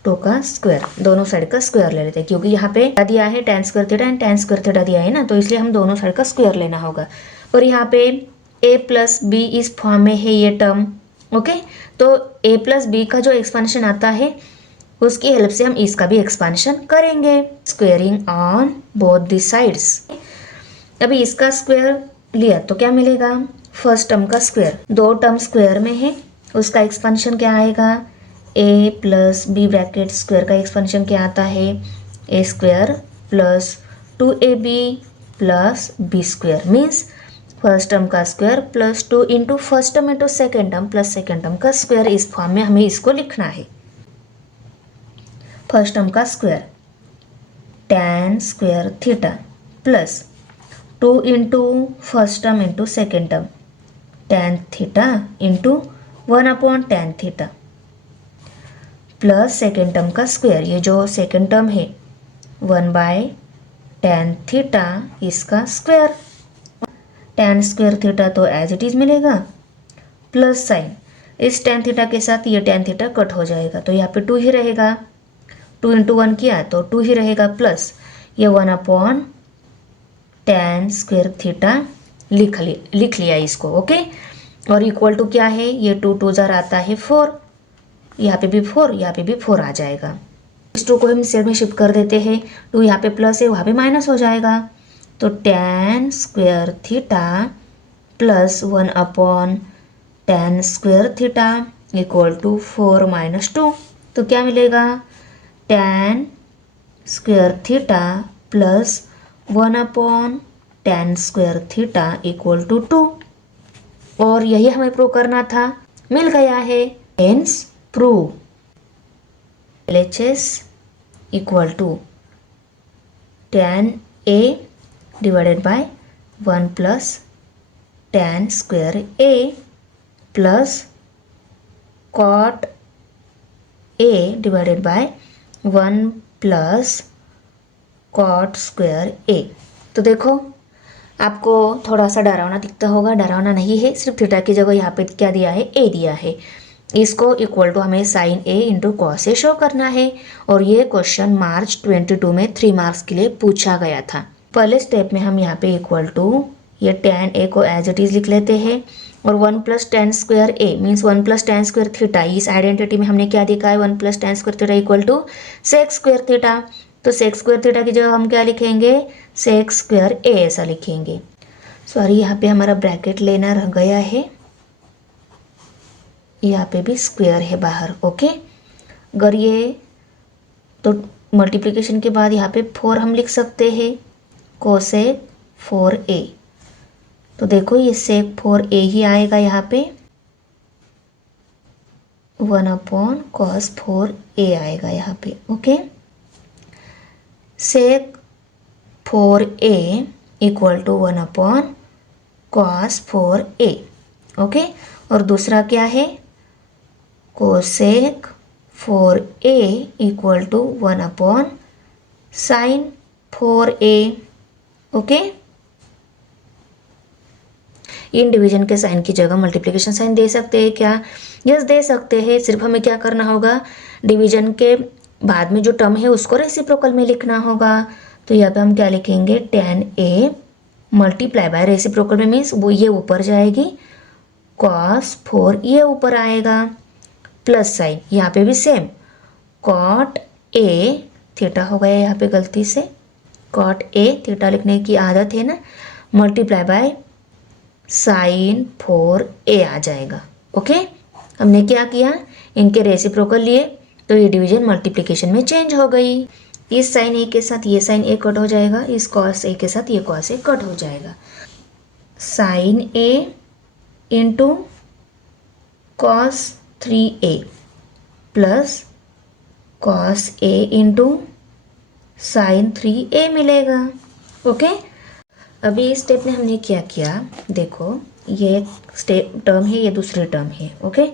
2 का स्क्वायर, दोनों साइड का स्क्वायर ले लेते हैं, क्योंकि यहाँ पे क्या दिया है, tan square theta and tan square theta दिया है ना, तो इसलिए हम दोनों साइड का स्क्वायर लेना होगा। और यहाँ पे a प्लस बी इस फॉर्म में है ये टर्म। ओके, तो a प्लस बी का जो एक्सपेंशन आता है उसकी हेल्प से हम इसका भी एक्सपेंशन करेंगे, squaring on both the sides. अभी इसका स्क्वायर लिया तो क्या मिलेगा, फर्स्ट टर्म का स्क्वायर, दो टर्म स्क्वायर में है, उसका एक्सपेंशन क्या आएगा, a plus B bracket square का एक्सपेंशन क्या आता है, a square plus 2ab plus B square means first term का square plus 2 into first term into second term plus second term का स्क्वायर। इस फॉर्म में हमें इसको लिखना है। फर्स्ट टर्म का square tan square theta plus 2 into first term into second term tan theta into 1 upon tan theta plus second term का square, ये जो सेकेंड टर्म है 1 बाय tan थीटा इसका स्क्वायर। tan स्क्वायर थीटा तो as it is मिलेगा plus sign, इस tan theta के साथ ये tan थीटा कट हो जाएगा तो यहाँ पे 2 ही रहेगा, 2 इंटू 1 किया तो 2 ही रहेगा प्लस ये 1 अपॉन tan स्क्वायर थीटा लिख लिया इसको। ओके, और इक्वल टू क्या है, ये 2 2 जार आता है 4, यहाँ पे भी 4 यहाँ पे भी 4 आ जाएगा। इस 2 को हम सेट में शिफ्ट कर देते हैं, 2 यहाँ पे प्लस है वहाँ पे माइनस हो जाएगा। तो tan square theta plus 1 upon tan square theta equal to 4 minus 2, तो क्या मिलेगा, tan square theta plus 1 upon tan square theta equal to 2। और यही हमें प्रूव करना था, मिल गया है, hence prove. LHS equal to tan A divided by 1 plus tan square A plus cot A divided by 1 plus cot square A। तो देखो आपको थोड़ा सा डरावना दिखता होगा, डरावना नहीं है, सिर्फ थीटा की जगह यहाँ पे क्या दिया है, a दिया है। इसको इक्वल टू हमें sine a into cos A show करना है। और ये क्वेश्चन मार्च 22 में 3 मार्क्स के लिए पूछा गया था। पहले स्टेप में हम यहाँ पे इक्वल टू ये tan a को एज इट इज लिख लेते हैं और 1 plus tan square a means 1 plus tan square theta, इस आइडेंटिटी में हमने क्या देखा है, 1 plus tan square theta equal to sec square theta. तो सेक स्क्वायर थीटा की जगह हम क्या लिखेंगे, सेक स्क्वायर a ऐसा लिखेंगे। सॉरी, यहाँ पे हमारा ब्रैकेट लेना रह गया है, यहाँ पे भी स्क्वायर है बाहर। ओके, अगर ये तो मल्टीप्लिकेशन के बाद यहाँ पे 4 हम लिख सकते हैं, कोसेक 4a। तो देखो ये सेक 4a ही आएगा यहाँ पे, 1/cos4a आएगा यहाँ पे। Okay, sec4a equal to 1/cos4a। Okay, और दूसरा क्या है, cosec4a equal to 1/sin4a। Okay, इन डिवीजन के साइन की जगह मल्टीप्लिकेशन साइन दे सकते हैं क्या? यस, दे सकते हैं। सिर्फ हमें क्या करना होगा, डिवीजन के बाद में जो टर्म है उसको रेसिप्रोकल में लिखना होगा। तो यहाँ पे हम क्या लिखेंगे, tan a multiply by reciprocal में मीन्स वो ये ऊपर जाएगी, cos4 ये ऊपर आएगा, प्लस साइन यहाँ पे भी सेम, cot a थीटा हो गया यहाँ पे गलती से, cot a थीटा लिखने की आदत है ना, मल्टीप्लाई बाय sin4a आ जाएगा। ओके, हमने क्या किया, इनके रेसिप्रोकल लिए तो ये डिवीजन मल्टीप्लिकेशन में चेंज हो गई। इस साइन ए के साथ ये साइन ए कट हो जाएगा, इस कॉस ए के साथ ये कॉस ए कट हो जाएगा। Sine A into cos 3a plus cos A into sine 3a मिलेगा। ओके, अभी इस स्टेप में हमने क्या किया, देखो ये स्टेप टर्म है, ये दूसरी टर्म है। ओके,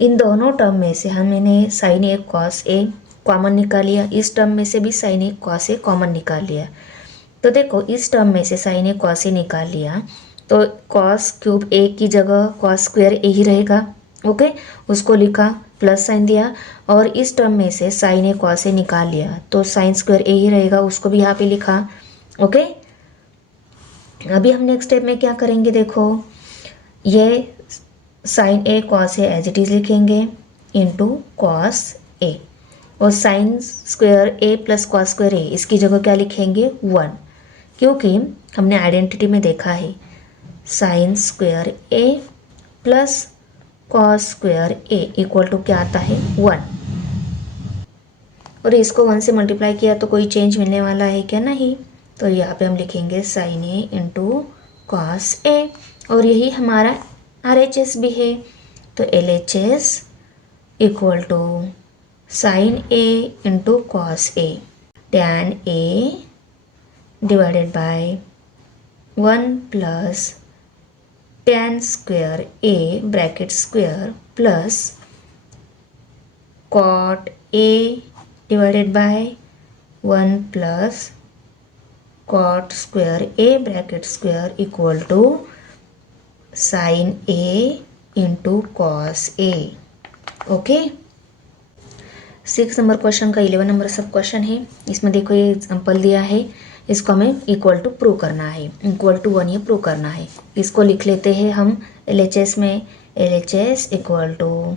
इन दोनों टर्म में से हमने sign A cos A common निकाल लिया, इस टर्म में से भी sign A cos A common निकाल लिया। तो देखो इस टर्म में से साइन ए कॉस ए निकाल लिया तो कॉस क्यूब ए की जगह कॉस स्क्वायर ए ही रहेगा। ओके, उसको लिखा, प्लस साइन दिया, और इस टर्म में से साइन ए कॉस ए निकाल लिया तो साइन स्क्वायर ए ही रहेगा, उसको भी यहाँ पे लिखा। ओके, अभी हम नेक्स्ट स्टेप में क्या करेंगे, देखो ये sine A cos A as it is लिखेंगे इंटू कॉस ए, और sine square A plus cos square A इसकी जगह क्या लिखेंगे 1, क्योंकि हमने आइडेंटिटी में देखा है sine square A plus cos square A equal to क्या आता है 1, और इसको 1 से मल्टीप्लाई किया तो कोई चेंज मिलने वाला है क्या? नहीं। तो यहाँ पे हम लिखेंगे sine A into cos A, और यही हमारा RHS भी है। तो LHS equal to sine A into cos A, tan A divided by 1 plus tan square A bracket square plus cot A divided by 1 plus cot square A bracket square equal to sine A into cos A. Okay, 6 number question का 11 number सब question है। इसमें देखो ये example दिया है, इसको हमें इक्वल टू प्रूव करना है, इक्वल टू 1 ये प्रूव करना है। इसको लिख लेते हैं हम LHS में, LHS equal to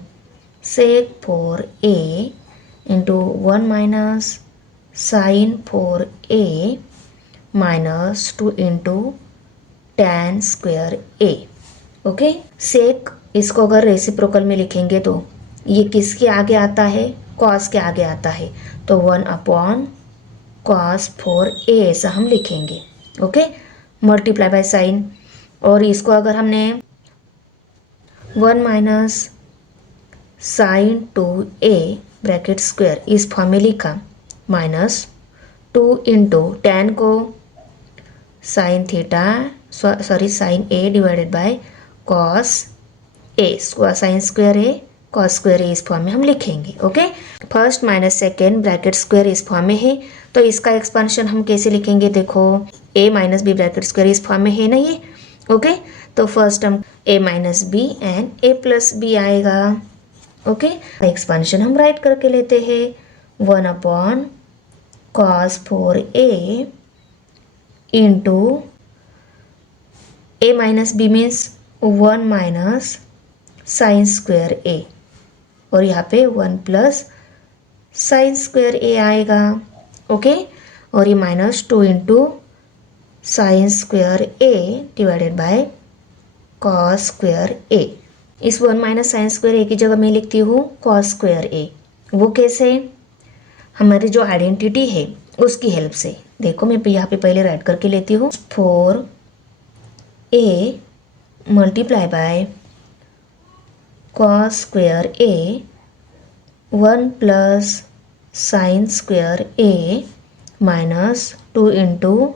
sec4a into 1 minus sine 4a minus 2 into tan square A. Okay, sec इसको अगर रेसिप्रोकल में लिखेंगे तो ये किसके आगे आता है, कॉस के आगे आता है, तो 1/cos4a ऐसा हम लिखेंगे। ओके, मल्टीप्लाई बाय साइन, और इसको अगर हमने 1 minus sine 2a bracket square इस फॉर्म में लिखा, माइनस 2 इंटू टैन को sine theta sine A divided by cos A, sine square A cos square A इस फॉर्म में हम लिखेंगे। Okay, first minus second bracket square इस फॉर्म में है, तो इसका एक्सपांशन हम कैसे लिखेंगे, देखो a minus B bracket square इस फॉर्म में है ना ये। ओके, तो फर्स्ट हम a minus B and a plus B आएगा। ओके, एक्सपांशन हम राइट करके लेते हैं 1/cos4a into a minus B means 1 minus sine square A, और यहाँ पे 1 प्लस साइन स्क्वायर ए आएगा। ओके, और ये minus 2 into sine square A divided by cos square A. इस 1 माइनस साइन स्क्वायर ए की जगह मैं लिखती हूँ कॉस स्क्वायर ए। वो कैसे, हमारी जो आइडेंटिटी है उसकी हेल्प से। देखो मैं यहाँ पे पहले राइट करके लेती हूँ, 4a multiply by cos square A 1 plus sine square A minus 2 into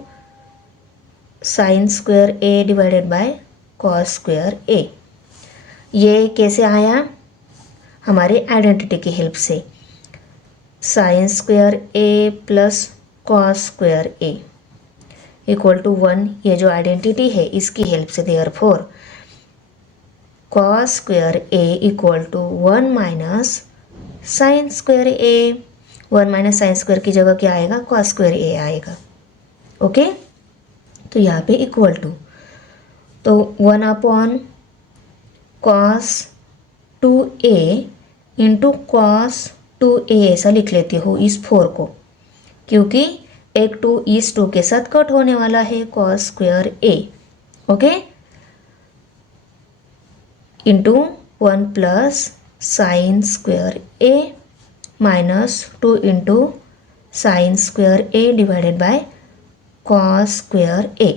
sine square A divided by cos square A. ये कैसे आया? हमारे आइडेंटिटी की हेल्प से, sine square A plus cos square A equal to 1, ये जो identity है इसकी हेल्प से, therefore cos square A equal to 1 minus sine square A. 1 minus sine square की जगह क्या आएगा? कॉस स्क्वायर ए आएगा। ओके, तो यहाँ पे इक्वल टू, तो 1 upon cos 2a into cos 2a ऐसा लिख लेती हूँ इस 4 को, क्योंकि एक 2 इस 2 के साथ कट होने वाला है, cos square A. Okay, into 1 plus sine square A minus 2 into sine square A divided by cos square A.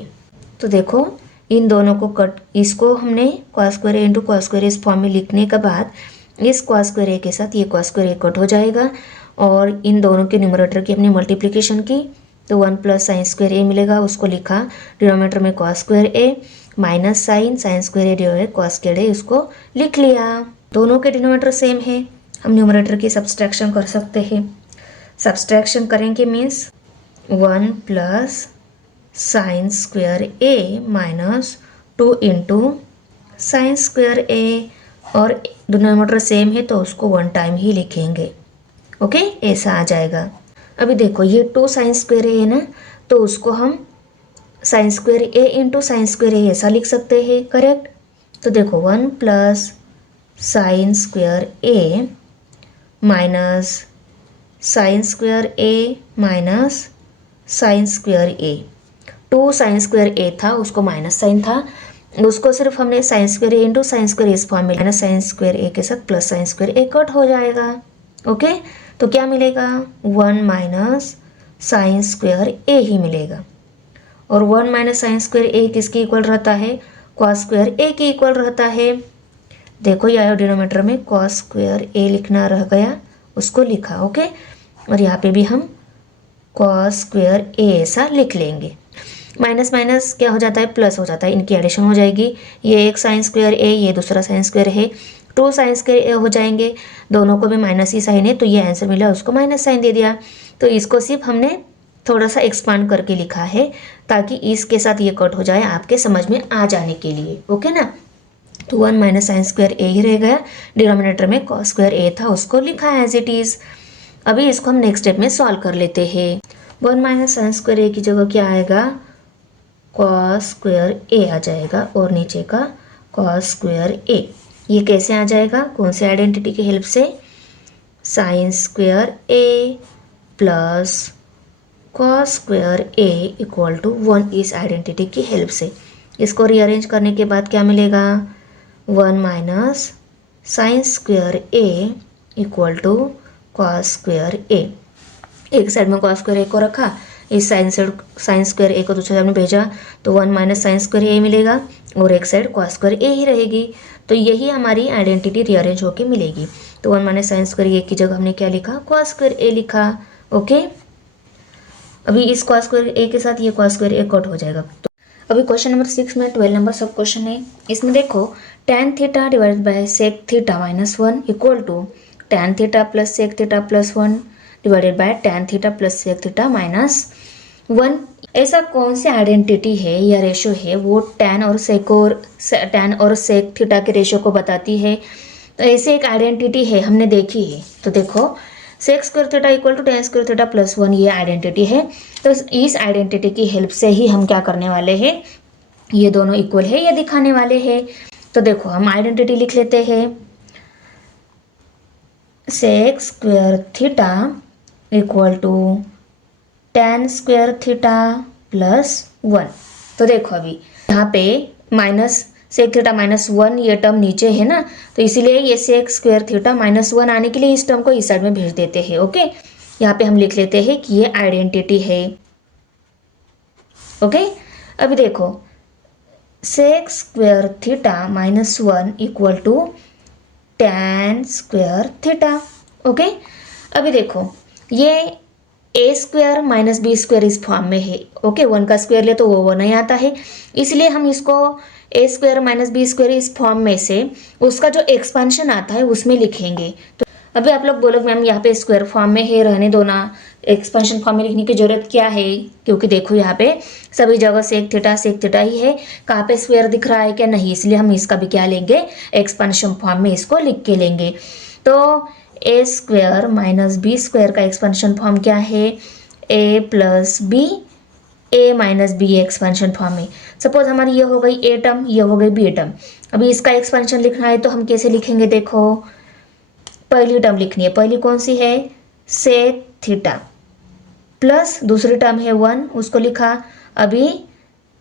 तो देखो इन दोनों को कट, इसको हमने cos square A into cos square इस फॉर्म में लिखने के बाद इस कॉस स्क्वायर ए के साथ ये कॉस स्क्वायर ए कट हो जाएगा और इन दोनों के न्यूमरेटर की हमने मल्टीप्लिकेशन की तो 1 प्लस साइन स्क्वायर ए मिलेगा, उसको लिखा डिनोमिनेटर में cos square A minus sine square A divided cos square ए, उसको लिख लिया। दोनों के डिनोमिनेटर सेम है, हम न्यूमरेटर की सब्सट्रैक्शन कर सकते हैं। सब्सट्रैक्शन करेंगे means 1 plus sine square A minus 2 into sine square A, और डिनोमिनेटर सेम है तो उसको 1 टाइम ही लिखेंगे। ओके, ऐसा आ जाएगा। अभी देखो ये 2 साइन स्क्वायर ए है ना, तो उसको हम sign square A into sine square ए ऐसा लिख सकते हैं, करेक्ट। तो देखो 1 plus sine square A minus sine square A minus sine square A. 2 sign square ए था, उसको माइनस साइन था, उसको सिर्फ हमने sign square A into sine square इस फॉर्म में लेना, साइन स्क्वायर ए के साथ प्लस साइन स्क्वायर ए कट हो जाएगा। ओके, तो क्या मिलेगा? 1 माइनस साइन स्क्वायर ए ही मिलेगा, और 1 माइनस साइन स्क्वायर ए किसकी इक्वल रहता है? कॉस स्क्वायर ए की इक्वल रहता है। देखो यहाँ डिनोमिनेटर में कॉस स्क्वायर ए लिखना रह गया, उसको लिखा। ओके, और यहाँ पे भी हम कॉस स्क्वायर ए ऐसा लिख लेंगे। माइनस माइनस क्या हो जाता है? प्लस हो जाता है, इनकी एडिशन हो जाएगी। ये एक साइन स्क्वायर ए, ये दूसरा साइन स्क्वायर है, 2 साइन स्क्वायर ए हो जाएंगे, दोनों को भी माइनस ही साइन है, तो ये आंसर मिला, उसको माइनस साइन दे दिया। तो इसको सिर्फ हमने थोड़ा सा एक्सपांड करके लिखा है ताकि इसके साथ ये कट हो जाए, आपके समझ में आ जाने के लिए। ओके ना, तो 1 माइनस साइन स्क्वायर ए ही रह गया, डिनोमिनेटर में कॉस स्क्वायर ए था, उसको लिखा है एज इट इज़। अभी इसको हम नेक्स्ट स्टेप में सॉल्व कर लेते हैं। 1 माइनस साइन स्क्वायर ए की जगह क्या आएगा? कॉस स्क्वायर ए आ जाएगा, और नीचे का कॉस स्क्वायर ए। ये कैसे आ जाएगा? कौन से आइडेंटिटी की हेल्प से? Sine square A plus cos square A equal to 1 इस आइडेंटिटी की हेल्प से। इसको रीअरेंज करने के बाद क्या मिलेगा? 1 minus sine square A equal to cos square A. एक साइड में कॉस स्क्वायर ए को रखा, इस साइन स्क्वायर ए को दूसरे साइड में भेजा, तो 1 माइनस साइन स्क्वायर ए मिलेगा, और एक साइड कॉस स्क्वायर ए ही रहेगी। तो यही हमारी आइडेंटिटी रीअरेंज होके मिलेगी। तो 1 माइनस साइन स्क्वायर ए की जगह हमने क्या लिखा? कॉस स्क्वायर ए लिखा। ओके, अभी इस कॉस स्क्वायर ए के साथ ये कॉस स्क्वायर ए कट हो जाएगा। तो अभी क्वेश्चन नंबर 6 में 12 नंबर सब क्वेश्चन है। इसमें देखो tan theta divided by sec theta minus 1 equal to tan theta plus sec theta plus 1 divided by tan theta plus sec theta minus 1। ऐसा कौन सी आइडेंटिटी है या रेशो है वो tan और सेक थीटा के रेशो को बताती है? तो ऐसे एक आइडेंटिटी है, हमने देखी है। तो देखो sec square theta equal to tan square theta plus 1 ये आइडेंटिटी है। तो इस आइडेंटिटी की हेल्प से ही हम क्या करने वाले हैं? ये दोनों इक्वल है ये दिखाने वाले हैं। तो देखो हम आइडेंटिटी लिख लेते हैं, sec square theta equal to tan square theta plus 1। तो देखो अभी यहाँ पे माइनस सेक थीटा माइनस 1 ये टर्म नीचे है ना, तो इसीलिए ये सेक स्क्वायर थीटा माइनस 1 आने के लिए इस टर्म को इस साइड में भेज देते हैं। ओके, यहाँ पे हम लिख लेते हैं कि ये आइडेंटिटी है। ओके, अभी देखो sec square theta minus 1 equal to tan square theta. Okay, अभी देखो ये A square minus B square इस फॉर्म में है। ओके, 1 का स्क्वायर ले तो वो नहीं आता है, इसलिए हम इसको ए स्क्वायर माइनस बी स्क्वायर इस फॉर्म में से उसका जो एक्सपेंशन आता है उसमें लिखेंगे। तो अभी आप लोग बोलोगे मैम यहाँ पे स्क्वायर फॉर्म में है, रहने दो ना, एक्सपेंशन फॉर्म में लिखने की जरूरत क्या है, क्योंकि देखो यहाँ पे सभी जगह सेक थीटा ही है, कहाँ पे स्क्वायर दिख रहा है क्या, नहीं, इसलिए हम इसका भी क्या लेंगे, एक्सपेंशन फॉर्म में इसको लिख के लेंगे। तो ए स्क्वायर माइनस बी स्क्वायर का एक्सपेंशन फॉर्म क्या है, ए plus B, A minus B expansion form में। सपोज हमारी ये हो गई ए टर्म, ये हो गई बी टर्म। अभी इसका एक्सपेंशन लिखना है तो हम कैसे लिखेंगे, देखो पहली टर्म लिखनी है, पहली कौन सी है, सेक थीटा, प्लस दूसरी टर्म है 1, उसको लिखा, अभी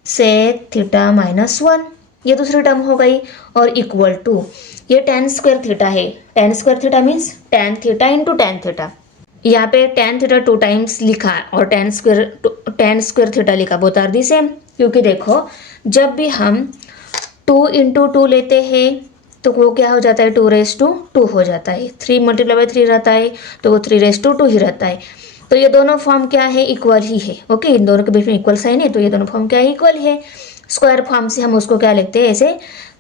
सेक थीटा माइनस 1, ये दूसरी टर्म हो गई, और इक्वल टू ये tan स्क्वायर थीटा है, tan square theta means tan theta into tan theta. यहाँ पे tan थीटा 2 टाइम्स लिखा और tan स्क्वायर थीटा लिखा, बोथ आर दी सेम, क्योंकि देखो जब भी हम 2 इंटू 2 लेते हैं तो वो क्या हो जाता है, 2 हो जाता है, 3 मल्टीप्लाई बाई 3 रहता है तो वो 3 ही रहता है। तो ये दोनों फॉर्म क्या है, इक्वल ही है। ओके, इन दोनों के बीच में इक्वल साइन है, तो ये दोनों फॉर्म क्या है, इक्वल है। स्क्वायर फॉर्म से हम उसको क्या लिखते हैं, ऐसे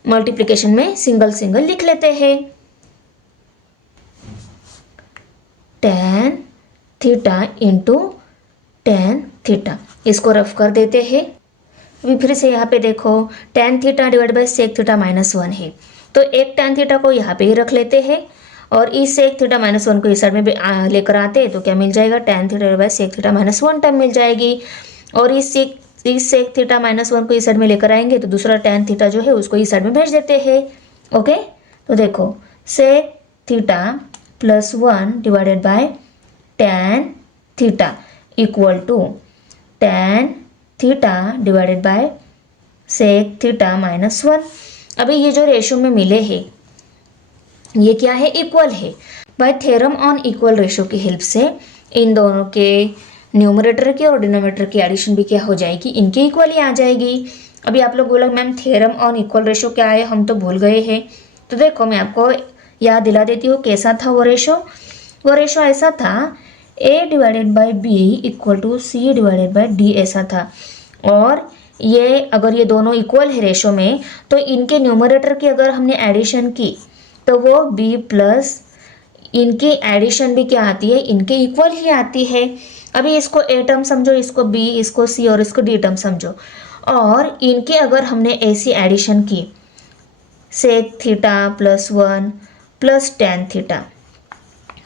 मल्टीप्लिकेशन में सिंगल सिंगल लिख लेते हैं, tan theta into tan theta, इसको रफ कर देते हैं। अभी फिर से यहाँ पे देखो tan theta divide by sec theta minus 1 है, तो एक tan थीटा को यहाँ पे ही रख लेते हैं और इस सेक थीटा माइनस 1 को इस साइड में लेकर आते हैं तो क्या मिल जाएगा, tan theta divide by sec theta minus 1 term मिल जाएगी। और इस सेक थीटा माइनस 1 को इस साइड में लेकर आएंगे तो दूसरा tan थीटा जो है उसको इस साइड में भेज देते हैं। ओके, तो देखो sec theta plus 1 divided by tan theta equal to tan theta divided by sec theta minus 1। अभी ये जो रेशियो में मिले हैं ये क्या है, इक्वल है। Bye theorem on equal ratio की हेल्प से इन दोनों के न्यूमरेटर की और डिनोमिनेटर की एडिशन भी क्या हो जाएगी, इनके इक्वल ही आ जाएगी। अभी आप लोग बोलोगे ma'am theorem on equal ratio क्या है, हम तो भूल गए हैं। तो देखो मैं आपको याद दिला देती हूँ कैसा था वो रेशियो ऐसा था, a divided by B equal to C divided by D ऐसा था। और ये अगर ये दोनों इक्वल है रेशियो में तो इनके न्यूमरेटर की अगर हमने एडिशन की तो वो b प्लस इनकी एडिशन भी क्या आती है, इनके इक्वल ही आती है। अभी इसको a टर्म समझो, इसको b, इसको c और इसको d टर्म समझो, और इनके अगर हमने ऐसी एडिशन की sec theta plus 1 plus tan theta,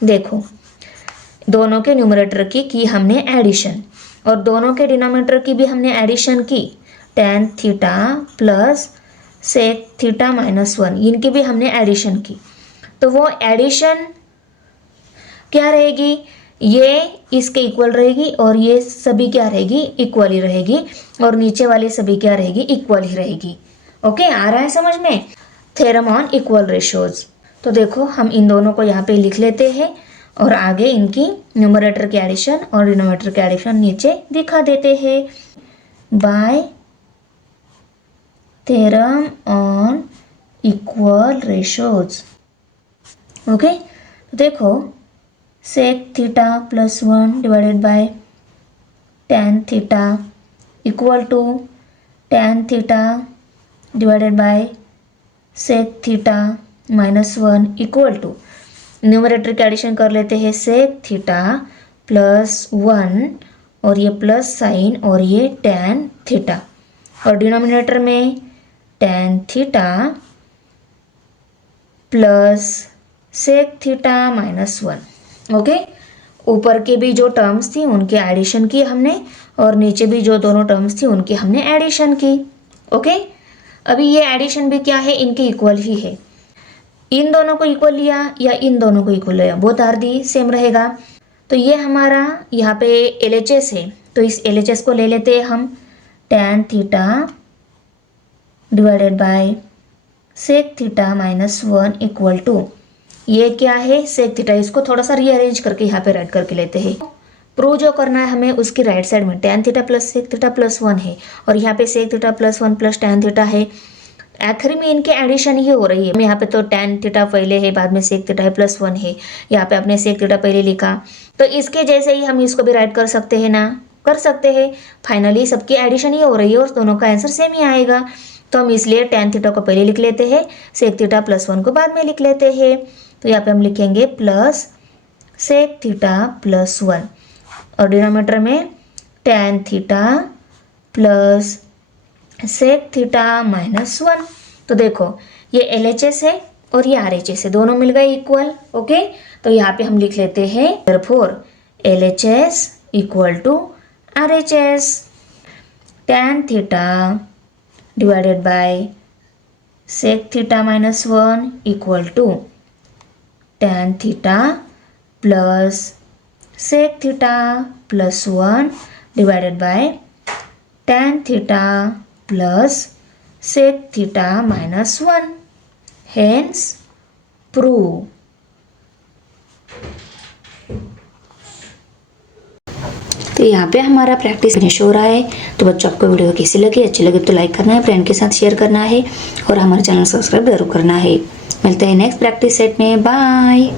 देखो दोनों के न्यूमरेटर की हमने एडिशन और दोनों के डिनोमिनेटर की भी हमने एडिशन की, tan theta plus sec theta minus 1, इनकी भी हमने एडिशन की, तो वो एडिशन क्या रहेगी, ये इसके इक्वल रहेगी और ये सभी क्या रहेगी, इक्वल ही रहेगी, और नीचे वाली सभी क्या रहेगी, इक्वल ही रहेगी। ओके, आ रहा है समझ में, थ्योरम ऑन इक्वल रेशियोज। तो देखो हम इन दोनों को यहाँ पे लिख लेते हैं और आगे इनकी न्यूमरेटर की एडिशन और डिनोमिनेटर की एडिशन नीचे दिखा देते हैं। By theorem on equal ratios. Okay, तो देखो sec theta plus 1 divided by tan theta equal to tan theta divided by sec theta minus 1 equal to numerator की एडिशन कर लेते हैं, सेक थीटा प्लस 1 और ये प्लस साइन और ये tan थीटा, और डिनोमिनेटर में tan theta plus sec theta minus 1। Okay, ऊपर के भी जो टर्म्स थी उनकी एडिशन की हमने और नीचे भी जो दोनों टर्म्स थी उनकी हमने एडिशन की। ओके, अभी ये एडिशन भी क्या है, इनके इक्वल ही है। इन दोनों को इक्वल लिया या इन दोनों को इक्वल लिया, बोथ आर दी सेम रहेगा। तो ये हमारा यहाँ पे LHS है, तो इस LHS को ले लेते हैं हम, tan theta divided by sec theta minus 1 equal to, ये क्या है, सेक थीटा, इसको थोड़ा सा रीअरेंज करके यहाँ पे राइट करके लेते हैं। प्रूव जो करना है हमें उसकी राइट साइड में tan theta plus sec theta plus 1 है और यहाँ पे sec theta plus 1 plus tan theta है, आखिर में इनके एडिशन ही हो रही है। यहाँ पे तो tan थीटा पहले है, बाद में sec थीटा है, +1 है। यहाँ पे आपने sec थीटा पहले लिखा, तो इसके जैसे ही हम इसको भी राइट कर सकते हैं ना, कर सकते हैं। फाइनली सबकी एडिशन ही हो रही है और दोनों का आंसर सेम ही आएगा। तो हम इसलिए tan थीटा को पहले लिख लेते हैं, sec थीटा +1 को बाद में लिख लेते हैं। तो यहाँ पे हम लिखेंगे प्लस sec थीटा +1 और डिनोमिनेटर में tan theta plus sec theta -1। तो देखो ये LHS है और ये RHS है, दोनों मिल गए इक्वल। ओके, तो यहाँ पे हम लिख लेते हैं therefore LHS equal to RHS। tan theta divided by sec theta -1 equal to tan theta plus sec theta +1 divided by tan theta plus sec theta -1। Hence prove. तो यहाँ पे हमारा प्रैक्टिस फिनिश हो रहा है। तो बच्चों आपको वीडियो कैसी लगी, अच्छी लगे तो लाइक करना है, फ्रेंड के साथ शेयर करना है और हमारे चैनल सब्सक्राइब जरूर करना है। मिलते हैं नेक्स्ट प्रैक्टिस सेट में। बाय।